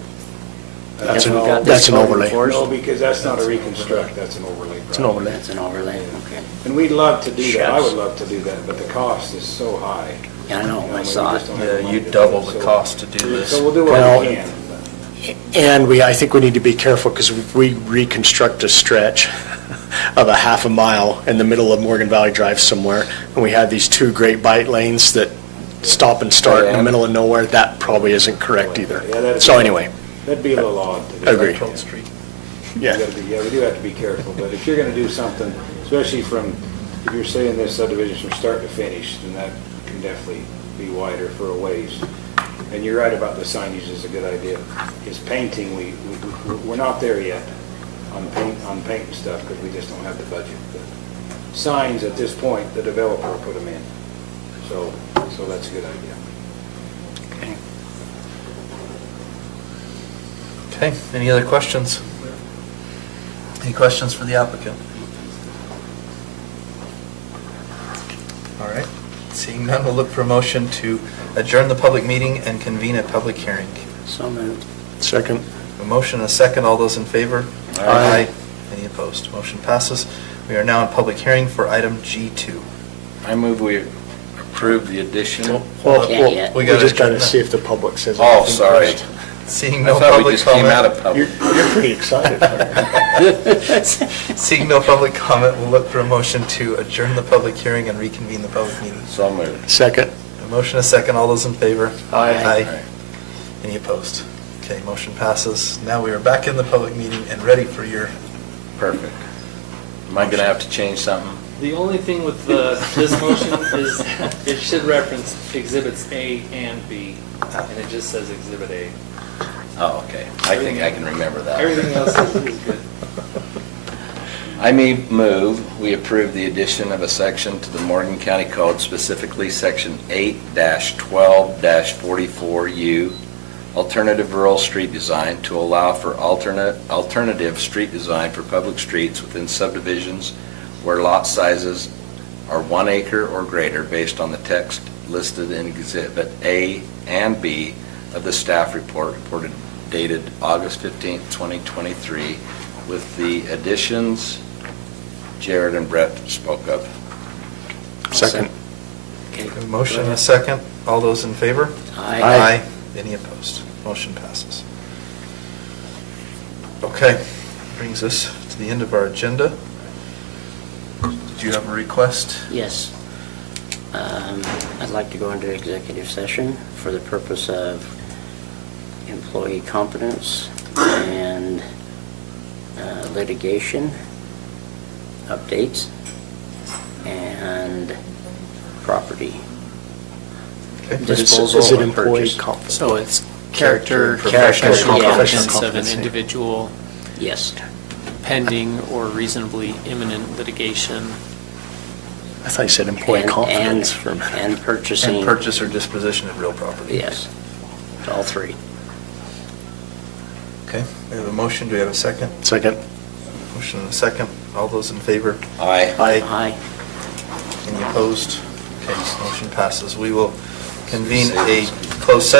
That's Because we've got this an code overlay. enforced? No, because that's not a reconstruct, that's an overlay. It's an overlay. That's an overlay, okay. And we'd love to do that, I Shucks. would love to do that, but the cost is so high. Yeah, I know, I we saw just it. don't have the Yeah, money you to do double it, the so- cost to do this. So we'll do Well, what we can. And I think we need to be careful, because if we reconstruct a stretch of a half a mile in the middle of Morgan Valley Drive somewhere, and we have these two great bike lanes that stop and start in the middle of nowhere, that probably isn't correct either. Yeah, that'd So be- anyway, That'd be a little odd to do. Agree. Street. yeah. Yeah, we do have to be careful, but if you're gonna do something, especially from, if you're saying this subdivision from start to finish, then that can definitely be wider for a ways. And you're right about the signage is a good idea. Is painting, we're not there yet on paint and stuff, because we just don't have the budget. But signs at this point, the developer will put them in. So that's a good idea. Okay. Okay, any other questions? Any questions for the applicant? All right, seeing none, we'll look for a motion to adjourn the public meeting and convene a public hearing. So moved. Second. A motion and a second, all those in favor? Aye. Any opposed? Motion passes. We are now in public hearing for item G2. I move we approve the addition. Well, Can't yet. we gotta just gotta adjourn see if the public says Oh, anything sorry. first. Seeing I no thought we public just came out comment, of public. You're pretty excited. seeing no public comment, we'll look for a motion to adjourn the public hearing and reconvene the public meeting. So moved. Second. A motion and a second, all those in favor? Aye. Aye. Any opposed? Okay, motion passes. Now we are back in the public meeting and ready for your, Perfect. Am I gonna have to change something? The only thing with this motion is it should reference exhibits A and B, and it just says exhibit A. Oh, okay. I think I can remember that. Everything else is good. I move we approve the addition of a section to the Morgan County Code, specifically Section 8-12-44U, alternative rural street design, to allow for alternative street design for public streets within subdivisions where lot sizes are 1 acre or greater, based on the text listed in Exhibit A and B of the staff report reported dated August 15th, 2023, with the additions Jared and Brett spoke of. Second. Okay. a motion and a second, all those in favor? Aye. Any opposed? Motion passes. Okay, brings us to the end of our agenda. Did you have a request? Yes. I'd like to go into executive session for the purpose of employee competence and litigation updates and property. Okay. Disposal Is it or employee purchase. competence? So it's character, Character, professional yeah. competence of an Competency. individual Yes. pending or reasonably imminent litigation. I thought you said employee And- confidence and- from. And purchasing. And purchase or disposition of real property. Yes. All three. Okay, we have a motion, do we have a second? Second. Motion and a second, all those in favor? Aye. Aye. Any opposed? Okay, motion passes. We will convene a closed session.